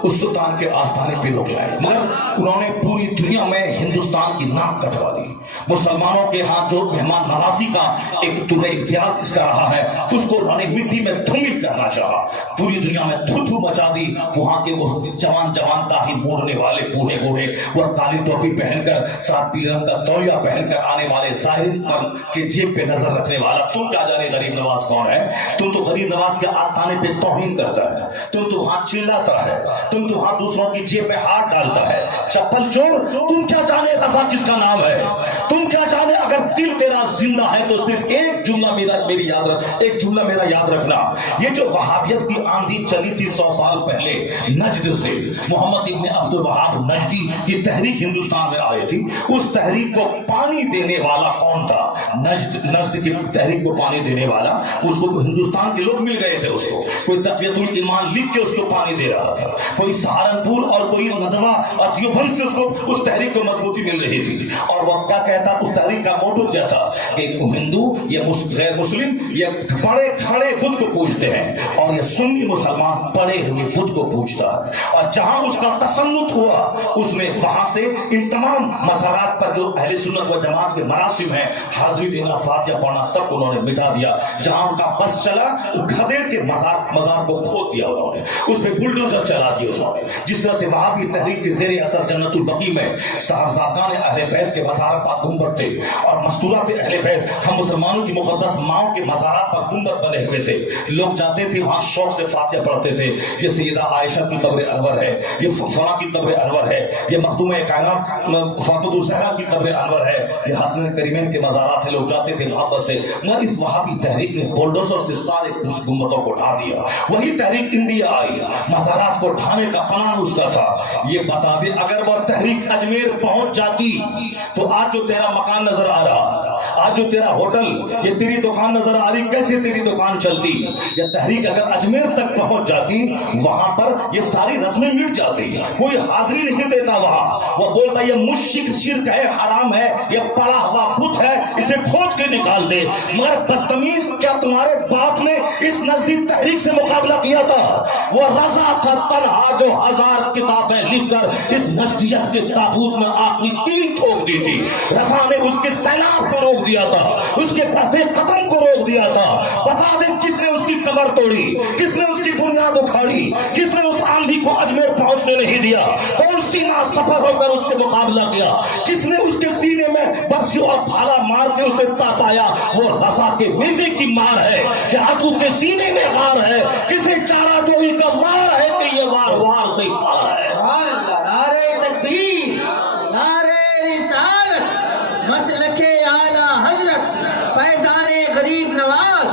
उस सुल्तान के आस्थाने पे लोग जाए, मगर उन्होंने पूरी दुनिया में हिंदुस्तान की नाक कटवा दी। मुसलमानों के हाथ जो मेहमान नवाजी का एक तुरे इतिहास इसका रहा है, उसको उन्होंने मिट्टी में धूमिल करना चाहा। पूरी दुनिया में धू धू मचा दी। वहां के वो जवान जवान दाढ़ी मोड़ने वाले बूढ़े बूढ़े, वो काली टोपी पहनकर साथ पीरम का तौलिया पहनकर आने वाले साहिब पर के जेब पे नजर रखने वाला। तुम क्या जाने गरीब नवाज कौन है? तुम तो गरीब नवाज के आस्थाने पे तौहीन करता है, तुम तो वहां चिल्लाता है, तुम तो वहां दूसरों की जेब में हाथ डालता है, चप्पल चोर, तुम क्या जाने रजा किसका नाम है, तुम क्या जाने अगर दिल तेरा जिंदा है तो सिर्फ एक जुमला मेरा याद रखना, ये जो वहाबियत की आंधी चली थी 100 साल पहले नजद से, मोहम्मद इब्न अब्दुल वहाब नजदी की तहरीक हिंदुस्तान में आई थी, उस तहरीक को पानी देने वाला कौन था? नजद की तहरीक को पानी देने वाला, उसको तो हिंदुस्तान के लोग मिल गए थे, उसको कोई तक़वियतुल ईमान लिख के उसको पानी दे रहा था, कोई सहारनपुर और कोई नदवा और देवबंद से उसको उस तहरीक को मजबूती मिल रही थी। और वह क्या कहता, उस तहरीक का मोटो क्या था कि हिंदू या गैर मुस्लिम ये बड़े खड़े बुद्ध को पूजते हैं और ये सुन्नी मुसलमान पड़े हुए बुद्ध को पूजता है, और जहां उसका तसल्लुत हुआ उसमें वहां से इन तमाम मज़ारात पर जो अहले सुन्नत व जमात के मरासिम हैं, हाज़िरी देना, फातिहा पढ़ना, सब उन्होंने मिटा दिया। जहां उनका बस चला गधेड़ के मज़ार को खोद दिया उन्होंने, उस पर बुलडोजर चला दिया उन्होंने। जिस तरह से वहाबी तहरीक के ज़ेरे असर जन्नतुल बकी में साहबजादान अहले बैत के मज़ार पर गुंबद थे और मस्तूरात अहले बैत, हम मुसलमानों की मुक़द्दस माओं के मज़ारात पर गुंबद बने हुए थे, लोग जाते थे वहां शौक से फातिहा पढ़ते थे। ये सैयदा आयशा की कब्र अनवर है, ये फला की कब्र अनवर है, ये मखदूम कायनात फातिमा ज़हरा की कब्र अनवर है, ये हसन करीमैन के मज़ारात है, लोग जाते थे मोहब्बत से। मगर इस वहाबी तहरीक ने बुलडोजर से सारे उस गुंबदों को ढा दिया। वही तहरीक इंडिया आई, मज़ारात को ढाने का प्लान उसका था। ये बता दे, अगर वह तहरीक अजमेर पहुंच जाती तो आज जो तेरा मकान नजर आ रहा, आज जो तेरा होटल, ये तेरी दुकान नजर आ रही, कैसे तेरी दुकान चलती? ये तहरीक अगर अजमेर तक पहुंच जाती, वहां पर ये सारी रस्में मिट जाती, कोई हाजिरी नहीं देता वहां। वो बोलता ये मुश्रिक शिर्क है, हराम है, ये पड़ा हुआ बुत है, इसे खोद के निकाल दे। मगर बदतमीज, क्या तुम्हारे बाप ने इस नजदीक तहरीक से मुकाबला किया था? वो रजा का तन्हा जो 1000 किताबें लिखकर इस नजदियत के ताबूत में आखिरी तीन ठोक दी थी। रजा ने उसके सैलाब को रोक दिया था, उसके बढ़ते कदम को रोक दिया था। बता दे किसने उसकी कमर तोड़ी, किसने उसकी बुनियाद उखाड़ी, किसने उस आंधी को अजमेर पहुंचने नहीं दिया? कौन सीना सफर होकर उसके मुकाबला किया? किसने उसके सीने में बरसी और भाला मार के उसे तापाया? वो रजा के नेज़े की मार है कि आंखों के सीने में गार है, किसे चारा जोई का वार है कि ये वार वार से पार है। नारे तकबीर, नारे रिसालत, मसलके आला हजरत, फैजाने गरीब नवाज।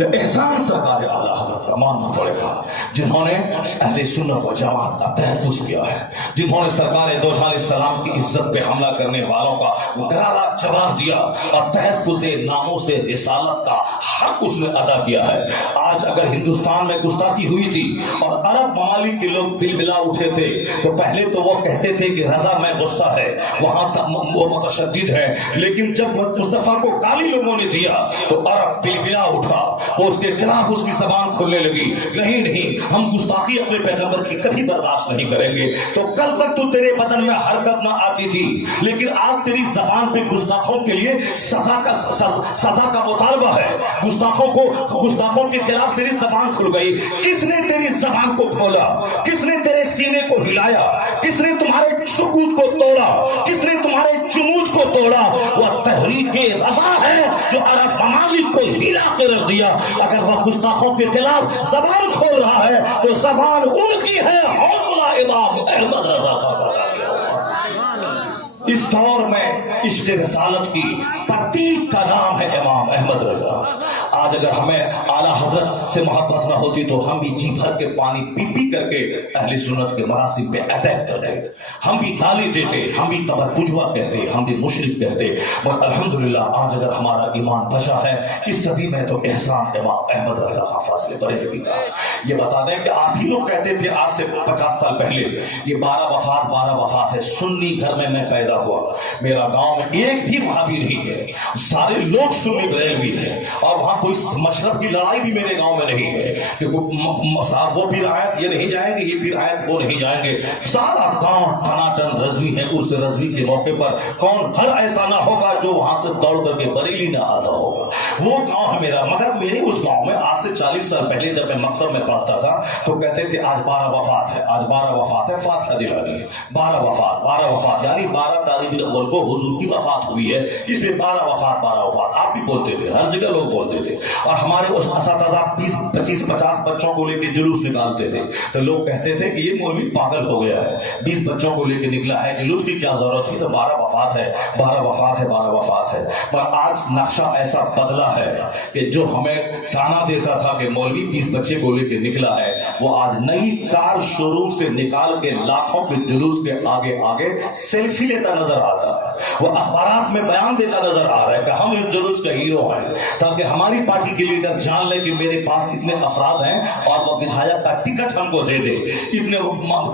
ये एहसान सरकार आला हजरत का मानना पड़ेगा, जिन्होंने अहले सुन्नत व जमात का तहफ़्फ़ुज़ किया है, जिन्होंने सरकार दो जहां सलाम की इज्जत पे हमला करने वालों का करारा जवाब दिया और तहफ़्फ़ुज़ नामों से रिसालत का हक उसने अदा किया है। आज अगर हिंदुस्तान में गुस्ताखी हुई थी और अरब ममालिक के लोग बिलबिला उठे थे, तो पहले तो वो कहते थे कि रजा में गुस्सा है, वहां वो मुतशद्दिद है, लेकिन जब मुस्तफा को गाली लोगों ने दिया तो अरब बिलबिला उठा, वो उसके खिलाफ उसकी जबान खुलने लगी। नहीं नहीं, हम गुस्ताखी अपने पैगंबर की कभी बर्दाश्त नहीं करेंगे। तो कल तक तो तेरे बदन में हरकत ना आती थी, लेकिन आज तेरी जबान पे गुस्ताखों के लिए सजा का मुतालबा है। गुस्ताखों के खिलाफ तेरी जबान खुल गई। किसने तेरी जबान को खोला? किसने तेरे सीने को हिलाया? किसने तुम्हारे सुकूत को तोड़ा? किसने तुम्हारे जुमूद को तोड़ा? वह तहरीके रजा है जो अरब ममालिक को हिला के रख दिया। अगर वह गुस्ताखों के खिलाफ जबान खोल रहा है तो जबान उनकी है, हौसला इमाम अहमद रजा का। इस दौर में इश्क़ रिसालत की प्रतीक का नाम है इमाम अहमद रजा। आज अगर हमें आला हजरत से मोहब्बत ना होती तो हम भी जी भर के पानी पी पी करके अहले सुन्नत के मरासिम पे अटैक करते, हम भी गाली देते, हम भी तबरपुजवा कहते, हम भी मुशरिक कहते। और अल्हम्दुलिल्लाह आज अगर हमारा ईमान बचा है इस सदी में तो एहसान इमाम अहमद रजा का फासले बड़े भी का। ये बता दें कि आप ही लोग कहते थे आज से 50 साल पहले ये 12 वफात है। सुन्नी घर में मैं पैदा हुआ, मेरा गांव में एक भी वहाबी नहीं है, सारे लोग सुन्नी बरेलवी हैं, और वहां कोई मशरब की लड़ाई भी मेरे गांव में नहीं है कि वो पीर आयत ये नहीं जाएंगे, ये पीर आयत वो नहीं जाएंगे। सारा गांव टनाटन रजवी है। उस रजवी के मौके पर कौन घर ऐसा ना होगा जो वहां से दौड़ करके बरेली ना आता होगा। वो गांव है मेरा। मगर मेरे उस गांव में आज से 40 साल पहले जब मैं मकतब में पढ़ता था तो कहते थे आज 12 वफात है, आज 12 वफात है, फातिहा दिलानी है। 12 वफात यानी 12 तारीख अव्वल को हुजूर की वफात हुई है, इसलिए 12 वफात आप भी बोलते थे, हर जगह लोग बोलते थे। और हमारे उस असातिज़ा 20, 25, 50 बच्चों को लेकर जुलूस निकालते थे तो लोग कहते थे कि ये मौलवी पागल हो गया है, 20 बच्चों को लेकर निकला है, जुलूस की क्या जरूरत थी, तो 12 वफात है। पर आज नक्शा ऐसा बदला है कि जो हमें ताना देता था कि मौलवी 20 बच्चे को लेकर निकला है, वो आज नई कार शोरूम से निकाल के लाखों के जुलूस के आगे आगे सेल्फी लेता नजर आता है। वो अखबारात में बयान देता नजर आ रहा है कि हम इस जुलूस के हीरो हैं, ताकि हमारी पार्टी के लीडर जान ले कि मेरे पास इतने अफराद हैं और वो विधायक का टिकट हमको दे दे। इतने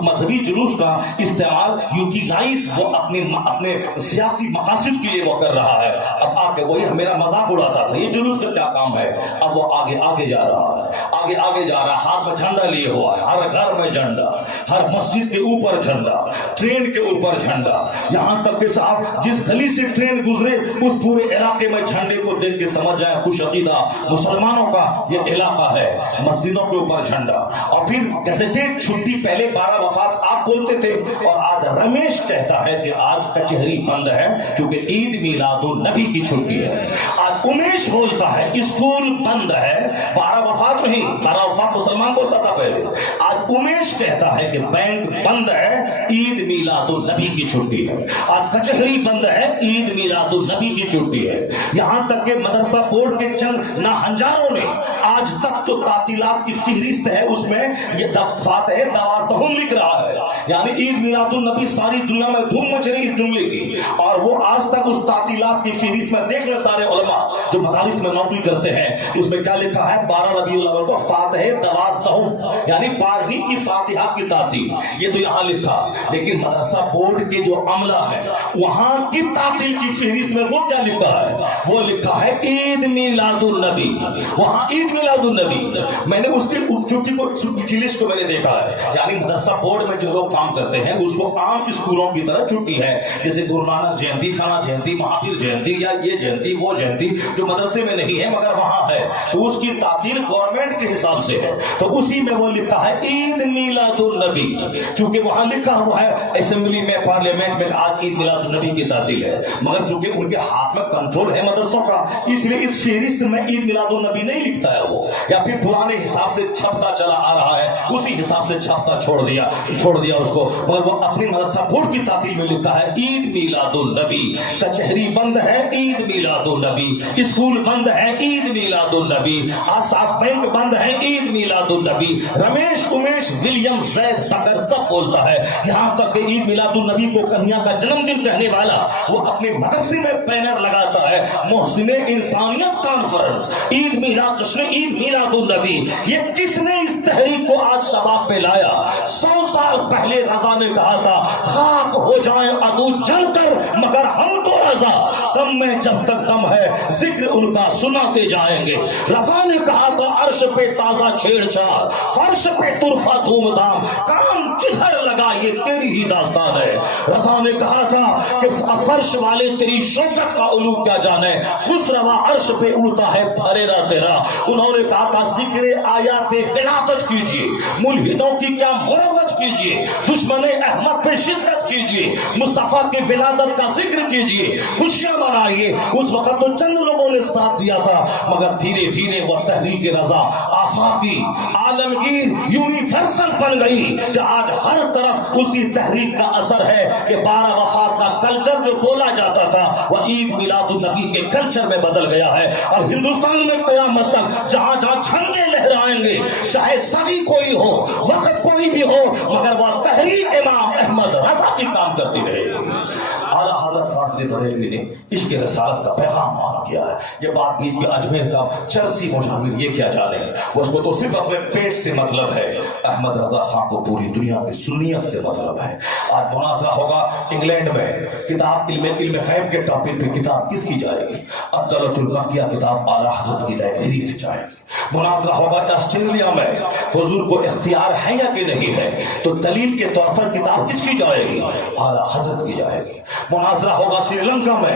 मजहबी जुलूस का इस्तेमाल यूटिलाइज वो अपने सियासी मकासद के लिए वो कर रहा है। अब आके वही मेरा मजाक उड़ाता था, ये जुलूस का क्या काम है, अब वो आगे जा रहा है, हाथ में झंडा लिए हुआ है, हर घर में झंडा, हर मस्जिद के ऊपर झंडा, ट्रेन के ऊपर झंडा, यहां तक कि साहब जिस गली से ट्रेन गुजरे उस पूरे इलाके में झंडे को देख के समझ जाए खुश अकीदा मुसलमानों का ये इलाका है, मस्जिदों के ऊपर झंडा। और फिर गैजेटेड छुट्टी, पहले 12 वफात आप बोलते थे और आज रमेश कहता है कि आज कचहरी बंद है क्योंकि ईद मिलादुन नबी की छुट्टी है। आज उमेश बोलता है स्कूल बंद है, 12 वफात नहीं, 12 वफात मुसलमान बोलता था पहले, आज उमेश कहता है कि बैंक बंद है, ईद मिलादुन नबी की छुट्टी है। आज कचहरी बंद है, ईद मिलादुन नबी की छुट्टी है। यहां तक कि मदरसा बोर्ड के चंद नाहंजारों ने आज तक जो तातीलात की फहरिस्त है उसमें ये फातिह दवास्तहुम लिख रहा है, यानी ईद मिलादुन नबी सारी दुनिया में धूम मच रही इस जुमले की। और वो आज तक उस तातीलात की फहरिस्त में देख ले सारे उलमा जो मदारिस में नौकरी करते हैं, उसमें क्या लिखा है, 12 रबीउल अव्वल को फातिह दवास्तहुम यानी 12वीं की फातिहा की तातील, ये तो यहाँ लिखा। लेकिन मदरसा बोर्ड के जो अमला है वहां की तातील की फहरिस्त में वो क्या लिखा है, वो लिखा है ईद मिलादुन नबी, वहां ईद मिलादुन नबी। मैंने उसकी छुट्टी को लिस्ट को मैंने देखा है, यानी मदरसा बोर्ड में जो लोग काम करते हैं उसको आम स्कूलों की तरह छुट्टी है, जैसे गुरु नानक जयंती, फला जयंती, महावीर जयंती या ये जयंती वो जयंती जो मदरसे में नहीं है मगर वहां है, तो उसकी तातील गवर्नमेंट के हिसाब से है। तो उसी में वो लिखा है ईद मिलादुन नबी, चूंकि वहां लिखा हुआ है असेंबली में, पार्लियामेंट में आज ईद मिलादुन नबी की तातील है, मगर चूंकि उनके हाथ में कंट्रोल है मदरसों का, इसलिए इस फहरिस्त में ईद मिलादुन नबी नहीं लिखता है वो, या फिर पुराने हिसाब से छपता चला आ रहा है, उसी हिसाब से छपता छोड़ दिया उसको, मगर वो अपनी मदरसा बोर्ड की तातील में लिखा है ईद मिलादुन नबी। कचहरी बंद है, ईद मिलादुन नबी, स्कूल बंद है, ईद मिलादुन नबी, आज 7 बैंक बंद है, ईद मिलादुन नबी। रमेश, उमेश, विलियम, जैद, बकर सब बोलता है, यहां तक कि ईद मिलादुन नबी को कन्हैया का जन्मदिन कहने वाला वो अपने मदरसे में बैनर लगाता है, मोहसिने इंसानियत कॉन्फ्रेंस, ईद मिलाद, जश्न ईद मिलादुन नबी। ये किसने इस तहरीक को आज शबाब पे लाया? 100 साल पहले रजा ने कहा था खाक हो जाए अदू जलकर मगर हम तो रजा, कम में जब तक दम है जिक्र उनका सुनाते जाएंगे। रजा ने कहा था अर्श पे ताजा छेड़छाड़, फर्श पे तुरफा धूमधाम, काम जिधर लगा ये तेरी ही दास्तान है। रजा ने कहा था कि फर्श वाले तेरी शौकत का उलू क्या जाने, खुसरवा अर्श पे उड़ता है फरेरा तेरा। उन्होंने कहा था जिक्र आयाते विलादत कीजिए, मुल्हिदों की क्या मुरव्वत कीजिए, दुश्मने अहमद पे शिद्दत कीजिए, मुस्तफा की विलादत का जिक्र कीजिए, खुशियां मनाइए। उस वक्त तो चंद लोगों ने साथ दिया था, मगर धीरे धीरे वह तहरीक रजा आफाकी, आलमगीर, यूनिवर्सल बन गई कि आज हर तरफ उसी तहरीक का असर है कि 12 वफात का कल्चर जो बोला जाता था वह ईद मिलादुन नबी के कल्चर में बदल गया है। और हिंदुस्तान में क़यामत तक जहां जहां झंडे लहराएंगे, चाहे सदी कोई हो, वक्त कोई भी हो, मगर वह तहरीक इमाम अहमद रजा की काम करती रहेगी। आला हजरत फाज़िल बरेलवी ने इश्क़ रसालत का पैगाम मान किया है। ये बात बीच में अजमेर का चरसी मुजाहिर ये क्या जाने, उसको तो सिर्फ अपने पेट से मतलब है, अहमद रजा खान को पूरी दुनिया की सुन्नियत से मतलब है। आज मुनाज़रा होगा इंग्लैंड में, किताब इल्म गैब के टॉपिक पे किताब किसकी जाएगी? अब्दुल मक्किया किताब आला हजरत की लाइब्रेरी से जाएगी। मुनाज़रा होगा ऑस्ट्रेलिया में, हुजूर को इख्तियार है या कि नहीं है, तो दलील के तौर पर किताब किसकी जाएगी? आला हजरत की जाएगी। मुनाज़रा मुनाजरा होगा श्रीलंका में,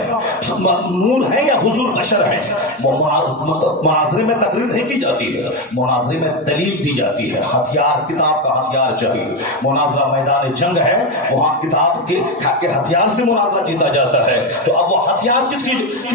नूर है या हुजूर बशर है, मुनाजरे में तकरीर नहीं की जाती है, मुनाजरे में दलील दी जाती है, हथियार, किताब का हथियार चाहिए। मुनाजरा मैदान जंग है, वहां किताब के हथियार से मुनाजरा जीता जाता है। तो अब वो हथियार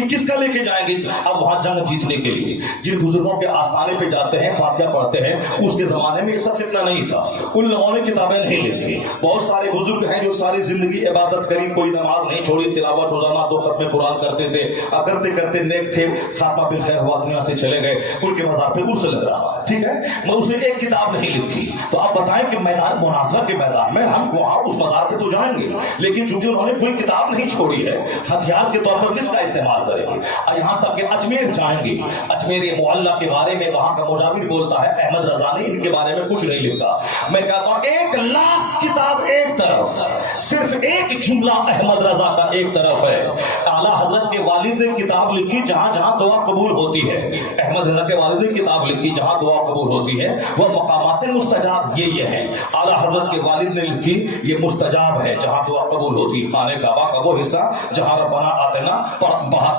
किसका लेके जाएंगे अब वहां जंग जीतने के लिए? जिन बुजुर्गों के आस्थाने पे जाते हैं, फातिहा पढ़ते हैं, उसके जमाने में ये सब फितना नहीं था, उन लोगों ने किताबें नहीं लिखी। बहुत सारे बुजुर्ग हैं जो सारी जिंदगी इबादत करी, कोई नमाज नहीं छोड़ी, तिलावत रोजाना 2 खत्म कुरान करते थे, करते करते नेक थे, खात्मा बिल खैर हुआ, दुनिया से चले गए, उनके मज़ार पे उर्स लग रहा, ठीक है, मैं उसने एक किताब नहीं लिखी। तो आप बताएं कि मैदान मुनाजरा के मैदान में हम वहां उस मज़ार पे तो जाएंगे, लेकिन चूंकि उन्होंने कोई किताब नहीं छोड़ी है, हथियार के तौर पर किसका इस्तेमाल करेंगे? और यहाँ तक कि अजमेर जाएंगे, अजमेर मुअल्ला के बारे में वहां का मुजाविर बोलता है, अहमद रजा ने इनके बारे में कुछ नहीं लिखा। मैं कहता हूं 1 लाख किताब एक तरफ, सिर्फ एक जुमला अहमद रजा का एक तरफ है। आला हजरत के वालिद ने किताब लिखी जहां जहां दुआ कबूल होती है, अहमद रजा के वालिद ने किताब लिखी जहां दुआ कबूल होती है, वह मकामात मुस्तजाब ये हैं। आला हजरत के वालिद ने लिखी ये मुस्तजाब है जहां दुआ कबूल होती है, खाने काबा का वो हिस्सा जहां रब्बना आतिना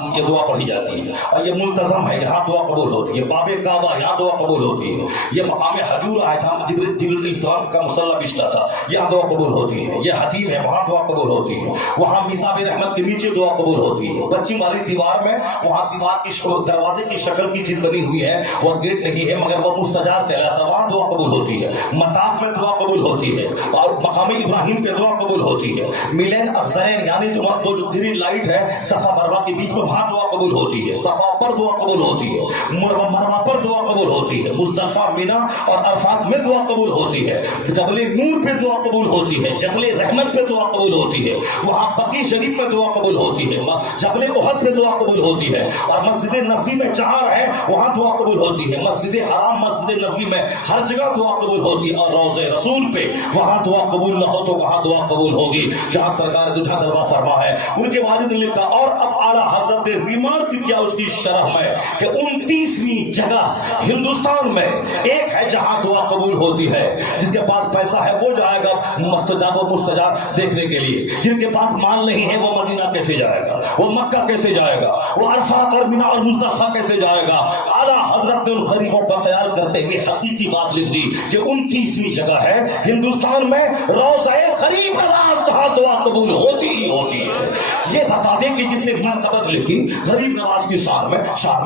ये दुआ पढ़ी जाती है, और ये मुल्तज़म है यहाँ दुआ कबूल होती है, बाबे काबा यहाँ दुआ कबूल होती है, ये मकाम हजूर आया था, जिब्रील इस्लाम का मुसल्ला बिछता था, यहाँ दुआ कबूल होती है, ये हतीम है वहाँ दुआ कबूल होती है, वहाँ मिसाब रहमत के नीचे दुआ कबूल होती है, पश्चिम वाली दीवार में वहाँ दीवार की दरवाजे की शक्ल की चीज बनी हुई है, वह गेट नहीं है मगर वह मुस्तजाब कहलाता, वहाँ दुआ कबूल होती है, मताफ में दुआ कबूल होती है, और मकाम इब्राहिम पे दुआ कबूल होती है, मिलन अफजरैन यानी जो ग्रीन लाइट है सफा मरवा के बीच में वहाँ दुआ कबूल होती है, सफा पर दुआ कबूल होती है, मरवा पर दुआ कबूल होती है, मुज़दलिफा मिना और अरफात में दुआ कबूल होती है, जबल नूर पे दुआ कबूल होती है, जबल रहमत पे दुआ कबूल होती है, वहाँ बकी शरीफ में दुआ कबूल होती है, जबल उहद पे दुआ कबूल होती है, और मस्जिद नबवी में जहाँ है वहाँ दुआ कबूल होती है, मस्जिद हराम मस्जिद नबवी में हर जगह दुआ कबूल होती है, और रोज़े रसूल पे वहाँ दुआ कबूल न हो तो वहाँ दुआ कबूल होगी जहाँ सरकार दूठा दरबार फरमा है। उनके वालिद ने लिखा, और अब आला हजरत ने रिमार्क किया उसकी शरह में कि 29वीं जगह हिंदुस्तान में एक है जहां दुआ कबूल होती है, जिसके पास पैसा है वो जाएगा मुस्तजाब और मुस्तजाब देखने के लिए, जिनके पास माल नहीं है वो मदीना कैसे जाएगा, वो मक्का कैसे जाएगा, वो अरफात और मिना और मुज़दलिफा कैसे जाएगा। आला हजरत ने उन गरीबों का ख्याल करते हुए हकीकी बात लिख दी कि 29वीं जगह है हिंदुस्तान में रोज़े गरीब नवाज जहां दुआ कबूल होती ही होती है। ये बता दें कि जिसने मरतबत लिखी गरीब नवाज की शान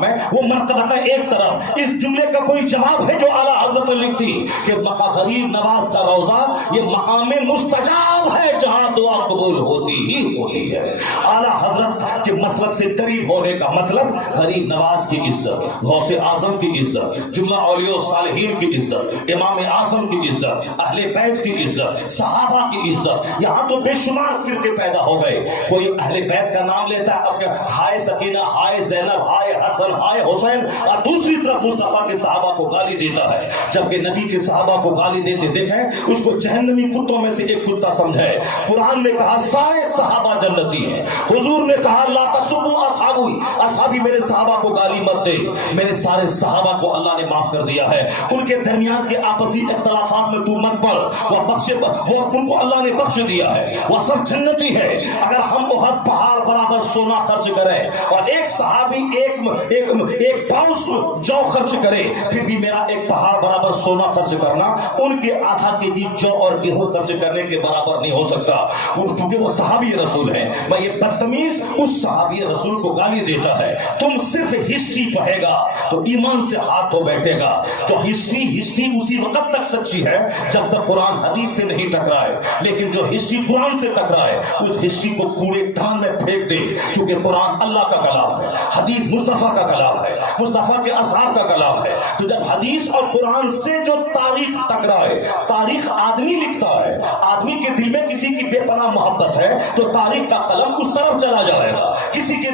में वो मरतबत एक तरफ, इस जुमले का कोई जवाब है जो आला हजरत ने लिख दी कि मका गरीब नवाज का रोजा ये मकाम मुस्तजाब है जहां दुआ कबूल होती ही होती है। आला हजरत के मसलक से करीब होने का मतलब गरीब नवाज की इज्जत, गौसे आजम की इज्जत, जुम्मा औलिया सालिहीन की इज्जत, इमाम आजम की इज्जत, अहले बैत की इज्जत, सहाबा की इज्जत, यहाँ तो बेशुमार फिरके पैदा हो गए। कोई अहले बैत का नाम लेता है, अब हाय सकीना, हाय ज़ैनब, हाय हसन, हाय हुसैन, और दूसरी तरफ मुस्तफा के सहाबा को गाली देता है, जबकि नबी के सहाबा को गाली देते देखें उसको जहन्नमी कुत्तों में से एक कुत्ता समझे। कुरान ने कहा सारे सहाबा जन्नती हैं, हुजूर ने कहा ला तसुब्बू असहाबी, असहाबी मेरे सहाबा को गाली मत दे, मेरे सारे सहाबा को अल्लाह ने माफ कर दिया है, उनके दरमियान के आपसी इख्तलाफात में तू मत पड़, वो उनको अल्लाह ने बख्श दिया है, वह सब जन्नती है। अगर हम बहुत पहाड़ बराबर सोना खर्च करें और एक सहाबी एक पाउंड जौ खर्च करे, फिर भी मेरा एक पहाड़ बराबर सोना खर्च करना उनके आधा केजी जौ और गेहूं खर्च करने के बराबर नहीं हो सकता, क्योंकि वो सहाबी रसूल है। मैं ये बदतमीज उस सहाबी रसूल को गाली देता है। तुम सिर्फ हिस्ट्री पढ़ेगा तो ईमान से हाथ हो बैठेगा। जो हिस्ट्री उसी वक्त तक सच्ची है जब तक कुरान हदीस से नहीं टकराए, लेकिन जो हिस्ट्री कुरान से टकराए उस हिस्ट्री को कूड़ेदान में फेंक दे, क्योंकि कुरान अल्लाह का कलाम है, हदीस मुस्तफा का कलाम है, मुस्तफा के असहाब का कलाम है। तो जब हदीस और कुरान से जो तारीख टकराए, तारीख आदमी लिखता है, आदमी के दिल में किसी की बेपनाह मोहब्बत है तो तारीख का कलम उस तरफ चला जाएगा। किसी के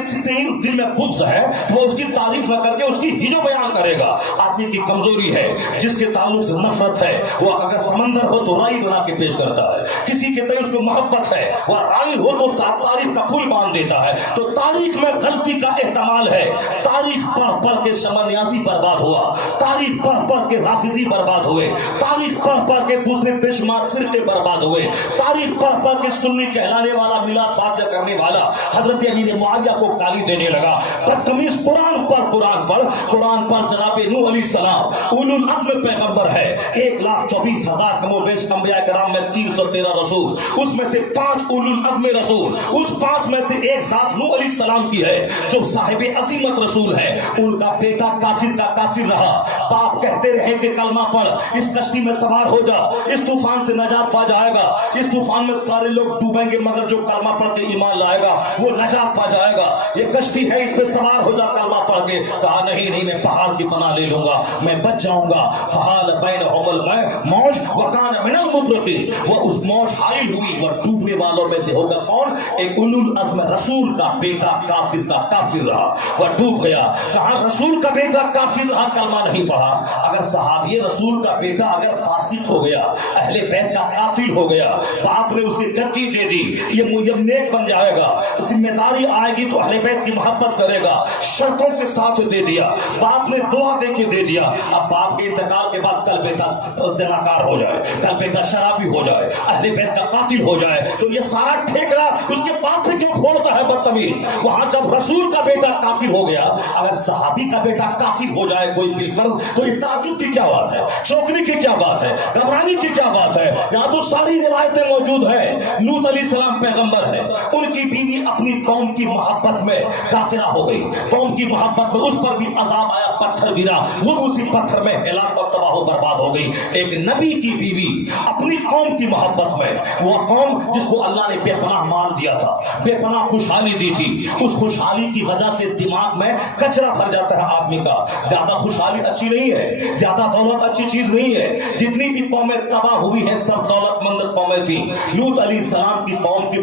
दिल में बुग़्ज़ है तो वो उसकी तारीफ न करके उसकी हिजो बयान करेगा। आदमी की कमजोरी है, जिसके ताल्लुक से नफरत है वो अगर समंदर हो तो राई बना के पेश करता है, किसी के तय उसको मोहब्बत है वह राई हो तो तारीफ का पुल बांध देता है। तो تاریخ میں غلطی کا احتمال ہے. تاریخ پڑھ پڑھ کے شمع نیازی برباد ہوا, تاریخ پڑھ پڑھ کے رافضی برباد ہوئے, تاریخ پڑھ پڑھ کے دوسرے بے شمار فرقے برباد ہوئے, تاریخ پڑھ پڑھ کے سنی کہلانے والا میلاد فاتحہ کرنے والا حضرت امیر معاویہ کو گالی دینے لگا. بدتمیز قرآن پڑھ, قرآن پڑھ, قرآن پڑھ. جناب نوح علیہ السلام اولو العزم پیغمبر ہے. 1,24,000 کم و بیش انبیاء کرام میں 313 رسول, اس میں سے 5 اولو العزم رسول, اس 5 میں سے ایک ذات نوح علیہ السلام کی ہے جو صاحب عظیمت رسول ہے. ان کا بیٹا کافر کا کافر رہا. باپ کہتے رہے کہ کلمہ پڑھ, اس کشتی میں سوار ہو جا, اس طوفان سے نجات پا جائے گا. اس طوفان میں سارے لوگ ڈوبیں گے مگر جو کلمہ پڑھ کے ایمان لائے گا وہ نجات پا جائے گا. یہ کشتی ہے, اس پہ سوار ہو جا کلمہ پڑھ کے. کہا نہیں, میں پہاڑ کی پناہ لے لوں گا, میں بچ جاؤں گا. فحال بینہم الموج وکان من المغرقین, وہ اس موج حائل ہوئی, وہ ڈوبنے والوں میں سے ہوگا. کون؟ ایک اولو العزم رسول کا بیٹا کافر کا کافر رہا, وہ ڈوب گیا. کہا رسول کا بیٹا کافر رہا, کلمہ نہیں پڑھا. اگر صحابی رسول کا بیٹا اگر فاسق ہو گیا, اہل بیت کا قاتل ہو گیا, باپ نے اسے گدی دے دی, یہ نیک بن جائے گا, ذمہ داری آئے گی تو اہل بیت کی محبت کرے گا, شرطوں کے ساتھ دے دیا, باپ نے دعا دے کے دے دیا. اب باپ کے انتقال کے بعد کل بیٹا زناکار ہو جائے, کل بیٹا شرابی ہو جائے, اہل بیت کا قاتل ہو جائے, تو یہ سارا ٹھیکرا اس کے باپ پہ کیوں کھولتا ہے بدتمیز؟ وہاں جب رسول کا بیٹا کافر ہو گیا, اگر صحابی کا بیٹا کافر ہو جائے کوئی بالفرض, تو اس تعجب کی کیا بات ہے, چوکنے کی کیا بات ہے, گھبرانے کی کیا بات ہے؟ یہاں تو ساری روایتیں موجود ہیں. لوط علیہ السلام پیغمبر ہے, ان کی بیوی اپنی قوم کی محبت میں کافرہ ہو گئی, قوم کی محبت میں اس پر بھی عذاب آیا, پتھر گرا, وہ اسی پتھر میں ہلاک اور تباہ و برباد ہو گئی. ایک نبی کی بیوی اپنی قوم کی محبت میں, وہ قوم جس کو اللہ نے بے پناہ مال دیا تھا, بے پناہ خوشحالی دی تھی, اس خوشحالی کی وجہ سے دماغ میں کچرا بھر جاتا ہے آدمی کا. زیادہ خوشحالی اچھی نہیں ہے, زیادہ دولت اچھی چیز نہیں ہے. جتنی بھی قومیں تباہ ہوئی ہیں سب دولت مند قومیں تھیں. لوط علیہ السلام کی قوم کی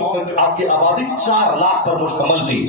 آبادی 4 لاکھ پر مشتمل تھی.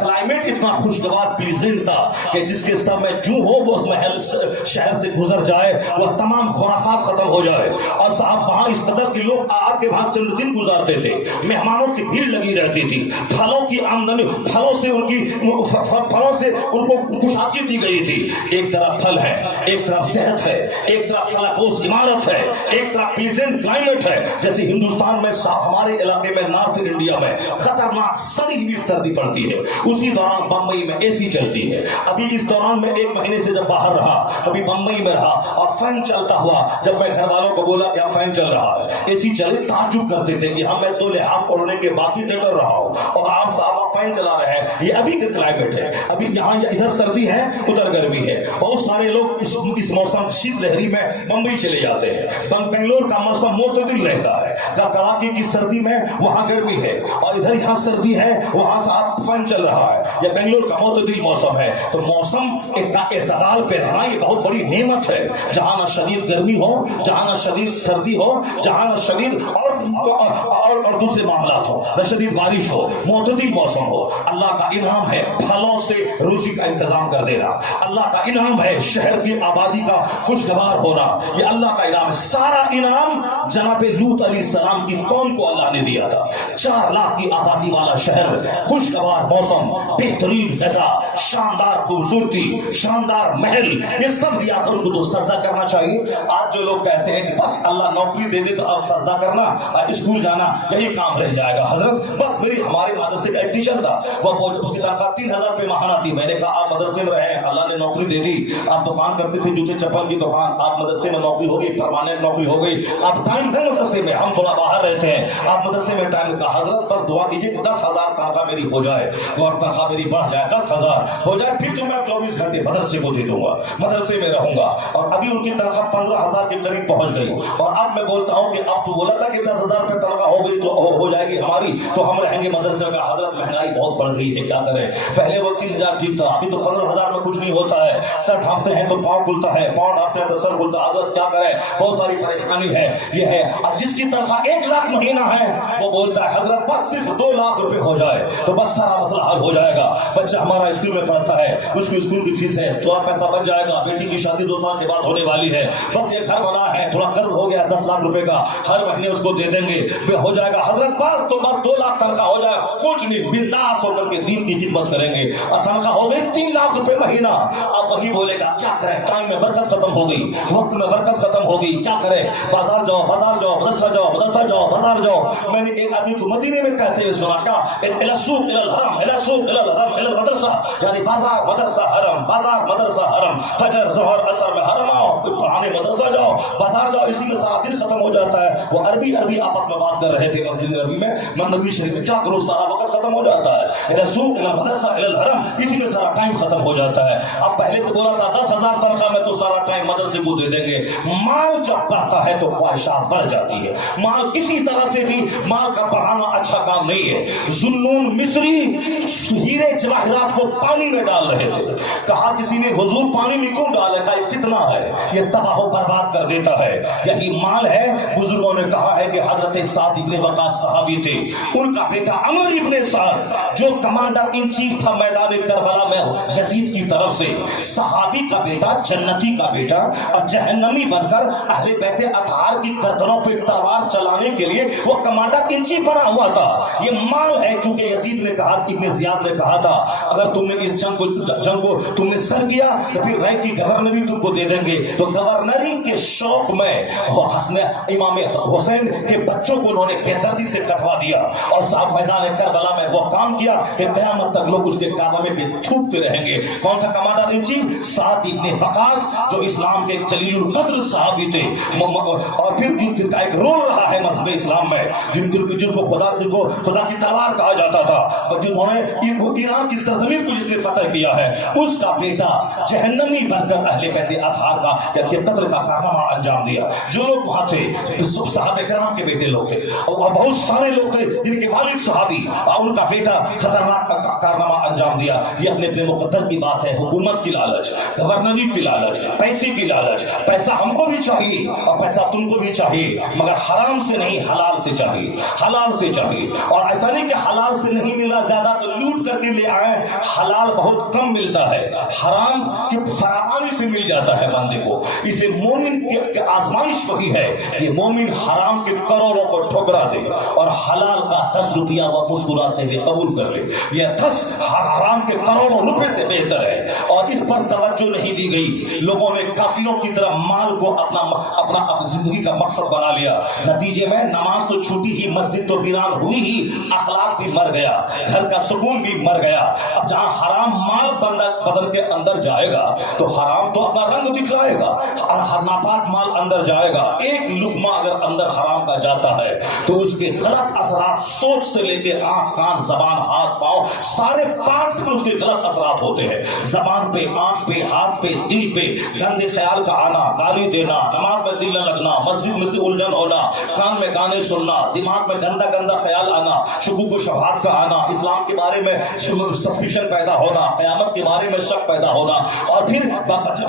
کلائمیٹ اتنا خوشگوار پلیزنٹ تھا کہ جس کے سر میں جو ہو وہ محل شہر سے گزر جائے, وہ تمام خرافات ختم ہو جائے. اور صاحب وہاں اس قدر کے لوگ آ کے وہاں چند دن گزارتے تھے, مہمانوں کی بھیڑ لگی رہتی تھی, پھلوں کی آمدنی, پھلوں سے ان کو کشادگی دی گئی تھی. ایک طرف پھل ہے, ایک طرف صحت ہے, ایک طرف فلکوس عمارت ہے, ایک طرف پلیزنٹ کلائمیٹ ہے. جیسے ہندوستان میں ہمارے علاقے میں نارتھ انڈیا میں خطرناک سڑی ہوئی سردی پڑتی ہے, اسی دوران بمبئی میں اے سی چلتی ہے. ابھی اس دوران میں 1 مہینے سے جب باہر رہا, ابھی بمبئی میں رہا اور فین چلتا ہوا, جب میں گھر والوں کو بولا کیا فین چل رہا ہے, اے سی چلے, تعجب کرتے تھے کہ ہاں میں تو لحاف اوڑھنے کے بعد بھی ٹکر رہا ہوں اور آپ صاحب فین چلا رہے ہیں. یہ ابھی کا کلائمیٹ ہے, ابھی یہاں ادھر سردی ہے ادھر گرمی ہے. بہت سارے لوگ اس موسم شیت لہری میں بمبئی چلے جاتے ہیں. بنگلور کا موسم معتدل رہتا ہے, کڑاکے کی سردی میں وہاں گرمی ہے اور ادھر یہاں سردی ہے, وہاں صاحب فین چل رہا ہے. یہ بنگلور کا معتدل موسم ہے. تو موسم کا اعتدال پہ رہنا یہ بہت بڑی نعمت ہے. جہاں نہ شدید گرمی ہو, جہاں نہ شدید سردی ہو, جہاں نہ شدید اور دوسرے معاملات ہو, نہ شدید بارش ہو, معتدل موسم ہو. اللہ کا انعام ہے پھلوں سے روزی کا انتظام کر دینا, اللہ کا انعام ہے شہر کی آبادی کا خوشگوار ہونا, یہ اللہ کا انعام ہے. سارا انعام جناب لوط علیہ السلام کی قوم کو اللہ نے دیا تھا. 4 لاکھ کی آبادی والا شہر, خوشگوار موسم, بہترین غذا, شاندار خوبصورتی, شاندار محل, یہ سب دیا تھا. ان کو تو سجدہ کرنا چاہیے. آج جو لوگ کہتے ہیں کہ بس اللہ نوکری دے دے تو اب سجدہ کرنا, اسکول جانا یہی کام رہ جائے گا. حضرت بس میری ہمارے مدرسے کا ایک ٹیچر تھا, وہ اس کی تنخواہ 3000 روپے ماہانہ تھی. میں نے کہا آپ مدرسے میں رہیں, اللہ نے نوکری دے دی, آپ دکان کرتے تھے جوتے چپل کی دکان, آپ مدرسے میں نوکری ہو گئی, پرماننٹ نوکری ہو گئی, آپ ٹائم دیں مدرسے میں, ہم تھوڑا باہر رہتے ہیں, آپ مدرسے میں ٹائم کا. حضرت بس دعا کیجیے کہ 10,000 تنخواہ میری ہو جائے, اور تنخواہ میری بڑھ جائے, 10,000 ہو جائے, پھر تو میں 24 گھنٹے مدرسے کو دے دوں گا, مدرسے میں رہوں گا. اور ابھی ان کی تنخواہ 15,000 کے قریب پہنچ گئی. اور اب میں بولتا ہوں کہ اب تو بولا تھا کہ 10,000 روپے تنخواہ ہو گئی تو ہو جائے گی ہماری, تو ہم رہیں گے مدرسے کا. حضرت مہنگائی بہت بڑھ گئی ہے, کیا کریں. پہلے وہ 3,000 ٹھیک تھا, ابھی تو 15,000 میں کچھ نہیں ہوتا ہے. سر ڈھانپتے ہیں تو پاؤں کھلتا ہے, پاؤں ڈھانپتے ہیں تو سر کھلتا ہے. حضرت کیا کریں, بہت ساری پریشانی ہے. یہ ہے جس کی तनख्वाह 1 लाख महीना है, वो बोलता है हजरत बस सिर्फ 2 लाख रुपए हो जाए तो बस सारा मसला हल हो जाएगा। बच्चा हमारा स्कूल में पढ़ता है, उसकी स्कूल की फीस है, थोड़ा पैसा बच जाएगा, बेटी की शादी 2 साल के बाद होने वाली है, बस ये घर बना है, थोड़ा कर्ज हो गया 10 लाख रुपए का, हर महीने उसको दे देंगे, हो जाएगा हजरत बस, तो बस 2 लाख तनख्वाह हो जाए, कुछ नहीं, बिंदास होकर के दीन की खिदमत करेंगे। और तनख्वाह हो गई 3 लाख रुपए महीना। अब वही बोलेगा क्या करें, टाइम में बरकत खत्म हो गई, वक्त में बरकत खत्म हो गई, क्या करें, बाजार जाओ, बाजार जाओ, मदरसा जाओ, मदरसा जाओ, बाजार जाओ। मैंने एक आदमी को मदीने में कहते हुए सुना, क्या इला सूक इला हरम, इला सूक इला हरम इला मदरसा, यानी बाजार मदरसा हरम, बाजार मदरसा हरम, फजर जोहर असर में हरम आओ, पढ़ाने मदरसा जाओ, बाजार जाओ, इसी में सारा दिन खत्म हो जाता है। वो अरबी आपस में बात कर रहे थे मस्जिद नबी में, नबी शरीफ में, क्या करो सारा वक्त खत्म हो जाता है, इला सूक इला मदरसा इला हरम, इसी में सारा टाइम खत्म हो जाता है। अब पहले तो बोला था 10,000 तनख्वाह में तो सारा टाइम मदरसे को दे देंगे। माल जब बढ़ता है तो ख्वाहिशात बढ़ जाती है। माल किसी तरह से भी माल का बढ़ाना अच्छा काम नहीं है। जुन्नून मिस्री हीरे जवाहरात को पानी में डाल रहे थे, कहा किसी ने हुजूर पानी में क्यों डाले, कहा फितना है, ये तबाह बर्बाद कर देता है, यही माल है। बुजुर्गों ने कहा है कि हजरत साद इब्ने वकास सहाबी थे, उनका बेटा अमर इब्ने साद जो कमांडर इन चीफ था मैदान करबला में यजीद की तरफ से, सहाबी का बेटा, जन्नती का बेटा, और जहन्नमी बनकर अहले बैत अतहार की गर्दनों पे तलवार चलाने के लिए वो कमांडर इन चीफ बना हुआ था। ये माल है, चूंकि यजीद ने कहा, इब्ने जियाद ने कहा था, अगर तुमने इस जंग को तुमने सर किया तो फिर रह की गवर्नरी तुमको दे देंगे। तो गवर्नरी के शौक में इमाम हुसैन के बच्चों को उन्होंने बेदर्दी से कटवा दिया और साहब मैदान करबला में वो काम किया कि क़यामत तक लोग उसके कारनामे पे थूकते रहेंगे। कौन था कमांडर इन चीफ? साद इब्ने वकास, जो इस्लाम के जलीलुल कद्र सहाबी थे, और फिर जिनका एक रोल रहा है मज़हब इस्लाम में, जिनको खुदा की तलवार कहा जाता था, जिन्होंने ईरान की सरजमीन को जिसने फतह किया है, उसका बेटा जहन्नमी बनकर अहले बैत अतहार का कत्ल का कारनामा अंजाम दिया। जो लोग वहां थे सहाबे किराम के बेटे लोग थे, और बहुत सारे लोग थे जिनके वालिद सहाबी, और उनका बेटा खतरनाक कारनामा अंजाम दिया। ये अपने प्रेम मुकद्दर की बात है। हुकूमत की लालच, गवर्नरी की लालच, पैसे की लालच, पैसा हमको भी चाहिए और पैसा तुमको भी चाहिए, मगर हराम से नहीं, हलाल से चाहिए, हलाल से चाहिए। और ऐसा नहीं कि हलाल से नहीं मिल रहा ज्यादा तो लूट करके ले आए, हलाल बहुत कम मिलता है, हराम की फरावानी से मिल जाता है बंदे को। इसे मोमिन की आजमाइश वही है कि मोमिन हराम के करोड़ों को ठुकरा दे और हलाल का 10 रुपया वो मुस्कुराते हुए कबूल कर ले। यह 10 हराम के करोड़ों रुपए से बेहतर है, और इस पर तवज्जो नहीं दी गई। लोगों ने काफिरों की तरह माल को अपना जिंदगी का मकसद बना लिया। नतीजे में नमाज तो छूटी ही, मस्जिद तो वीरान हुई ही, अखलाक भी मर गया, घर का सुकून भी मर गया। अब जहां हराम माल बदन के अंदर जाएगा तो हराम तो अपना रंग दिखलाएगा, और नापाक माल अंदर जाएगा। एक लुकमा अगर अंदर हराम का जाता है तो उसके गलत असरात सोच से लेके आंख, कान, जबान, हाथ, पांव, सारे पार्ट्स पे उसके गलत असरात होते हैं। जबान पे, आंख पे, हाथ पे, दिल पे गंदे ख्याल का आना, गाली देना, नमाज में दिल न लगना, मस्जिद में से उलझन होना, कान में गाने सुनना, दिमाग में गंदा गंदा ख्याल आना, शुकूक व शुबहात का आना, इस्लाम के बारे में सस्पिशन पैदा होना, क़यामत के बारे में शक पैदा होना, और फिर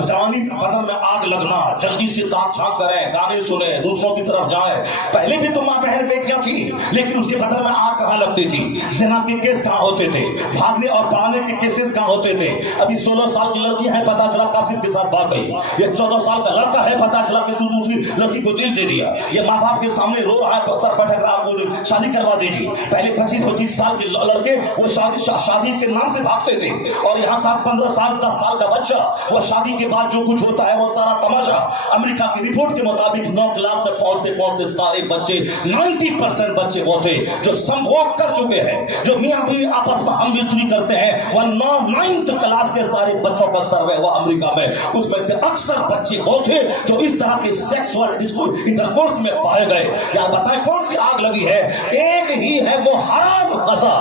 जवानी बदन में आग लगना, जल्दी से ताक झांक करें, गाने सुने, दूसरों की तरफ जाए। पहले भी तो माँ बहन बेटियां थी, लेकिन उसके बदन में आग कहाँ लगती थी? ज़िना के केस कहाँ होते थे? भागने और पढ़ाने के केसेस कहाँ होते थे? अभी 16 साल की लड़की है, पता चला काफिर के साथ भाग गई। ये 14 साल का लड़का है, पता चला कि तू दूसरी लड़की को दिल दे दिया। ये माँ बाप के सामने रो रहा है, सर पटक रहा है, शादी करवा दीजिए। पहले 25-25 साल के लड़के वो शादी के नाम से भागते थे, और यहाँ 7-15 साल 10 साल का बच्चा, वो शादी के बाद जो कुछ होता है वो सारा तमाशा। अमेरिका की रिपोर्ट के मुताबिक 9 क्लास में पहुंचते पहुंचते सारे बच्चे, 90% बच्चे वो थे जो संभोग कर चुके हैं, जो मियां बीवी आपस में हम बिस्तरी करते हैं। वो 9th क्लास के सारे बच्चों का सर्वे हुआ अमेरिका में, उसमें से अक्सर बच्चे वो थे जो इस तरह के सेक्सुअल इंटरकोर्स में पाए गए। यार बताएं कौन सी आग लगी है? एक ही है, वो हराम गज़ा।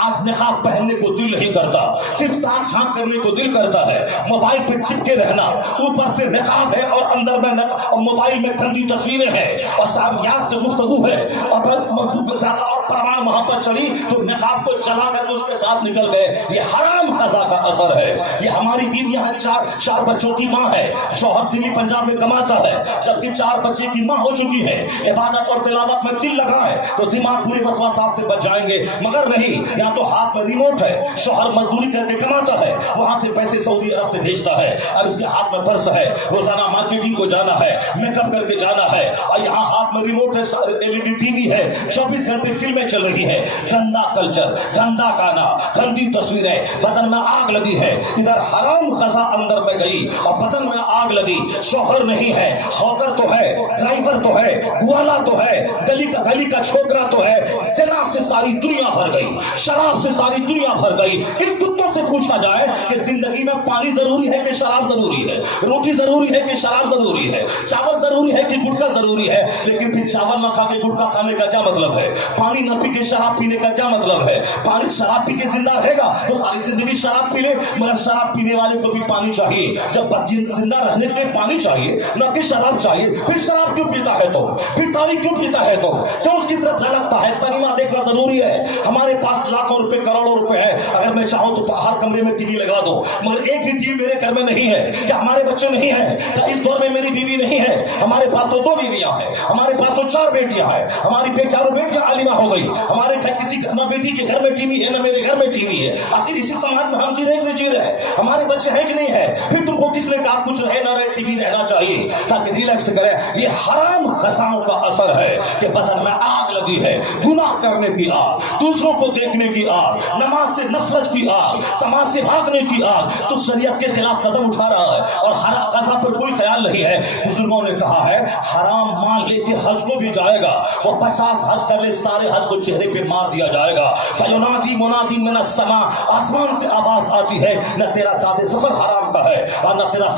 आज नकाब पहनने को दिल नहीं करता, सिर्फ ताक झांक करने को दिल करता है, मोबाइल पे चिपके रहना, ऊपर से नकाब है और अंदर में और मोबाइल में गंदी तस्वीरें हैं और साहब यार से गुफ्तगू है और ज्यादा और परवान मोहब्बत चढ़ी तो नकाब को चला कर उसके साथ निकल गए। ये हराम कज़ा का असर है। ये हमारी बीवियां चार बच्चों की माँ है, शौहर दिल्ली पंजाब में कमाता है, जबकि 4 बच्चे की माँ हो चुकी है। इबादत और तिलावत में दिल लगा है तो दिमाग पूरे वसवासात से बच जाएंगे, मगर नहीं, यहाँ तो हाथ में रिमोट है, शौहर मजदूरी करके कमाता है, वहां से पैसे सऊदी अरब से भेजता है, अब इसके हाथ में पर्स है, रोजाना मार्केटिंग को जाना है, मेकअप करके जाना है, और यहाँ हाथ में रिमोट है, LED टीवी है, 24 घंटे फिल्में चल रही है। गंदा कल्चर, गंदा गाना, गंदी तस्वीरें, बदन में आग लगी है। इधर हराम कज़ा अंदर में गई और बदन में आग लगी। शौहर नहीं है, हॉकर तो है, ड्राइवर तो है, ग्वाला तो है, गली का छोकरा तो है। ज़िना से सारी दुनिया भर गई, शराब से सारी दुनिया भर गई। इन कुत्तों से पूछा जाए कि जिंदगी में पानी जरूरी है कि शराब जरूरी है, रोटी जरूरी है कि शराब जरूरी है, चावल जरूरी है कि गुटखा जरूरी है, लेकिन फिर चावल ना खा के गुटखा खाने का क्या मतलब है? पानी ना पी के शराब पीने का क्या मतलब है? पानी शराब पी के जिंदा रहेगा तो सारी जिंदगी शराब पी ले, मगर शराब पीने वाले को भी पानी चाहिए। जब जिंदा रहने के लिए पानी चाहिए, न कि शराब चाहिए, फिर शराब क्यों पीता है? तो फिर ताली क्यों पीता है? तो क्यों उसकी तरफ न लगता है? सिनेमा देखना जरूरी है। हमारे पास लाखों रुपए, करोड़ों रुपए है, अगर मैं चाहूं तो हर कमरे में टीवी लगा दो, मगर एक भी टीवी मेरे घर में नहीं है। क्या हमारे बच्चे नहीं है? क्या इस दौर में मेरी बीवी नहीं है? हमारे पास तो 2 बीवियां हैं, हमारे पास तो 4 बेटियां हैं, हमारी चारों बेटियां आलिमा हो गई। हमारे घर किसी न बेटी के घर में टीवी है, न मेरे घर में टीवी है। आखिर इसी समाज में हम जी रहे नहीं जी रहे? हमारे बच्चे हैं कि नहीं है? फिर तुमको किसने कहा कुछ रहे ना रहे, टीवी रहना चाहिए ताकि रिलैक्स करे। ये हराम कज़ाओं का असर है कि बदन में आग लगी है, गुनाह करने की आग, दूसरों को देखने की आग, नमाज से नफरत की आग, समाज से भागने की आग, तो शरीयत के खिलाफ कदम उठा रहा है और हराम कज़ा पर कोई ख्याल नहीं है। बुजुर्गों ने कहा है हराम माल लेके हज को भी जाएगा, वो 50 हज कर ले, सारे हज को चेहरे पे मार दिया जाएगा। फयुनादी मुनादी मिनस समा, आसमान से आवाज आती है, न तेरा सादे सफर हराम का है और न तेरा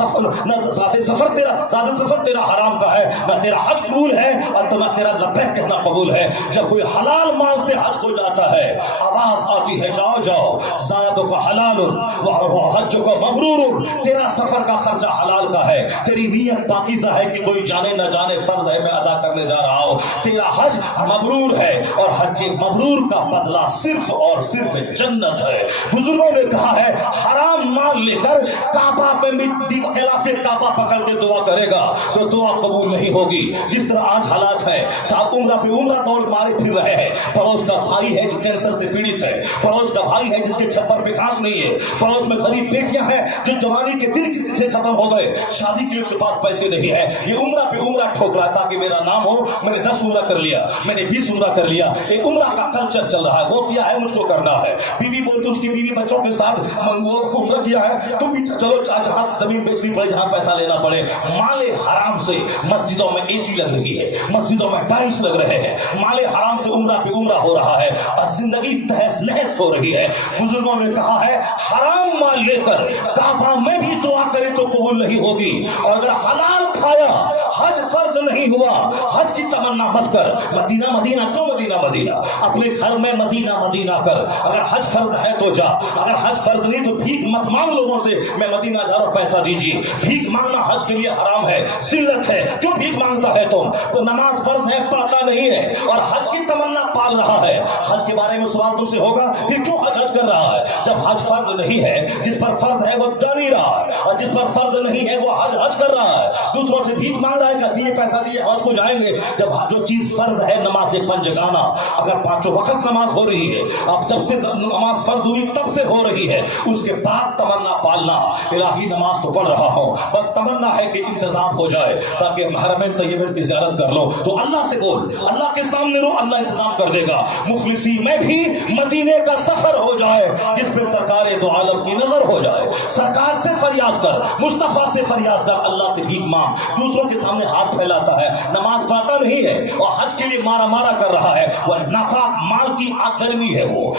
सादे सफर तेरा हराम का है, न तेरा हज कबूल है और न तेरा लब्बैक कहना कबूल है। जब कोई हलाल माल से हज को जाता है, आवाज आती है जाओ जाओ, ज़ादो का हलाल व हज को मबरूर, तेरा सफर का खर्चा हलाल का है, तेरी नीयत पाकीज़ा है कि कोई जाने न जाने फर्ज है मैं अदा करने जा रहा हूं, तेरा हज मबरूर है और हज मबरूर का बदला सिर्फ और सिर्फ जन्नत है। बुजुर्गों ने कहा है हराम माल लेकर काबा पे खिलाफे काबा पकड़ के दुआ करेगा तो दुआ कबूल नहीं होगी। जिस तरह आज हालात है, साहब उम्रा पे उम्रा दौड़ मारे फिर रहे हैं, पड़ोस का भाई है जो कैंसर से पीड़ित है, पड़ोस का भाई है जिसके छप्पर पे घास नहीं है, पड़ोस में गरीब बेटियां हैं जो जवानी के दिन किसी से खत्म हो गए, शादी के लिए उसके पास पैसे नहीं है, ये उम्रा पे उम्रा ठोक रहा ताकि मेरा नाम हो, मैंने 10 उम्रा कर लिया, मैंने 20 उम्रा कर लिया। एक उम्रा का कल्चर चल रहा है, वो किया है मुझको करना है। बीवी बोलती उसकी बीवी बच्चों के साथ वो उम्रा किया है, तुम भी चलो जहां जमीन बेचनी पड़े, जहां पैसा लेना पड़े। माले हराम से मस्जिदों में एसी लग रही है, मस्जिदों में टाइल्स लग रहे हैं, माले हराम से उम्रा पे उम्रा हो रहा है और जिंदगी तहस नहस हो रही है। बुजुर्गों ने कहा है हराम माल लेकर काबा में भी दुआ करे तो कबूल नहीं होगी, और अगर हलाल खाया, हज फर्ज नहीं हुआ, हज की तमन्ना मत कर। मदीना मदीना क्यों मदीना मदीना, अपने घर में मदीना मदीना कर। अगर हज फर्ज है तो जा, अगर हज फर्ज नहीं तो भीख मत मांग लोगों से, मैं मदीना जा रहा हूं पैसा दीजिए। भीख मांगना हज के लिए हराम है, जिल्लत है। क्यों भीख मांगता है तुम? तो नमाज फर्ज है, पढ़ता नहीं है और हज की तमन्ना पाल रहा है। हज के बारे में सवाल तुमसे होगा, फिर क्यों हज हज कर रहा है? जब हज फर्ज नहीं है, जिस पर फर्ज है वो जा नहीं रहा है, और जिस पर फर्ज नहीं है वो हज हज कर रहा है, दूसरों से भीख मांग रहा है, कहती है पैसा दिए हज को जाएंगे। जब जो चीज फर्ज है, नमाज पंज गाना, अगर 5 वक्त नमाज हो रही है, अब जब से नमाज फर्ज हुई तब से हो रही है, उसके बाद तमन्ना पालना, इलाही नमाज तो पढ़ रहा हूं, बस तमन्ना है कि इंतजाम हो जाए ताकि हरमैन तैयबैन की ज़ियारत कर लो। तो अल्लाह से बोल, अल्लाह के सामने रो, अल्लाह इंतजाम कर देगा। मुफलिसी में भी मदीने का सफर हो जाए जिस पे सरकार दो आलम की नजर हो जाए। सरकार से फरियाद कर, मुस्तफा से फरियाद कर, अल्लाह से भीख मांग। दूसरों के सामने हाथ फैलाता है, नमाज पढ़ता नहीं है और हज के लिए मारा मारा कर रहा है, वह नापाक माल की गर्मी है, वो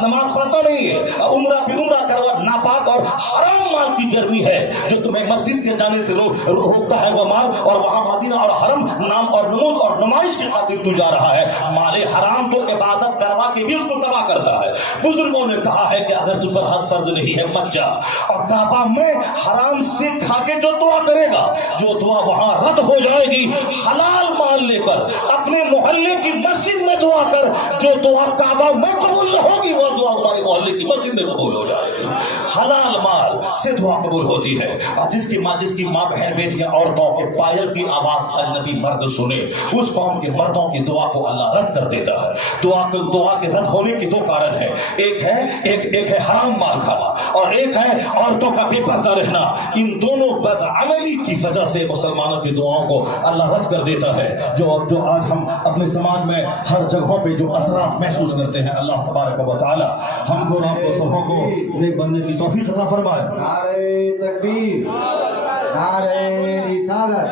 नमाज पढ़ता नहीं है, उम्रा पे उम्रा कर, वह नापाक और हराम माल की गर्मी है जो तुम्हें मस्जिद के जाने से रोकता है वह माल, और वहां मदीना और हरम नाम और नमूद और नुमाइश की खातिर तू जा रहा है। माले हराम तो इबादत करवा के भी उसको तबाह करता है। बुजुर्ग بزرگوں نے کہا ہے کہ اگر تم پر حد فرض نہیں ہے مت جا، اور کعبہ میں حرام سے کھا کے جو دعا کرے گا، جو دعا وہاں رد ہو جائے گی، حلال مال لے کر اپنے محلے کی مسجد میں دعا کر، جو دعا کعبہ میں قبول نہ ہوگی وہ دعا تمہارے محلے کی مسجد میں قبول ہو جائے گی۔ حلال مال سے دعا قبول ہوتی ہے، اور جس کی ماں بہن بیٹیاں عورتوں کے پائل کی آواز اجنبی مرد سنے، اس قوم کے مردوں کی دعا کو اللہ رد کر دیتا ہے۔ دعا کے رد ہونے کی دو کارن ہے، ایک ہے حرام مال کھانا، اور ایک ہے عورتوں کا بے پردہ رہنا۔ ان دونوں بدعملی کی وجہ سے مسلمانوں کی دعاؤں کو اللہ رد کر دیتا ہے، جو آج ہم اپنے سماج میں ہر جگہوں پہ جو اثرات محسوس کرتے ہیں۔ اللہ تبارک و تعالی ہم کو آپ کو سبوں کو نیک بننے کی توفیق عطا فرمائے۔ نعرہ تکبیر، نعرہ رسالت،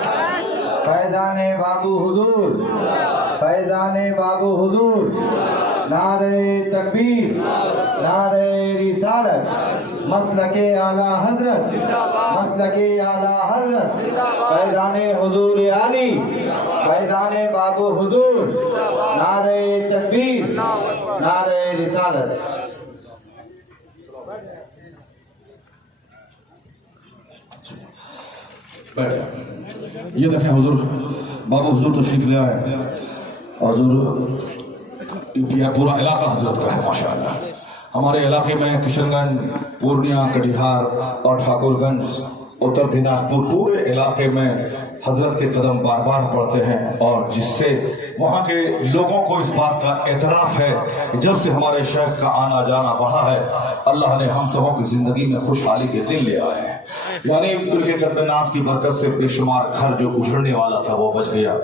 فیضان بابو حضور، فیضان بابو حضور، نعرہ تکبیر، نعرہ رسالت، مسلک اعلیٰ حضرت، مسلک اعلیٰ حضرت، فیضان حضور علی، فیضان بابو حضور، نعرہ تکبیر، نعرہ رسالت۔ یہ دیکھیں حضور بابا حضور تشریف لے آئے، حضور پورا علاقہ حضرت کا ہے ماشاءاللہ۔ ہمارے علاقے میں کشن گنج، پورنیا، کٹیہار اور ٹھاکر گنج، اتر دیناجپور، پورے علاقے میں حضرت کے قدم بار بار پڑتے ہیں، اور جس سے وہاں کے لوگوں کو اس بات کا اعتراف ہے کہ جب سے ہمارے شیخ کا آنا جانا بڑھا ہے، اللہ نے ہم سبوں کی زندگی میں خوشحالی کے دن لے آئے ہیں۔ یعنی ان کے قدم ناز کی برکت سے بے شمار گھر جو اجڑنے والا تھا وہ بچ گیا،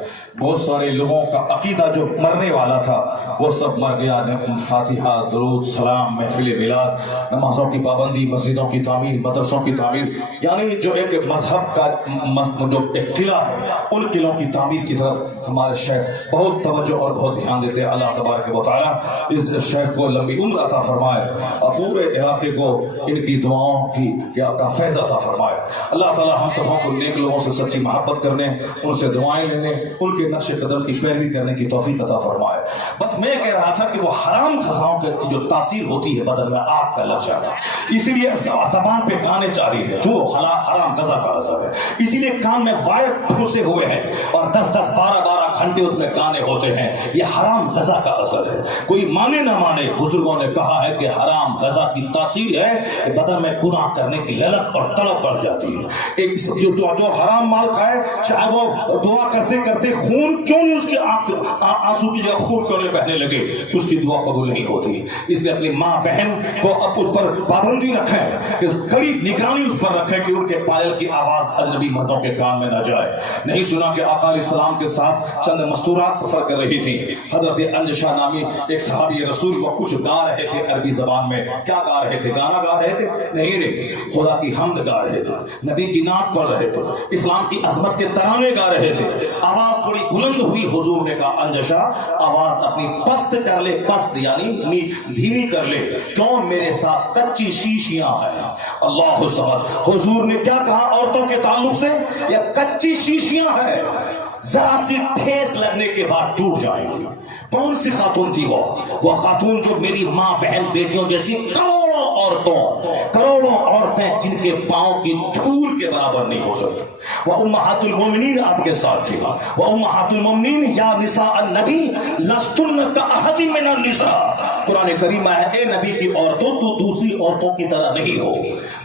بہت سارے لوگوں کا عقیدہ جو مرنے والا تھا وہ سب مر گیا۔ فاتحہ، درود، سلام، محفل میلاد، نمازوں کی پابندی، مسجدوں کی تعمیر، مدرسوں کی تعمیر، یعنی جو ایک مذہب کا جو ایک قلعہ ہے، ان قلعوں کی تعمیر کی طرف ہمارے شیخ بہت توجہ اور بہت دھیان دیتے ہیں۔ اللہ تبارک و تعالی اس شیخ کو لمبی عمر عطا فرمائے، اور پورے علاقے کو ان کی دعاؤں کا فیض عطا فرمائے۔ اللہ تعالی ہم سبوں کو نیک لوگوں سے سچی محبت کرنے، ان سے دعائیں لینے، ان کے نقش قدم کی پیروی کرنے کی توفیق عطا فرمائے۔ بس میں کہہ رہا تھا کہ وہ حرام غذاؤں کی جو تاثیر ہوتی ہے بدن میں آگ کا لگ جانا، اسی لیے زبان پہ گانے جاری ہے جو حرام غذا کا اثر ہے، اسی لیے کان میں وائر پھنسے ہوئے ہیں اور 10-10 12-12 گھنٹے اس میں گانے ہوتے ہیں، یہ حرام غذا کا اثر ہے۔ کوئی مانے نہ مانے، بزرگوں نے کہا ہے کہ حرام غذا کی تاثیر ہے کہ بدن میں گناہ کرنے کی للک اور طلب بڑھ جاتی ہے۔ جو حرام مال کھائے، چاہے وہ دعا کرتے کرتے خون کیوں نہیں اس کی آنکھ سے آنسو کی جگہ خون کیوں نہیں بہنے لگے، اس کی دعا قبول نہیں ہوتی۔ اس لیے اپنی ماں بہن کو اب اس پر پابندی رکھیں کہ کڑی نگرانی اس پر رکھیں کہ ان کے پائل کی آواز اجنبی مردوں کے کان میں نہ جائے۔ نہیں سنا کہ آقا علیہ السلام کے ساتھ چند مستورات سفر کر رہی تھی، حضرت انجشا نامی ایک صحابی رسول وہ کچھ گا رہے تھے عربی زبان میں۔ کیا گا رہے تھے؟ گانا گا رہے تھے؟ نہیں، خدا کی حمد گا رہے تھے، نبی کی نعت پڑھ رہے تھے، اسلام کی عظمت کے ترانے گا رہے تھے۔ آواز تھوڑی بلند ہوئی، حضور نے کہا انجشا آواز اپنی پست کر لے، پست یعنی دھیمی کر لے، کیوں میرے ساتھ کچی شیشیاں ہیں۔ اللہ اکبر۔ حضور نے کیا کہا عورتوں کے تعلق سے؟ یہ کچی شیشیاں ہیں، ذرا سی ٹھیس لگنے کے بعد ٹوٹ جائیں گی۔ کون سی خاتون تھی وہ خاتون جو میری ماں بہن بیٹیوں جیسی کروڑوں عورتیں جن کے پاؤں کی دھول کے برابر نہیں ہو سکتی۔ وہ امہات المومنین آپ کے ساتھ تھی، وہ امہات المومنین یا نساء النبی لستن کاحد من النساء۔ قرآن کریم ہے اے نبی کی عورتوں تو دوسری عورتوں کی طرح نہیں ہو،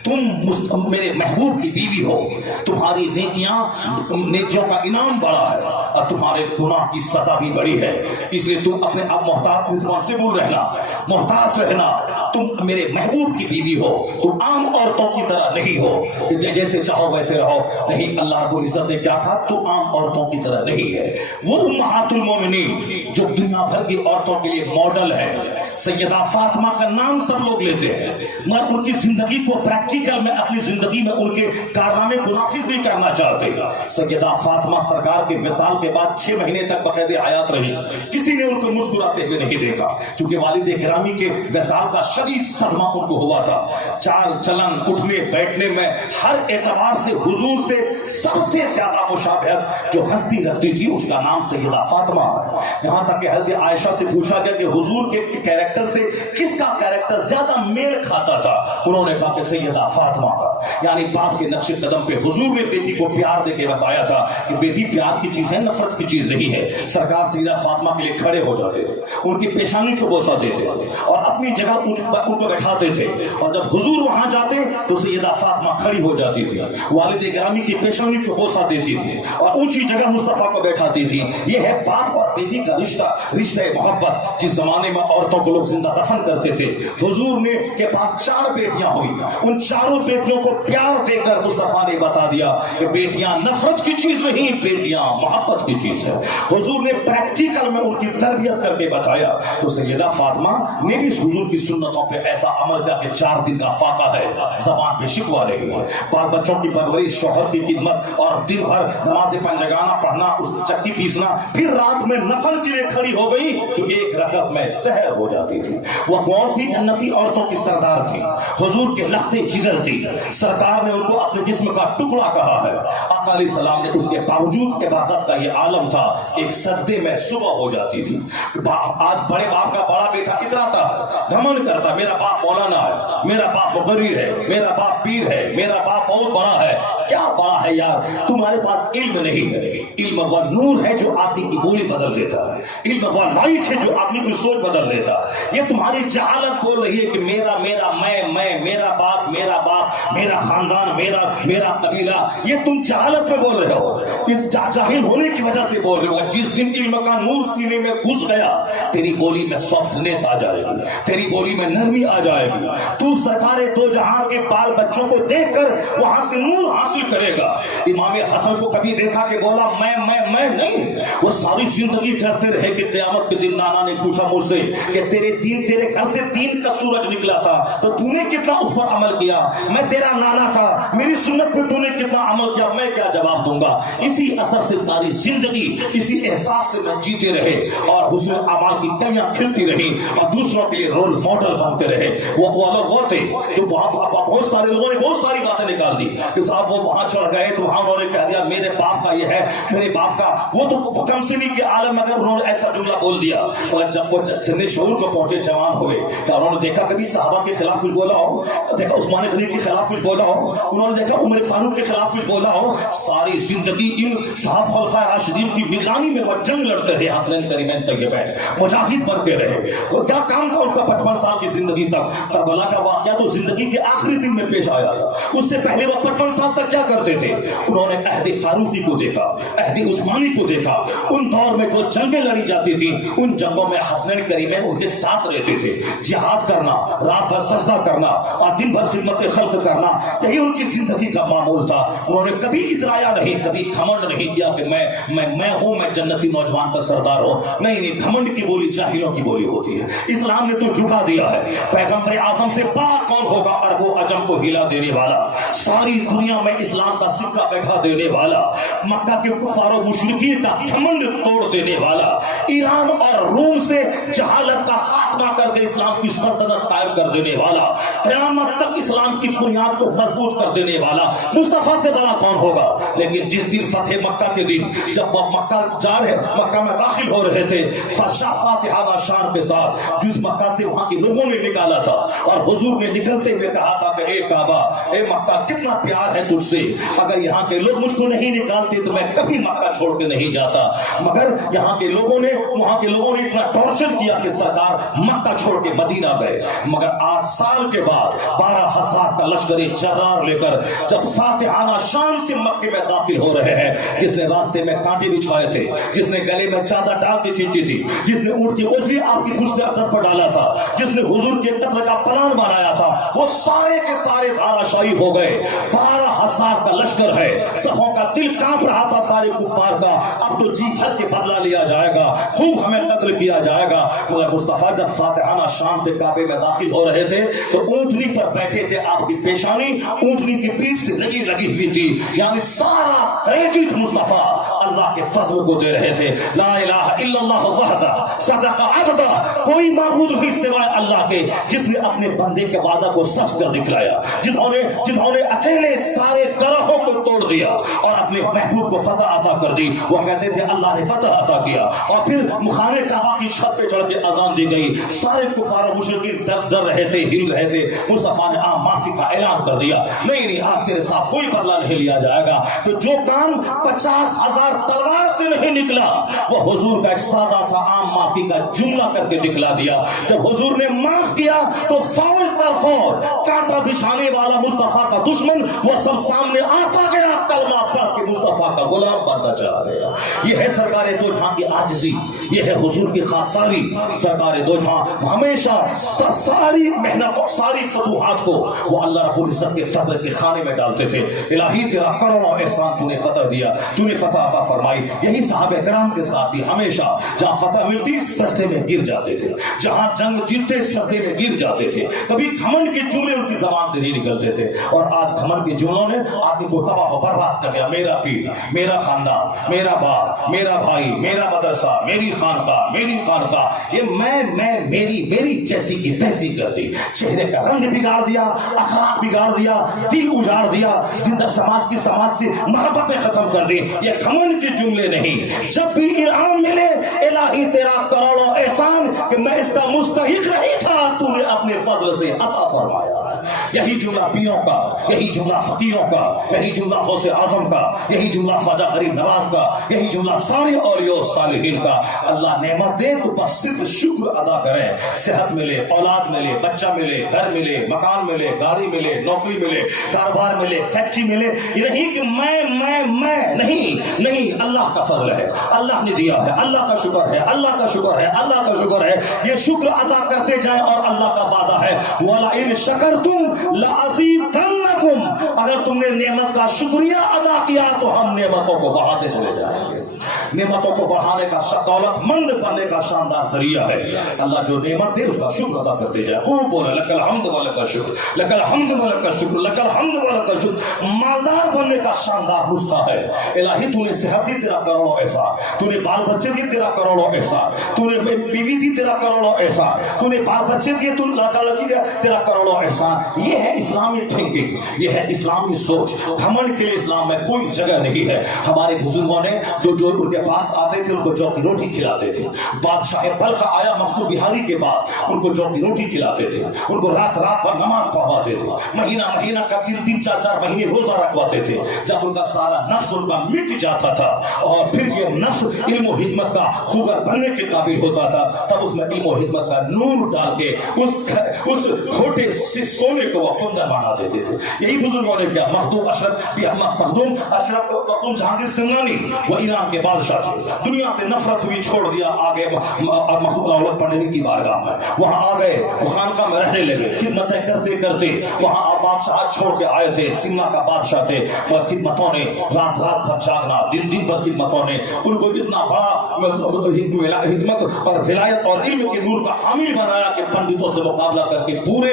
تم میرے محبوب کی بیوی ہو، تمہاری نیکیوں کا انعام بڑا ہے اور تمہارے گناہ کی سزا بھی بڑی ہے، اس لیے تم اپنے آپ محتاط رسپانسبل رہنا، محتاط رہنا۔ تم میرے محبوب کی بیوی ہو، تم عام عورتوں کی طرح نہیں ہو جیسے چاہو ویسے رہو۔ نہیں، اللہ رب العزت نے کیا کہا؟ تو عام عورتوں کی طرح نہیں ہے۔ وہ امہات المومنین جو دنیا بھر کی عورتوں کے لیے ماڈل ہے، سیدہ فاطمہ کا نام سب لوگ لیتے ہیں، مگر ان کی زندگی کو پریکٹیکل میں اپنی زندگی میں ان کے کارنامے کو نافذ نہیں کرنا چاہتے۔ سیدہ فاطمہ سرکار کے وصال کے بعد 6 مہینے تک بقید حیات رہی، کسی نے ان کو مسکراتے ہوئے نہیں دیکھا، چونکہ والد گرامی کے وصال کا شدید صدمہ ان کو ہوا تھا. چال چلن, اٹھنے بیٹھنے میں ہر اعتبار سے حضور سے سب سے زیادہ مشابہت جو ہستی رکھتی تھی اس کا نام سیدہ فاطمہ ہے. یہاں تک کہ حضرت عائشہ سے پوچھا گیا کہ حضور کے کیریکٹر سے کس کا کیریکٹر زیادہ میل کھاتا تھا, انہوں نے کہا کہ سیدہ فاطمہ کا. یعنی باپ کے نقش قدم پہ حضور نے بیٹی کو پیار دے کے بتایا تھا کہ بیٹی پیار کی چیز ہے, نفرت کی چیز نہیں ہے. سرکار سیدہ فاطمہ کے لیے کھڑے ہو جاتے تھے, ان کی پیشانی کو بوسہ دیتے تھے اور اپنی جگہ ان کو بیٹھاتے تھے, اور جب حضور وہاں جاتے تو سیدہ فاطمہ کھڑی ہو جاتی تھی, والد گرامی کی پیشانی کو بوسہ دیتی تھی اور اونچی جگہ مصطفیٰ کو بیٹھاتی تھی. یہ ہے باپ اور بیٹی کا رشتہ, رشتہ محبت. جس زمانے میں عورتوں کو لوگ زندہ دفن کرتے تھے, حضور نے کے پاس 4 بیٹیاں ہوئی, ان چاروں بیٹیوں کو پیار دے کر مصطفیٰ نے بتا دیا کہ بیٹیاں نفرت کی چیز نہیں, بیٹیاں محبت کی چیز ہے. حضور نے پریکٹیکل میں ان کی تربیت کر کے بتایا. تو سیدہ فاطمہ نے بھی حضور کی سنتوں پہ ایسا عمل کیا کہ 4 دن کا فاقہ ہے, زبان پہ شکوہ نہیں ہے. بال بچوں کی پرورش, شوہر کی خدمت اور دن بھر نماز پنجگانہ پڑھنا, اس چکی پیسنا, پھر رات میں نفل کے لیے کھڑی ہو گئی تو 1 رکعت میں سحر ہو جاتی تھی. وہ کون تھی؟ جنتی عورتوں کی سردار تھی, حضور کے لختے جگر تھی. سرکار نے ان کو اپنے جسم کا ٹکڑا کہا ہے. آقا علیہ السلام نے اس کے باوجود عبادت کا یہ عالم تھا, ایک سجدے میں صبح ہو جاتی تھی. آج بڑے باپ کا بڑا بیٹا اتراتا ہے, گھمنڈ کرتا, میرا باپ مولانا ہے, میرا باپ مقرر ہے, میرا باپ پیر ہے, میرا باپ بہت بڑا ہے. کیا بڑا ہے یار, تمہارے پاس علم نہیں ہے. علم وہ نور ہے جو آدمی کی بولی بدل دیتا ہے, علم وہ لائٹ ہے جو آدمی کی سوچ بدل دیتا ہے. یہ تمہاری جہالت بول رہی ہے کہ میرا میرا میں میرا باپ میرا خاندان میرا قبیلہ. یہ تم جہالت میں بول رہے ہو, جاہل ہونے کی وجہ سے بول رہے ہو. جس دن علم کا نور سینے میں گھس گیا, تیری بولی میں سافٹنیس آ جائے گی, تیری بولی میں نرمی آ جائے گی. تو سرکار دو جہاں کے بال بچوں کو دیکھ کر وہاں سے نور حاصل کرے گا. امام حسن کو کبھی دیکھا کہ بولا میں نہیں, وہ ساری زندگی ڈرتے رہے کہ قیامت کے دن نانا نے پوچھا مجھ سے کہ تیرے گھر سے دین کا سورج نکلا تھا تو تو نے کتنا اس پر عمل کیا, میں تیرا نانا تھا, میری سنت پہ تو نے کتنا عمل کیا, میں کیا جواب دوں گا. اسی اثر سے ساری زندگی اسی احساس سے میں جیتے رہے اور حسن اعمال کی کلیاں کھلتی رہی اور دوسروں کے لیے رول ماڈل بنتے رہے. وہ لوگ وہ تھے جو بہت سارے لوگوں نے بہت ساری باتیں نکال دی کہ صاحب وہ وہاں چڑھ گئے تو وہاں انہوں نے کہہ دیا میرے باپ کا یہ ہے, میرے باپ کا وہ تو کم سنی کے عالم. اگر انہوں نے ایسا جملہ بول دیا, اور جب وہ سن شعور کو پہنچے, جوان ہوئے, کہ انہوں نے دیکھا کبھی صحابہ کے خلاف کچھ بولا ہو, دیکھا عثمان غنی کے خلاف کچھ بولا ہو, انہوں نے دیکھا عمر فاروق کے خلاف کچھ بولا ہو. ساری زندگی ان صحابہ خلفائے راشدین کی نگرانی میں وہ جنگ لڑتے رہے, حسنین کریمین طیبین, مجاہد بنتے رہے. کیا کام تھا ان کا 55 سال کی زندگی تک؟ کربلا کا واقعہ تو زندگی کے آخری دن میں پیش آیا تھا, اس سے پہلے وہ 55 سال تک کیا کرتے تھے؟ انہوں نے عہد فاروقی کو دیکھا, عہد عثمانی کو دیکھا. ان دور میں جو جنگیں لڑی جاتی تھی ان جنگوں میں حسنین کریمین ان کے ساتھ رہتے تھے. جہاد کرنا, رات بھر سجدہ کرنا اور دن بھر خدمت خلق کرنا, یہی ان کی زندگی کا معمول تھا. انہوں نے کبھی اترایا نہیں, کبھی گھمنڈ نہیں کیا کہ میں ہوں, میں جنتی نوجوان کا سردار ہوں. نہیں, گھمنڈ کی بولی جاہلوں کی بولی ہوتی ہے. اسلام نے تو جھکا دیا ہے. پیغمبر اعظم سے بڑا کون ہوگا؟ عرب و عجم کو ہلا دینے والا, ساری دنیا میں اسلام کا سکہ بیٹھا دینے والا, مکہ کے کفار و مشرکین کا گھمنڈ توڑ دینے والا, ایران اور روم سے جہالت کا خاتمہ کر کے اسلام کی سلطنت قائم کر دینے والا, قیامت تک اسلام کی بنیاد کو مضبوط کر دینے والا مصطفیٰ سے بڑا کون ہوگا؟ لیکن جس دن فتح مکہ کے دن, جب مکہ جا رہے, مکہ میں داخل ہو رہے تھے, فاتحہ شان کے ساتھ جس مکہ سے وہاں کے لوگوں نے نکالا تھا, اور حضور نے نکلتے ہوئے کہا تھا کہ اے کعبہ, اے مکہ, کتنا پیار ہے تجھ سے, اگر یہاں کے لوگ مجھ کو نہیں نکالتے تو میں کبھی مکہ چھوڑ کے نہیں جاتا. مگر یہاں کے لوگوں نے, وہاں کے لوگوں نے اتنا ٹارچر کیا کہ سرکار مکہ چھوڑ کے مدینہ گئے. مگر 8 سال کے بعد 12,000 کا لشکر جرار لے کر جب فاتحانہ شان سے مکے میں داخل ہو رہے ہیں, جس نے راستے میں کانٹے بچھائے تھے, جس نے گلے میں چادر ڈال کے کھینچی تھی, جس نے اونٹ کی اوجری آپ کی پشت اقدس پر ڈالا تھا, جس نے حضور کے قتل کا پلان بنایا تھا, وہ سارے کے سارے دھارا شاہی ہو گئے. 12,000 کا لشکر ہے, سبوں کا دل کانپ رہا تھا سارے کفار کا, اب تو جی بھر کے بدلہ لیا جائے گا, خوب ہمیں قتل کیا جائے گا. مگر مصطفیٰ جب فاتحانہ شان سے کعبے میں داخل ہو رہے تھے تو اونٹنی پر بیٹھے تھے, آپ کی پیشانی اونٹنی کی پیٹھ سے لگی ہوئی تھی, یعنی سارا کریڈٹ مصطفیٰ اللہ अल्लाह के फजल को दे रहे थे। ला इलाहा इल्लल्लाह वहदा सदका अबदा, कोई माबूद नहीं सिवाय अल्लाह के जिसने अपने बंदे के वादा को सच कर दिखलाया, जिन्होंने अकेले सारे ग्रहों को तोड़ दिया और अपने महबूब को फतह अता कर दी। वो कहते थे अल्लाह ने फतह अता किया, और फिर मुखाने काबा की छत पे चढ़ के अजान दी गई। सारे कुफार मुशरिकीन डर रहे थे, हिल रहे थे। मुस्तफा ने आम माफी का ऐलान कर दिया, नहीं आज तेरे साथ कोई बदला नहीं लिया जाएगा। तो जो काम 50,000 तलवार से नहीं निकला, वो हुजूर का एक सादा सा आम माफी का जुमला करके दिखला दिया। जब हुजूर ने माफ किया तो फौज दर फौज कांटा बिछाने वाला मुस्तफा का दुश्मन वो सब सामने आता गया, कलमा पढ़ के मुस्तफा का गुलाम बनता चला गया। ये है सरकार दो जहां की आजिज़ी, ये है हुजूर की खाकसारी। सरकार दो जहां हमेशा सारी मेहनत और सारी फतूहात को वो अल्लाह रब्बुल इज्जत के फजल के खाने में डालते थे। इलाही तेरा करोड़ों एहसान तूने फतह दिया, तूने फतह अता फरमाई। यही सहाबे कराम के साथ भी हमेशा जहां फतह मिलती सजदे में गिर जाते थे, जहां जंग जीतते सजदे में गिर जाते थे। कभी घमंड के जुमले उनकी जबान से नहीं निकलते थे। और आज घमंड के जुमलों ने आदमी को तबाह बर्बाद कर दिया। मेरा पीर, मेरा खानदान, मेरा बाप, मेरा भाई, मेरा मदरसा, मेरी खानका, ये मैं मेरी जैसी की तैसी कर दी। चेहरे का रंग बिगाड़ दिया, अखलाक बिगाड़ दिया, दिल उजाड़ दिया, जिंदा समाज से मोहब्बतें खत्म कर दी। ये घमंड के जुमले नहीं। जब भी इनाम मिले, इलाही तेरा करोड़ों एहसान कि मैं इसका मुस्तहिक नहीं था, तूने अपने फजल से अता फरमाया। यही जुमला पीरों का, यही जुमला फकीरों का, यही जुमला गौसे आजम का, यही जुमला ख्वाजा गरीब नवाज का, यही जुमला सारे औलिया सालिहीन का। अल्लाह नेमत दे तो बस सिर्फ शुक्र अदा करें। सेहत मिले, औलाद मिले, बच्चा मिले, घर मिले, मकान मिले, गाड़ी मिले, नौकरी मिले, कारोबार मिले, फैक्ट्री मिले, ये नहीं कि मैं नहीं, अल्लाह का फजल है, अल्लाह ने दिया है, अल्लाह का शुक्र है, अल्लाह का शुक्र है, अल्लाह का शुक्र है। ये शुक्र अदा करते जाएं और अल्लाह का वादा है वला इन शकरतुम लअज़ीदन्नकुम, अगर तुमने नेमत का शुक्रिया अदा किया तो हम नेमतों को बढ़ाते चले जाएंगे। नेमतों को बढ़ाने का दौलतमंद बनने का शानदार जरिया है। अल्लाह जो नेमत दे उसका शुक्र अदा करते जाए। खूब बोले लकल हम्द व लकल शुक्र, लकल हम्द व लकल शुक्र, लकल हम्द व लकल शुक्र। मालदार बनने का शानदार नुस्खा है। इलाही तूने सेहत दी, तेरा करोड़ों एहसान, तूने बाल बच्चे दिए, तेरा करोड़ों एहसान, तूने बीवी दी, तेरा करोड़ों एहसान, तूने बाल बच्चे दिए, तू लड़का लड़की दिया, तेरा करोड़ों एहसान। ये है इस्लामी थिंकिंग, ये है इस्लामी सोच। घमंड के लिए इस्लाम में कोई जगह नहीं है। हमारे बुजुर्गों ने जो उनके पास आते थे उनको जौ की रोटी खिलाते थे। बादशाह बल्ख आया मखदूम बिहारी के पास, उनको जौ की रोटी खिलाते थे, उनको रात भर नमाज पढ़वाते थे, महीना का 3 4 महीने रोजा रखवाते थे। जब उनका सारा नफ्स उनका मिट जाता था और फिर ये नफ्स इल्म और हिकमत का खुगर बनने के काबिल होता था, तब उसमें इल्म और हिकमत का नूर डाल के उस खोटे से सोने को वो कुंदन बना देते थे। यही बुजुर्गों ने किया। मखदूम जहांगीर सिमनानी वो ईरान के बादशाह थे, दुनिया से नफरत हुई, छोड़ दिया, आगे मखदूम पंडित की बारगाह में वहां आ गए, वो खानका में रहने लगे। खिदमतें करते करते वहां बादशाह छोड़ के आए थे, सिमना का बादशाह थे। और खिदमतों ने रात भर जागना, दिन भर खिदमतों ने उनको इतना बड़ा हिकमत और विलायत और इल्म के नूर का हामिल बनाया कि पंडितों से मुकाबला करके पूरे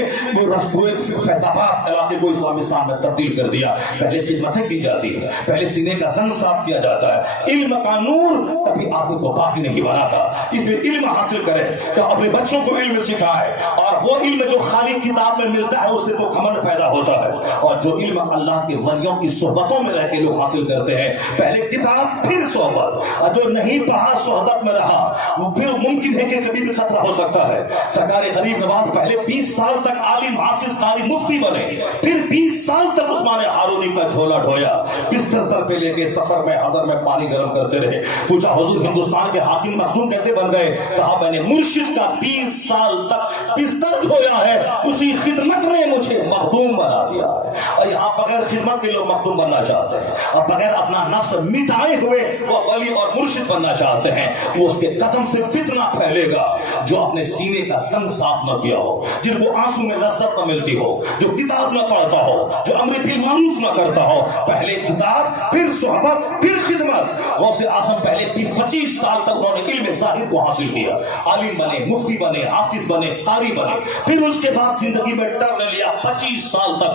फैजाबाद इलाके को इस्लामिस्तान में तब्दील कर दिया। पहले खिदमतें की जाती है, पहले सीने का जंग साफ किया जाता है। इल्म का नूर कभी आंखों को बाकी नहीं बनाता, इसलिए इल्म हासिल करें तो अपने बच्चों को इल्म सिखाएं। और वो इल्म जो खाली किताब में मिलता है उससे तो घमंड पैदा होता है, और जो इल्म अल्लाह के वलियों की सोहबतों में रह के लोग हासिल करते हैं, पहले किताब फिर सोहबत, और जो नहीं पढ़ा सोहबत में रहा वो फिर मुमकिन है कि कभी भी खतरा हो सकता है। सरकार गरीब नवाज पहले 20 साल तक आलिम हाफिज कारी मुफ्ती बने, फिर 20 साल तक उस्मान हारूनी का झोला ढोया, बिस्तर सर पे लेके सफर में हजर में पानी गर्म करते रहे। पूछा हुजूर हिंदुस्तान के हाकिम मखदूम कैसे बन गए? कहा मैंने मुर्शिद का 20 साल तक बिस्तर धोया है, उसी खिदमत ने मुझे मखदूम बना दिया है। और यहाँ बगैर खिदमत के लोग मखदूम बनना चाहते हैं, और बगैर अपना नफ्स मिटाए हुए वो वली और मुर्शिद बनना चाहते हैं। वो उसके कदम से फितना फैलेगा जो अपने सीने का संग साफ न किया हो, जिनको आंसू में लज्जत न मिलती हो, जो किताब न पढ़ता हो, जो अम्र बिल मारूफ न करता हो। पहले किताब फिर सोहबत फिर खिदमत। गौसे आजम पहले 20-25 साल तक उन्होंने इल्म ज़ाहिर को हासिल किया, आलिम बने, मुफ्ती बने, हाफिज बने, कारी बने। फिर उसके बाद जिंदगी में टर्न लिया 25 साल तक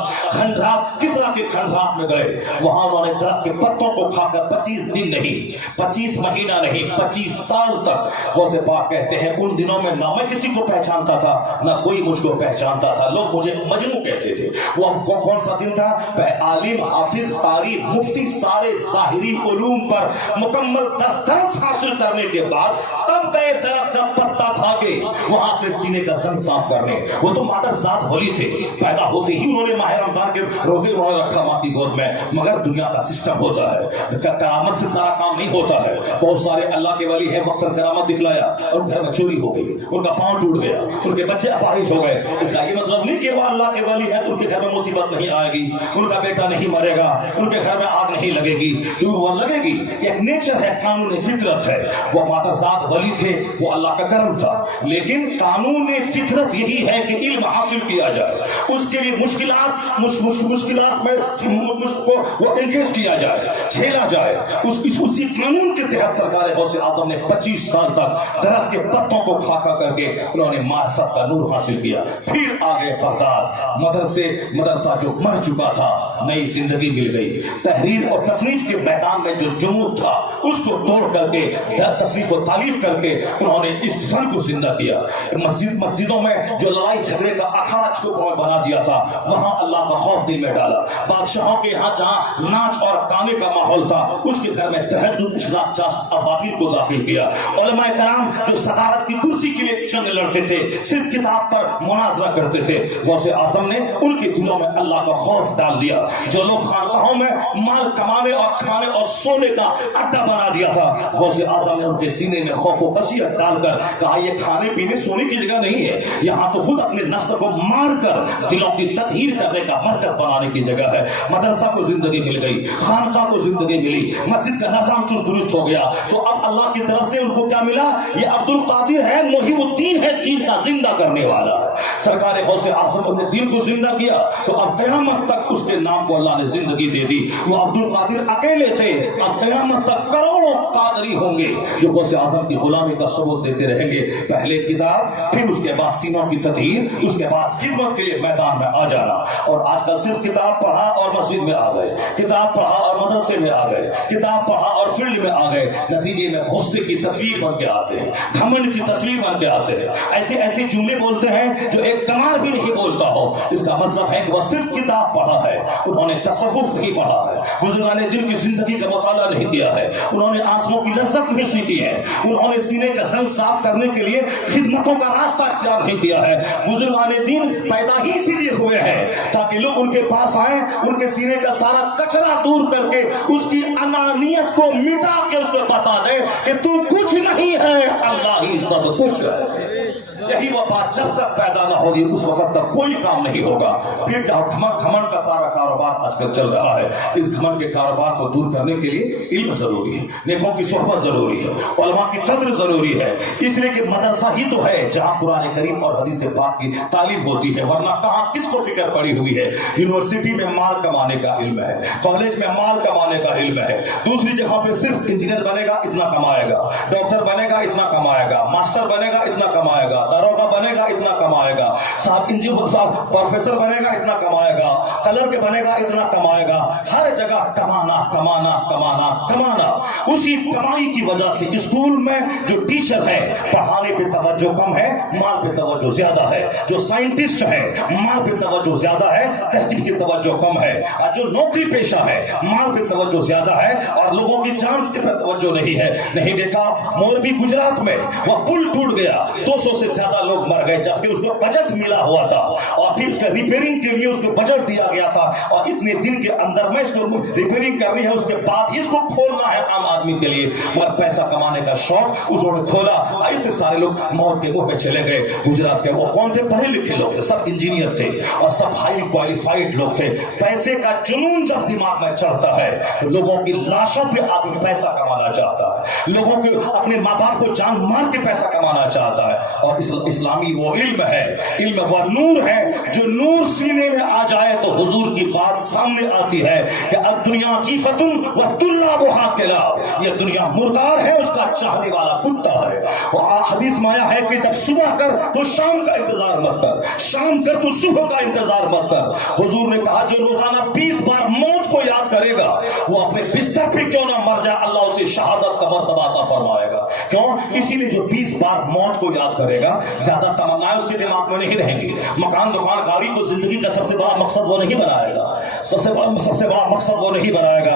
किसरा के खंडरात में गए, वहां उन्होंने दरख्त के पत्तों को खाकर 25 दिन नहीं, 25 महीना नहीं, 25 साल तक, गौसे पाक कहते हैं उन दिनों में ना मैं किसी को पहचानता था ना कोई मुझको पहचानता था, लोग मुझे मजनू कहते थे। वो अब कौन सा दिन था? आलिम, हाफिज, कारी, मुफ्ती, सारे ज़ाहिरी उलूम पर मुकम्मल दस्तरस हासिल करने के बाद तब गए दरख्त का पत्ता भागे वहां अपने सीने का जंग साफ करने। वो तो मादर जात होली थे, पैदा होते ही उन्होंने माह रमजान के रोजे उन्होंने रखा माँ की गोद में, मगर दुनिया का सिस्टम होता है, करामत से सारा काम नहीं होता है। बहुत सारे अल्लाह के वली है, वक्तन करामत दिखलाया और घर में चोरी हो गई, उनका पांव टूट गया, उनके बच्चे अपाहिज हो गए। इसका ये मतलब नहीं कि वो अल्लाह के वली है उनके घर में मुसीबत नहीं आएगी, उनका बेटा नहीं मरेगा, उनके घर में आग नहीं लगेगी, तो वो लगेगी। एक नेचर है, कानून फितरत है। वो मातजात वली थे, वो अल्लाह का करम था, लेकिन कानून फितरत यही है कि इल्म हासिल किया जाए, उसके लिए मुश्किलात में उसको वो इंक्रीज किया जाए, झेला जाए। उसी कानून के तहत सरकार गौसे आजम ने 25 साल तक दरख्त के पत्तों को खाका करके उन्होंने मार्फत का नूर हासिल किया। फिर आगे बगदाद मदरसा जो मर चुका था, नई जिंदगी मिल गई। तहरीर और तसनीफ के मैदान में जो जुनूद था उसको तोड़ करके तसनीफ और तालीफ करके उन्होंने इस फन को जिंदा किया। मस्जिदों में जो लड़ाई झगड़े का अखाड़ा को बना दिया था, वहां अल्लाह का खौफ दिल में डाला। बादशाहों के यहाँ जहां नाच और गाने का माहौल था, उसके घर में तहद्दुद इशराक चास्त अवाबिल को दाखिल किया। उलमाए कराम जो सदारत की कुर्सी के लिए जंग लड़ते थे, सिर्फ किताब पर मुनाजरा करते थे, गौसे आजम ने उनके दिलों में अल्लाह का खौफ डाल दिया। जो लोग खानकाहों में माल कमाने और खाने और सोने का अड्डा बना दिया था, गौसे आजम ने उनके सीने में खौफ और खशियत डालकर कहा, ये खाने पीने सोने की जगह नहीं है, यहाँ तो खुद अपने नफ्स को मार कर दिलों की तत्हीर करने का मरकज बनाने की जगह है। मदरसा को जिंदगी मिल गई, खानका को जिंदगी मिली, मस्जिद का निजाम चुस्त दुरुस्त हो गया। तो अब अल्लाह की तरफ से उनको क्या मिला? ये अब्दुल कादिर है, मुहीउद्दीन है, दीन का जिंदा करने वाला है। सरकार गौसे आज़म ने दीन को जिंदा किया, तो अब क़यामत तक उसके नाम को अल्लाह ने जिंदगी दे दी। वो अब्दुल कादिर अकेले थे, अब क़यामत तक करोड़ों कादरी होंगे जो गौसे आज़म की गुलामी का सबूत देते रहेंगे। पहले किताब, फिर उसके बाद सीनों की तदहीर, उसके बाद खिदमत के लिए मैदान में आ जाना। और आजकल सिर्फ किताब पढ़ा और मस्जिद में आ गए, किताब पढ़ा और मदरसे में आ गए, किताब पढ़ा और फील्ड में आ गए, नतीजे में गुस्से की तस्वीर बन के आते हैं, घमंड की तस्वीर बन के आते हैं, ऐसे ऐसे जुमले बोलते हैं जो एक कमार भी नहीं बोलता हो। इसका मतलब है कि वह सिर्फ किताब पढ़ा है, उन्होंने तसव्वुफ नहीं पढ़ा है, बुजुर्गाने दिन की जिंदगी का मुताला नहीं किया है, उन्होंने आंसुओं की लज्जत नहीं सीखी है, उन्होंने सीने का जंग साफ करने के लिए खिदमतों का रास्ता इख्तियार नहीं किया है। बुजुर्गाने दिन पैदा ही इसीलिए हुए हैं ताकि लोग उनके पास आए, उनके सीने का सारा कचरा दूर करके उसकी अनानियत को मिटा के उसको बता दे कि तू कुछ नहीं है, अल्लाह ही सब कुछ है। यही वो बात जब तक पैदा ना होगी उस वक्त तक कोई काम नहीं होगा। फिर क्या घमंड का सारा कारोबार आजकल चल रहा है। इस घमंड के कारोबार को दूर करने के लिए इल्म जरूरी है, नेकों की सोहबत जरूरी है, उलमा की कद्र जरूरी है। इसलिए कि मदरसा ही तो है जहां कुरान करीम और हदीस पाक की तालीम होती है, वरना कहां किसको फिक्र पड़ी हुई है। यूनिवर्सिटी में माल कमाने का इल्म है, कॉलेज में माल कमाने का इल्म है, दूसरी जगह पे सिर्फ इंजीनियर बनेगा इतना कमाएगा, डॉक्टर बनेगा इतना कमाएगा, मास्टर बनेगा इतना कमाएगा, दारोगा बनेगा इतना कमाएगा, साहब इंजीनियर साहब प्रोफेसर बनेगा इतना कमाएगा, कलर के बनेगा इतना कमाएगा। हर जगह कमाना कमाना कमाना कमाना। उसी कमाई की वजह से स्कूल में जो टीचर है पढ़ाने पे तवज्जो कम है, माल पे तवज्जो ज्यादा है। जो साइंटिस्ट है माल पे तवज्जो ज्यादा है, तहकीक की तवज्जो कम है। और जो नौकरी पेशा है माल पे तवज्जो ज्यादा है और लोगों की जान के पे तवज्जो नहीं है। नहीं देखा मोरबी गुजरात में वह पुल टूट गया, 200 से ज्यादा लोग मर गए, जबकि उसको बजट मिला हुआ था और फिर उसका रिपेयरिंग के लिए उसको बजट दिया गया था और इतने दिन के अंदर में इसको रिपेयरिंग करनी है, उसके बाद इसको खोलना है आम आदमी के लिए। मगर पैसा कमाने का शौक उन्होंने खोला, इतने सारे लोग मौत के मुंह में चले गए। गुजरात के वो कौन थे? पढ़े लिखे लोग थे, सब इंजीनियर थे और सब हाई क्वालिफाइड लोग थे। पैसे का जुनून जब दिमाग में चढ़ता है तो लोगों की लाशों पे आदमी पैसा कमाना चाहता है, लोगों के अपने माँ बाप को जान मार के पैसा कमाना चाहता है। और इस اسلامی وہ علم ہے، علم وہ نور ہے جو نور سینے میں آ جائے تو حضور کی بات سامنے آتی ہے کہ الدنیا جیفتن وطلابھا کلاب، یہ دنیا مردار ہے، اس کا چاہنے والا کتا ہے۔ اور حدیث میں آیا ہے کہ جب صبح کر تو شام کا انتظار مت کر، شام کر تو صبح کا انتظار مت کر۔ حضور نے کہا جو روزانہ 20 بار موت کو یاد کرے گا وہ اپنے بستر پہ کیوں نہ مر جائے اللہ اسے شہادت کا مرتبہ عطا فرمائے گا۔ کیوں؟ اسی لیے جو 20 بار موت کو یاد کرے گا زیادہ تمنائیں اس کے دماغ میں نہیں رہیں گی، مکان دکان گاڑی کو زندگی کا سب سے بڑا مقصد وہ نہیں بنائے گا، سب سے بڑا مقصد وہ نہیں بنائے گا۔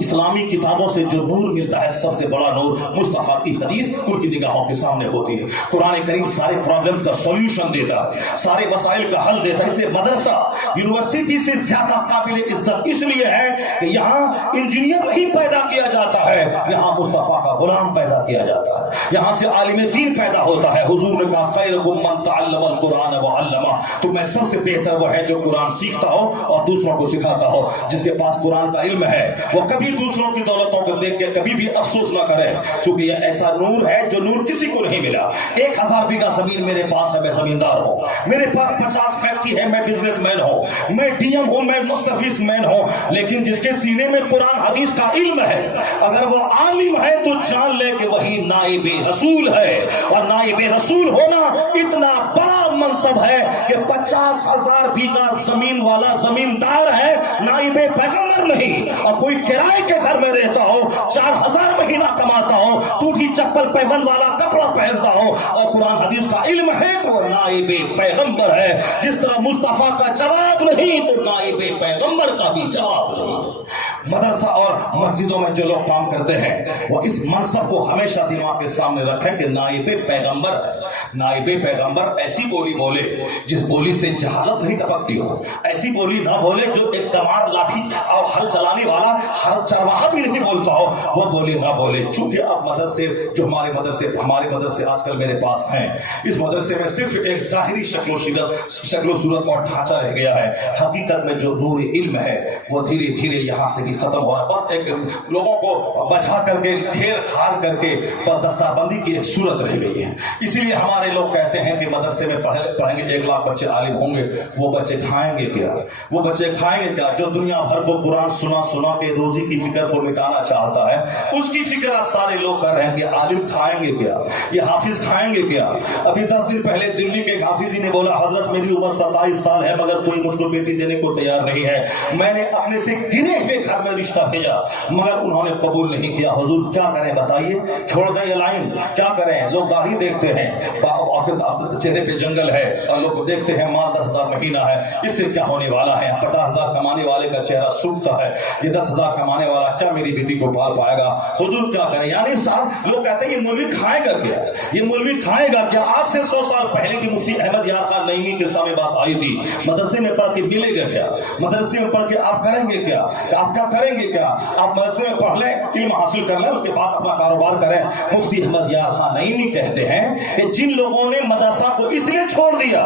اسلامی کتابوں سے جو نور ملتا ہے سب سے بڑا نور مصطفیٰ کی حدیث ان کی نگاہوں کے سامنے ہوتی ہے۔ قرآن کریم سارے پرابلمز کا سولوشن دیتا ہے، سارے مسائل کا حل دیتا ہے۔ اس لیے مدرسہ یونیورسٹی سے زیادہ قابل عزت اس لیے ہے کہ یہاں انجینئر نہیں پیدا کیا جاتا ہے، یہاں مصطفیٰ کا غلام پیدا کیا جاتا ہے، یہاں سے عالم دین پیدا ہوتا ہے۔ حضور نے کہا خیرکم من تعلم القرآن وعلمہ، تو میں سب سے بہتر وہ ہے جو قرآن سیکھتا ہو اور دوسروں کو سکھاتا ہو۔ جس کے پاس قرآن کا علم ہے وہ کبھی دوسروں کی دولتوں کو دیکھ کے کبھی بھی افسوس نہ کرے، چونکہ یہ ایسا نور ہے جو نور کسی کو نہیں ملا۔ 1000 بیگھہ زمین میرے پاس ہے، میں زمیندار ہوں، میرے پاس 50 فیکٹری ہے، میں بزنس مین ہوں، میں ڈی ایم ہوں، میں سروس مین ہوں، لیکن جس کے سینے میں قرآن حدیث کا علم ہے اگر وہ عالم ہے تو جان لے کہ وہی نائب رسول ہے، اور نائب رسول ہونا اتنا بڑا منصب ہے کہ 50,000 بیگھہ زمین والا زمیندار ہے، نائب پیغمبر نہیں۔ اور کوئی کرائے کے گھر میں رہتا ہو، 4000 مہینہ کماتا ہو، ٹوٹی چپل پیون والا کپڑا پہنتا ہو اور قرآن حدیث کا علم ہے تو وہ نائب پیغمبر ہے۔ جس طرح مصطفیٰ کا جواب نہیں تو نائب پیغمبر کا بھی جواب نہیں۔ مدرسہ اور مسجدوں میں جو لوگ کام کرتے ہیں وہ اس منصب کو ہمیشہ دماغ کے سامنے رکھیں کہ نائب پیغمبر ہے۔ نائب پیغمبر ایسی بولی بولے جس بولی سے جہالت نہیں ٹپکتی ہو، ایسی بولی نہ بولے جو ایک کمار لاٹھی اور ہل چلانے والا ہر چرواہا بھی نہیں بولتا ہو، وہ بولی نہ بولے۔ چونکہ اب مدرسے جو ہمارے مدرسے آج کل میرے پاس ہیں، اس مدرسے میں صرف ایک ظاہری شکل و صورت اور ڈھانچہ رہ گیا ہے، حقیقت میں جو نور علم ہے وہ دھیرے دھیرے یہاں سے بھی ختم ہو رہا ہے۔ بس ایک لوگوں کو بجھا کر کے گھیر گھار کر کے بس دستہ بندی کی ایک صورت رہ گئی ہے۔ اسی لیے ہمارے لوگ کہتے ہیں کہ مدرسے میں پڑھیں گے 1 لاکھ بچے عالم ہوں گے، وہ بچے کھائیں گے کیا؟ وہ بچے کھائیں گے کیا؟ جو دنیا بھر کو قرآن سنا کے روزی کی فکر کو مٹانا چاہتا ہے، اس کی فکر آج سارے لوگ کر رہے ہیں کہ عالم کھائیں گے کیا، یہ حافظ کھائیں گے کیا؟ ابھی 10 دن پہلے دلی کے ایک حافظ ہی نے بولا حضرت میری عمر 27 سال ہے مگر کوئی مجھ کو بیٹی دینے کو تیار نہیں ہے، میں نے اپنے سے گرے ہوئے گھر میں رشتہ بھیجا مگر انہوں نے قبول نہیں کیا۔ حضور کیا کریں بتائیے؟ چھوڑ دیں یہ لائن؟ کیا کریں؟ لوگ داڑھی دیکھتے ہیں، چہرے پہ جنگل ہے اور لوگ دیکھتے ہیں ماں 10,000 مہینہ ہے، اس سے کیا ہونے والا ہے؟ 50,000 کمانے والے کا چہرہ سوکھتا ہے، یہ 10,000 کمانے والا کیا میری بیٹی کو پال پائے گا؟ حضور کیا کریں؟ یعنی صاحب لوگ کہتے ہیں یہ مولوی کھائے گا کیا، یہ مولوی کھائے گا کیا؟ آج سے 100 سال پہلے کی مفتی احمد یار خان نعیمی کے سامنے بات آئی تھی، مدرسے میں پڑھ کے ملے گا کیا؟ مدرسے میں پڑھ کے آپ کریں گے کیا؟ آپ کیا کریں گے کیا؟ آپ مدرسے میں پڑھ لیں، علم حاصل کر لیں، اس کے بعد اپنا کاروبار کریں۔ مفتی احمد یار خان نعیمی کہتے ہیں کہ جن لوگوں نے مدرسہ کو اس لیے چھوڑ دیا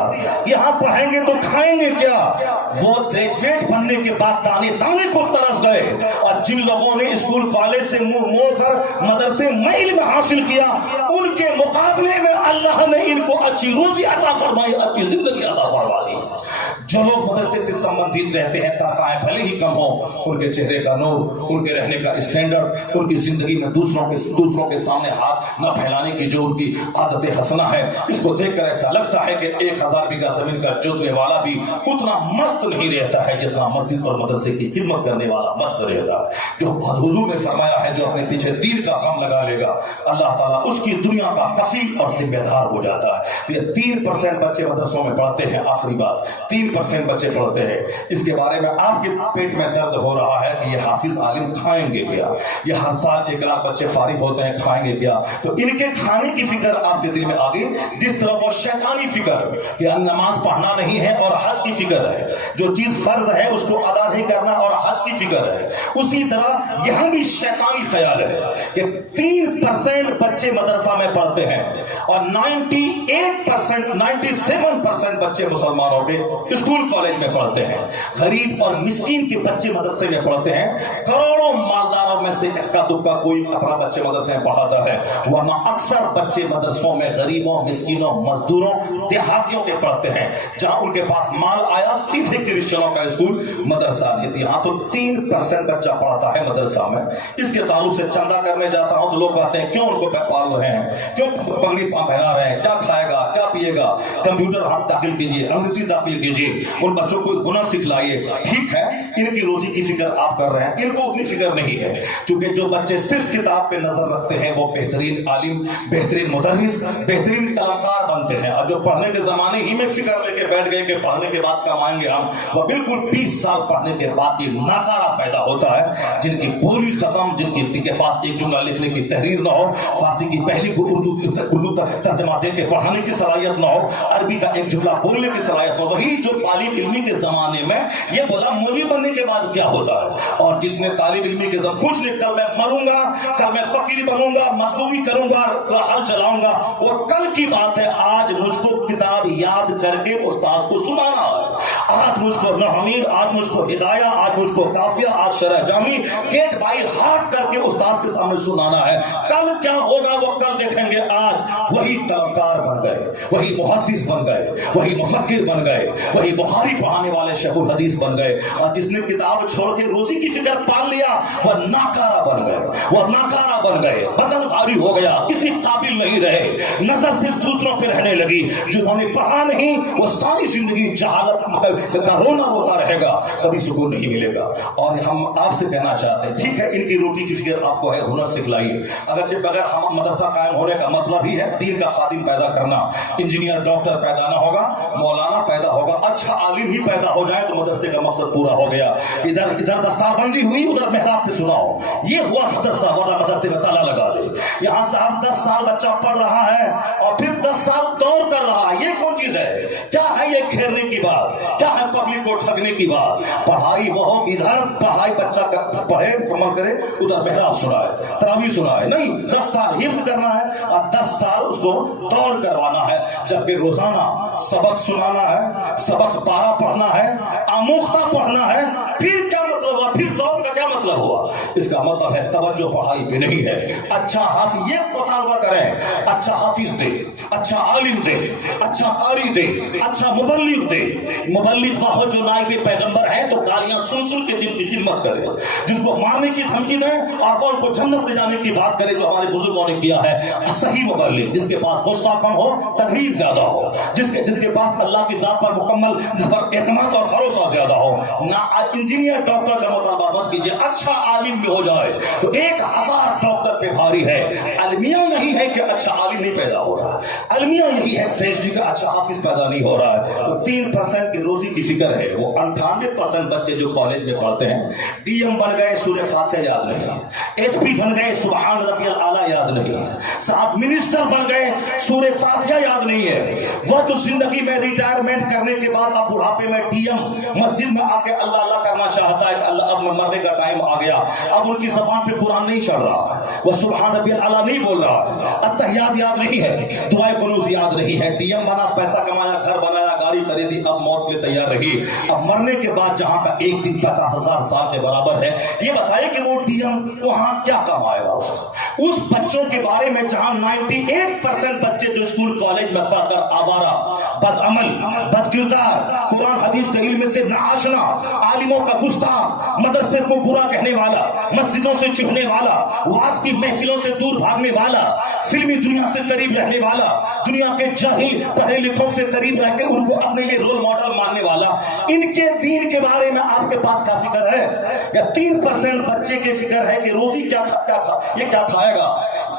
یہاں پڑھیں گے تو کھائیں گے کیا، وہ گریجویٹ بننے کے بعد دانے دانے کو ترس گئے، اور جن لوگوں نے اسکول کالج سے منہ موڑ کر مدرسے میں علم حاصل کیا ان کے مقابلے میں اللہ نے ان کو اچھی روزی عطا فرمائی، اچھی زندگی عطا فرما دی۔ جو لوگ مدرسے سے سمبندھت رہتے ہیں تنخواہیں بھلے ہی کم ہوں، ان کے چہرے کا نور، ان کے رہنے کا اسٹینڈرڈ، ان کی زندگی میں دوسروں کے سامنے ہاتھ نہ پھیلانے کی جو ان کی عادت حسنہ ہے، اس کو دیکھ کر ایسا لگتا ہے کہ 1000 بیگھہ زمین کا جوتنے والا بھی اتنا مست نہیں رہتا ہے جتنا مسجد اور مدرسے کی خدمت کرنے والا مست رہتا ہے۔ جو حضور نے فرمایا ہے جو اپنے پیچھے تیر کا غم لگا لے گا اللہ تعالیٰ اس کی دنیا کا کفیل اور ذمہ دار ہو جاتا ہے۔ یہ 3% بچے مدرسوں میں پڑھتے ہیں، آخری بات 3% بچے پڑھتے ہیں، اس کے بارے میں آپ کے پیٹ میں درد ہو رہا ہے کہ یہ حافظ عالم کھائیں گے کیا؟ یہ ہر سال 1 لاکھ بچے فارغ ہوتے ہیں، کھائیں گے کیا؟ تو ان کے کھانے کی فکر آپ کے دل میں آ گئی، جس طرح وہ شیطانی فکر کہ نماز پڑھنا نہیں ہے اور حج کی فکر ہے، جو چیز فرض ہے اس کو ادا نہیں کرنا اور حج کی فکر ہے، اسی طرح یہاں بھی شیطانی خیال ہے کہ 3% بچے مدرسہ میں پڑھتے ہیں اور 97% بچے مسلمانوں کے اسکول کالج میں پڑھتے ہیں، غریب اور مسکین کے بچے مدرسے میں پڑھتے पढ़ते हैं, करोड़ों मालदारों में से इक्का दुक्का कोई अपना बच्चे मदरसे में पढ़ाता है, वरना अक्सर बच्चे मदरसों में गरीबों, मिस्किनों, मजदूरों, देहातियों के पढ़ते हैं, जहां उनके पास माल आया सीधे क्रिश्चियनों का स्कूल मदरसा नहीं थी। हाँ, तो 3% बच्चा पढ़ता है मदरसा में। इसके ताल्लुक से चंदा करने जाता हूं तो लोग कहते हैं क्यों उनको पाल रहे हैं, क्यों पगड़ी पहना रहे हैं, क्या खाएगा, क्या पिएगा, कंप्यूटर हाथ दाखिल कीजिए, अंग्रेजी दाखिल कीजिए, उन बच्चों को हुनर सिखलाइए। ठीक है, इनकी रोजी की फिक्र आप कर रहे हैं, इनको उतनी फिक्र नहीं है, क्योंकि जो बच्चे सिर्फ किताब पे नजर रखते हैं वो बेहतरीन आलिम, बेहतरीन मुदर्रिस, बेहतरीन कलाकार बनते हैं। और जो पढ़ने के जमाने ही में फिक्र लेके बैठ गए कि पढ़ने के बाद कमाएंगे हम, वो बिल्कुल 20 साल पढ़ने के बाद ये नाकारा पैदा होता है, जिनकी बोली खत्म, जिनके पास एक जुमला लिखने की तहरीर ना हो, फारसी की पहली को उर्दू तर्जमा दे के पढ़ाने की सलाहियत ना हो, अरबी का एक जुमला बोलने की सलाहियत हो। वही जो तालिब इल्मी के जमाने में ये बोला मौलवी बनने के बाद क्या होता है, और जिसने तालिब इल्मी के जमाने कुछ नहीं, कल मैं मरूंगा, कल मैं फकीर बनूंगा, मजदूरी करूंगा, हल चलाऊंगा, वो कल की बात है। आज मुझको किताब याद करके उस्ताद को सुनाना है, आज मुझको नहवी, आज मुझको हिदाया, आज मुझको काफिया, आज शरह जामी गेट बाई हार्ट करके उस्ताद के सामने सुनाना है। कल क्या होगा वो कल देखेंगे। आज वही तलबकार बन गए, वही मुहद्दिस बन गए, वही मुफक्किर बन गए, वही बुखारी पढ़ाने वाले शेखुल हदीस बन गए, और जिसने किताब छोड़ के रोजी की फिक्र पाल लिया वह नाकारा बन गए, वह नाकारा बन गए, बदन भारी हो गया, किसी काबिल नहीं रहे, नजर सिर्फ दूसरों पे रहने लगी। जिन्होंने पढ़ा नहीं वो सारी जिंदगी जहालत का रोना रोता रहेगा, कभी सुकून नहीं मिलेगा। और हम आपसे कहना चाहते हैं, ठीक है, इनकी रोटी की फिक्र आपको है, हुनर सिखलाइए। अगरचे बगैर हम मदरसा कायम होने का मतलब ही है दीन का खादिम पैदा करना। इंजीनियर डॉक्टर पैदा ना होगा, मौलाना पैदा होगा, अच्छा आलिम ही पैदा हो जाए तो मदरसे का मकसद पूरा हो गया। इधर इधर दस्तारबंदी हुई, उधर मेहराब पे सुनाओ, ये हुआ मदरसा, वरना मदरसे में ताला लगा दे। यहाँ साहब 10 साल बच्चा पढ़ रहा है और फिर 10 साल दौर कर रहा है, ये कौन चीज है? क्या है ये खेलने की बात, क्या है पब्लिक को ठगने की बात? पढ़ाई वो इधर पढ़ाई बच्चा पढ़े मुकम्मल करे, उधर मेहराब सुनाए, तरावी सुनाए, नहीं, 10 साल हिफ्ज करना है और 10 साल उसको दौर करवाना है। जबकि रोजाना सबक सुनाना है, सबक पारा पढ़ना है, आमुख्ता पढ़ना है, फिर क्या मतलब हुआ, फिर दौर का क्या मतलब हुआ? इसका मतलब है तवज्जो पढ़ाई पे नहीं है। अच्छा हाफिज, ये मुतालबा करें, अच्छा हाफिज दे, अच्छा आलिम दे, अच्छा कारी दे, अच्छा मुबल्लिग दे। मुबल्लिग वह जो नाइब पैगंबर है तो गालियां सुन सुन के दिल की खिदमत करे, जिसको मारने की धमकी दे और वो उनको जन्नत ले जाने की बात करे, जो हमारे बुजुर्गों ने किया है। सही मुबल्लिग, जिसके पास गुस्सा कम हो, तकरीर ज्यादा हो, जिसके पास अल्लाह की जात पर मुकम्मल, जिस पर एतमाद और भरोसा ज्यादा हो। ना इंजीनियर डॉक्टर का मुतालबा मत कीजिए, अच्छा आलिम भी हो जाए तो 1000 डॉक्टर पे भारी है। अलमिया यही है कि अच्छा आलिम नहीं पैदा हो रहा, अलमिया यही है ट्रेजिडी का अच्छा हाफिज पैदा नहीं हो रहा है। तो 3% की रोजी की फिक्र है। वो 98% बच्चे जो कॉलेज में पढ़ते हैं, डीएम बन गए, सूरह फातिहा याद नहीं है, एसपी बन गए, सुबहान रब्बियल आला याद नहीं है, साहब मिनिस्टर बन गए, सूरह फातिहा याद नहीं है। वो जो जिंदगी में रिटायरमेंट करने के बाद अब बुढ़ापे में डीएम मस्जिद में आके अल्लाह अल्लाह करना चाहता है कि अल्लाह अब मरने का टाइम आ गया, अब उनकी ज़बान पे कुरान नहीं चल रहा है, वो सुबहान रब्बियल आला नहीं बोल रहा है, अत्तहियात याद नहीं है, दुआए कुनूत याद नहीं है। डीएम बना, पैसा कमाया, घर बनाया, गाड़ी खरीदी, अब मौत के लिए तैयार रही। अब मरने के बाद जहां का एक दिन 50,000 साल के बराबर है, ये बताइए कि वो डीएम वहां क्या कमाएगा उसको? उस बच्चों के बारे में जहां 98% बच्चे जो स्कूल कॉलेज में पढ़कर आवारा, बदअमल, बदकिरदार, कुरान हदीस के इल्म से नाआशना, आलिमों का गुस्ताख, मदरसे को बुरा कहने वाला, मस्जिदों से चिढ़ने वाला, वाज की महफिलों से दूर भागने वाला, फिल्मी दुनिया से करीब रहने वाला, दुनिया के जाहिल पढ़े लिखों से करीब रह के उनको अपने लिए रोल मॉडल मानने वाला, इनके दीन के बारे में आपके पास क्या फिक्र है? या 3% बच्चे की फिक्र है कि रोजी क्या ये क्या खाएगा?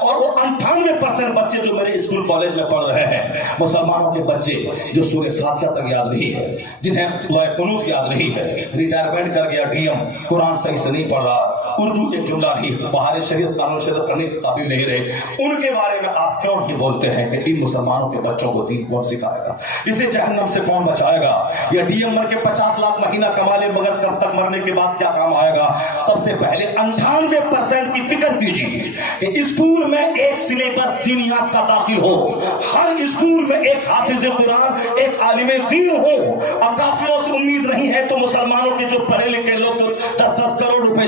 और वो 98% बच्चे जो मेरे स्कूल कॉलेज में पढ़ रहे हैं, मुसलमानों के बच्चे जो सूरह फातिहा तक याद नहीं है, जिन्हें दुआए कुनूत याद नहीं है, रिटायरमेंट कर गया डीएम, कुरान सही से नहीं पढ़ रहा, उर्दू एक जुमला नहीं, बाहर शरीयत कानून शरीयत पढ़ने के काबिल नहीं रहे, उनके बारे में आप क्यों नहीं बोलते हैं कि इन मुसलमानों के बच्चों को दीन कौन सिखाएगा? इसे जहन्नम से कौन बचाएगा? या डीएम मर के 50 लाख महीना कमा ले मगर कब तक मरने के बाद क्या काम आएगा? सबसे पहले 98% की फिक्र कीजिए कि स्कूल में एक सिलेबस दीनियात का दाखिल हो, हर स्कूल में एक हाफिज कुरान, एक आलिम दीन हो। अब काफिरों से उम्मीद नहीं है तो मुसलमानों के जो पढ़े लिखे लोग 10-10 करोड़ रुपए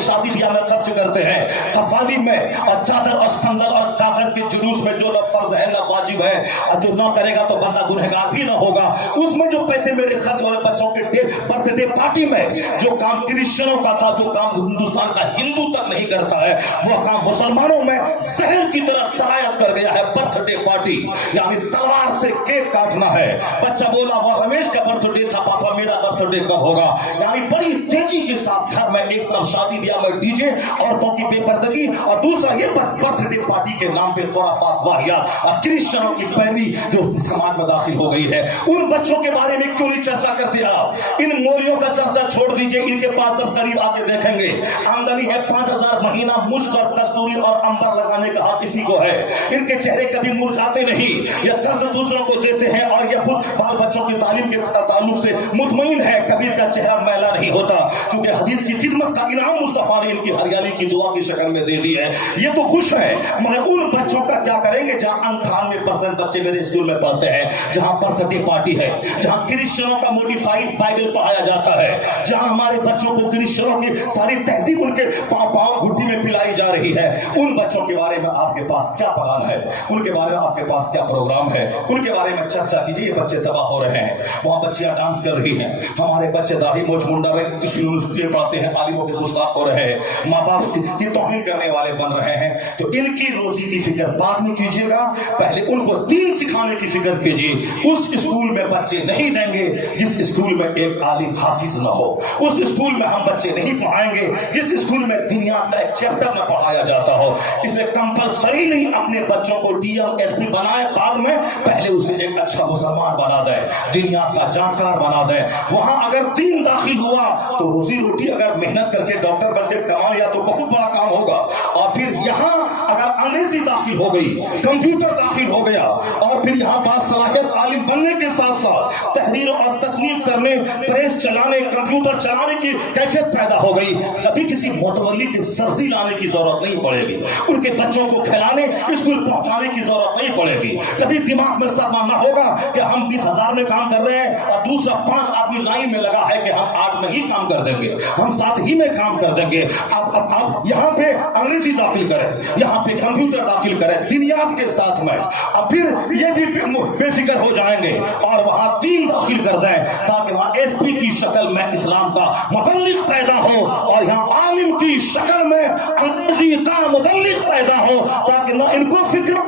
میں اور چادر اور صندل اور کاغذ کے جلوس میں جو نہ فرض ہے نہ واجب ہے اور جو نہ کرے گا تو بندہ گنہگار بھی نہ ہوگا، اس میں جو پیسے میرے خرچ اور بچوں کے برتھ ڈے پارٹی میں جو کام کرسچنوں کا تھا، جو کام ہندوستان کا ہندو تک نہیں کرتا ہے، وہ کام مسلمانوں میں زہر کی طرح سرایت کر گیا ہے۔ برتھ ڈے پارٹی یعنی تلوار سے کیک کاٹنا ہے۔ بچہ بولا وہ رمیش کا برتھ ڈے تھا، پاپا میرا برتھ ڈے کب ہوگا؟ یعنی بڑی تیزی کے ساتھ گھر میں ایک طرف شادی بیاہ میں ڈی جے، عورتوں کی بے پردگی، اور دوسرا یہ برتھ ڈے پارٹی کے نام پہ خرافات واہیات اور کرسچنوں کی پیروی جو سماج میں داخل ہو گئی ہے۔ ان بچوں کے بارے میں کیوں نہیں چرچا کرتے آپ؟ ان مولیوں کا چرچا چھوڑ دیجئے، ان کے پاس جب قریب آ کے دیکھیں گے آمدنی ہے 5000 مہینہ، مشک اور کستوری اور امبر لگانے کا حق کسی کو ہے، ان کے چہرے کبھی مرجھاتے نہیں، یہ قرض دوسروں کو دیتے ہیں اور یہ خود بال بچوں کی تعلیم کے تعلق سے مطمئن ہے، کبھی کا چہرہ میلا نہیں ہوتا، چونکہ حدیث کی خدمت کا انعام مصطفیٰ نے ان کی ہریالی کی دعا کی شکل میں دے دی ہے۔ یہ تو خوش ہے، مگر ان بچوں کا کیا کریں گے جہاں 98% بچے میرے اسکول میں پڑھتے ہیں، جہاں برتھ ڈے پارٹی ہے، جہاں کرسچنوں کا موڈیفائڈ بائبل پڑھایا جاتا ہے، جہاں ہمارے بچوں کو کرسچنوں کی ساری تہذیب ان کے پاؤں گھٹی میں پلائی جا رہی ہے۔ ان بچوں کے بارے میں آپ کے پاس کیا پلان ہے؟ ان کے بارے میں آپ کے پاس کیا پروگرام ہے؟ ان کے بارے میں چرچا کیجیے۔ یہ بچے تباہ ہو رہے ہیں، وہاں بچیاں ڈانس کر رہی ہیں، ہمارے بچے داڑھی موچھ منڈا اس یونیورسٹی پڑھتے ہیں، عالموں کے گستاخ ہو رہے ہیں، ماں باپ کی توہین کرنے والے بن رہے ہیں۔ تو ان کی روزی کی فکر بعد میں کیجیے گا، پہلے ان کو دین سکھانے کی فکر کیجیے۔ اس اسکول میں بچے نہیں دیں گے جس اسکول میں ایک عالم حافظ نہ ہو، اس اسکول میں ہم بچے نہیں پڑھائیں گے جس اسکول میں دینیات کا ایک چیپٹر نہ پڑھایا جاتا ہو۔ اس میں کمپلسری نہیں اپنے بچوں کو ڈی ایم ایس پی بنائے، بعد میں پہلے اسے ایک اچھا مسلمان بنا دے، دینیات کا جانکار بنا دے۔ وہاں اگر دین داخل ہوا تو روزی روٹی اگر محنت کر کے ڈاکٹر بن کے کماؤ یا تو بہت بڑا کام ہوگا، اور پھر یہاں اگر انگریزی داخل ہو گئی، کمپیوٹر داخل ہو گیا، اور پھر یہاں باصلاحیت عالم بننے کے ساتھ ساتھ تحریر اور تصنیف کرنے، پریس چلانے، کمپیوٹر چلانے کی کیفیت پیدا ہو گئی، کبھی کسی متولی کی سبزی لانے کی ضرورت نہیں پڑے گی، ان کے بچوں کو کھلانے اسکول پہنچانے کی ضرورت نہیں پڑے گی، کبھی دماغ میں صدمہ نہ ہوگا کہ ہم 20,000 میں کام کر رہے ہیں اور دوسرا 5 آدمی لائن میں لگا ہے کہ ہم 8 میں ہی کام کر دیں گے، ہم 7 ہی میں کام کر دیں گے۔ آپ یہاں پہ انگریزی داخل کریں، یہاں پہ کمپیوٹر داخل کریں دینیات کے ساتھ میں، اور پھر یہ بھی بے فکر ہو جائیں گے اور وہاں دین داخل کر دیں تاکہ وہاں ایس پی کی شکل میں اسلام کا مبلغ پیدا ہو اور یہاں عالم کی شکل میں انگریزی کا مبلغ پیدا ہو، تاکہ نہ ان کو فکر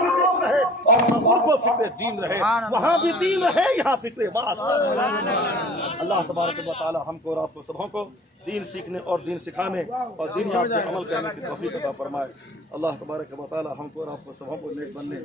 اور کو فکر دین رہے، وہاں بھی دین رہے، یہاں فکر واسطہ۔ اللہ تبارک و تعالی ہم کو اور آپ کو سبوں کو دین سیکھنے اور دین سکھانے اور دینیات پر عمل کرنے کی توفیق عطا فرمائے۔ اللہ تبارک و تعالی ہم کو اور آپ کو سبوں کو نیک بننے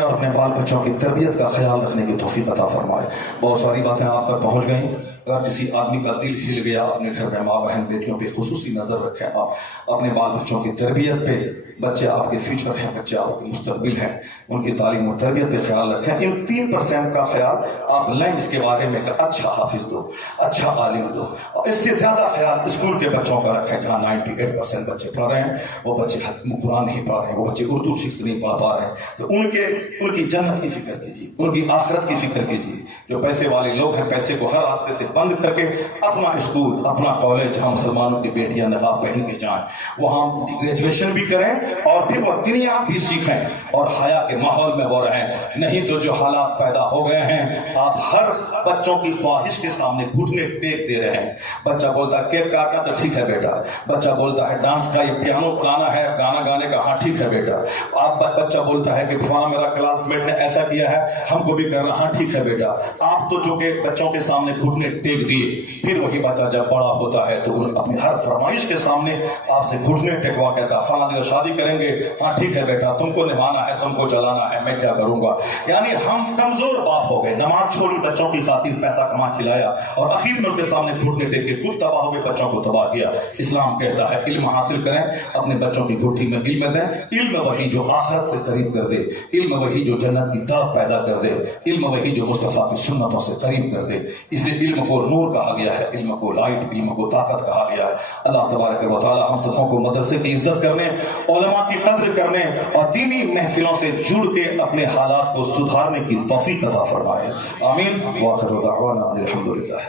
اور اپنے بال بچوں کی تربیت کا خیال رکھنے کی توفیق عطا فرمائے۔ بہت ساری باتیں آپ تک پہنچ گئیں، اگر کسی آدمی کا دل ہل گیا، اپنے گھر میں ماں بہن بیٹیوں پہ خصوصی نظر رکھیں، آپ اپنے بال بچوں کی تربیت پہ، بچے آپ کے فیوچر ہیں، بچے آپ کے مستقبل ہیں، ان کی تعلیم و تربیت پہ خیال رکھیں۔ ان 3% کا خیال آپ لیں اس کے بارے میں کہ اچھا حافظ دو، اچھا عالم دو، اور اس سے زیادہ خیال اسکول کے بچوں کا رکھیں جہاں 98% بچے پڑھ رہے ہیں، وہ بچے قرآن نہیں پڑھ رہے ہیں، وہ بچے اردو ٹھیک سے نہیں پڑھ پا رہے ہیں، تو ان کی جنت کی فکر کیجیے، ان کی آخرت کی فکر کیجیے۔ جو پیسے والے لوگ ہیں، پیسے کو ہر راستے سے بند کر کے اپنا اسکول، اپنا کالج جہاں مسلمانوں کی بیٹیاں نقاب پہن کے جائیں، وہاں گریجویشن بھی کریں اور پھر وہ دینیات بھی سیکھیں اور حیا کے ماحول میں وہ رہیں۔ نہیں تو جو حالات پیدا ہو گئے ہیں، آپ ہر بچوں کی خواہش کے سامنے گھٹنے ٹیک دے رہے ہیں۔ بچہ بولتا ہے کیک کاٹنا تو ٹھیک ہے بیٹا، بچہ بولتا ہے ڈانس کا یہ پیانو گانا ہے، گانا گانے کا، ہاں ٹھیک ہے بیٹا۔ آپ بچہ بولتا ہے کہ فلاں میرا کلاس میٹ نے ایسا کیا ہے، ہم کو بھی کرنا، ہاں ٹھیک ہے بیٹا۔ آپ تو جو کہ بچوں کے سامنے گھٹنے ٹیک دیے، پھر وہی بچہ جب بڑا ہوتا ہے تو اپنی ہر فرمائش کے سامنے آپ سے گھٹنے ٹکوا کہتا ہے فلاں جگہ شادی کریں گے، ہاں ٹھیک ہے بیٹا، تم کو نبھانا ہے، تم کو چلانا ہے، میں کیا کروں گا۔ یعنی ہم کمزور باپ ہو گئے، نماز چھوڑی، بچوں کی خاطر پیسہ کما کھلایا اور اخیر میں ان کے سامنے گھٹنے ٹیک کے خود تباہ ہوئے، بچوں کو تباہ کیا۔ اسلام کہتا ہے علم حاصل کریں، اپنے بچوں کی گھٹی میں علم دیں، علم وہی جو آخرت سے قریب کر دے، علم وہی جو جنت کی طرف پیدا کر دے، علم وہی جو مصطفیٰ کی سنتوں سے قریب کر دے۔ اس لیے علم کو نور کہا گیا ہے، علم کو لائٹ، علم کو طاقت کہا گیا ہے۔ اللہ تبارک و تعالی ہم سبوں کو مدرسے کی عزت کرنے، علماء کی قدر کرنے اور دینی محفلوں سے جڑ کے اپنے حالات کو سدھارنے کی توفیق عطا فرمائے۔ آمین۔ وآخر دعوانا الحمدللہ۔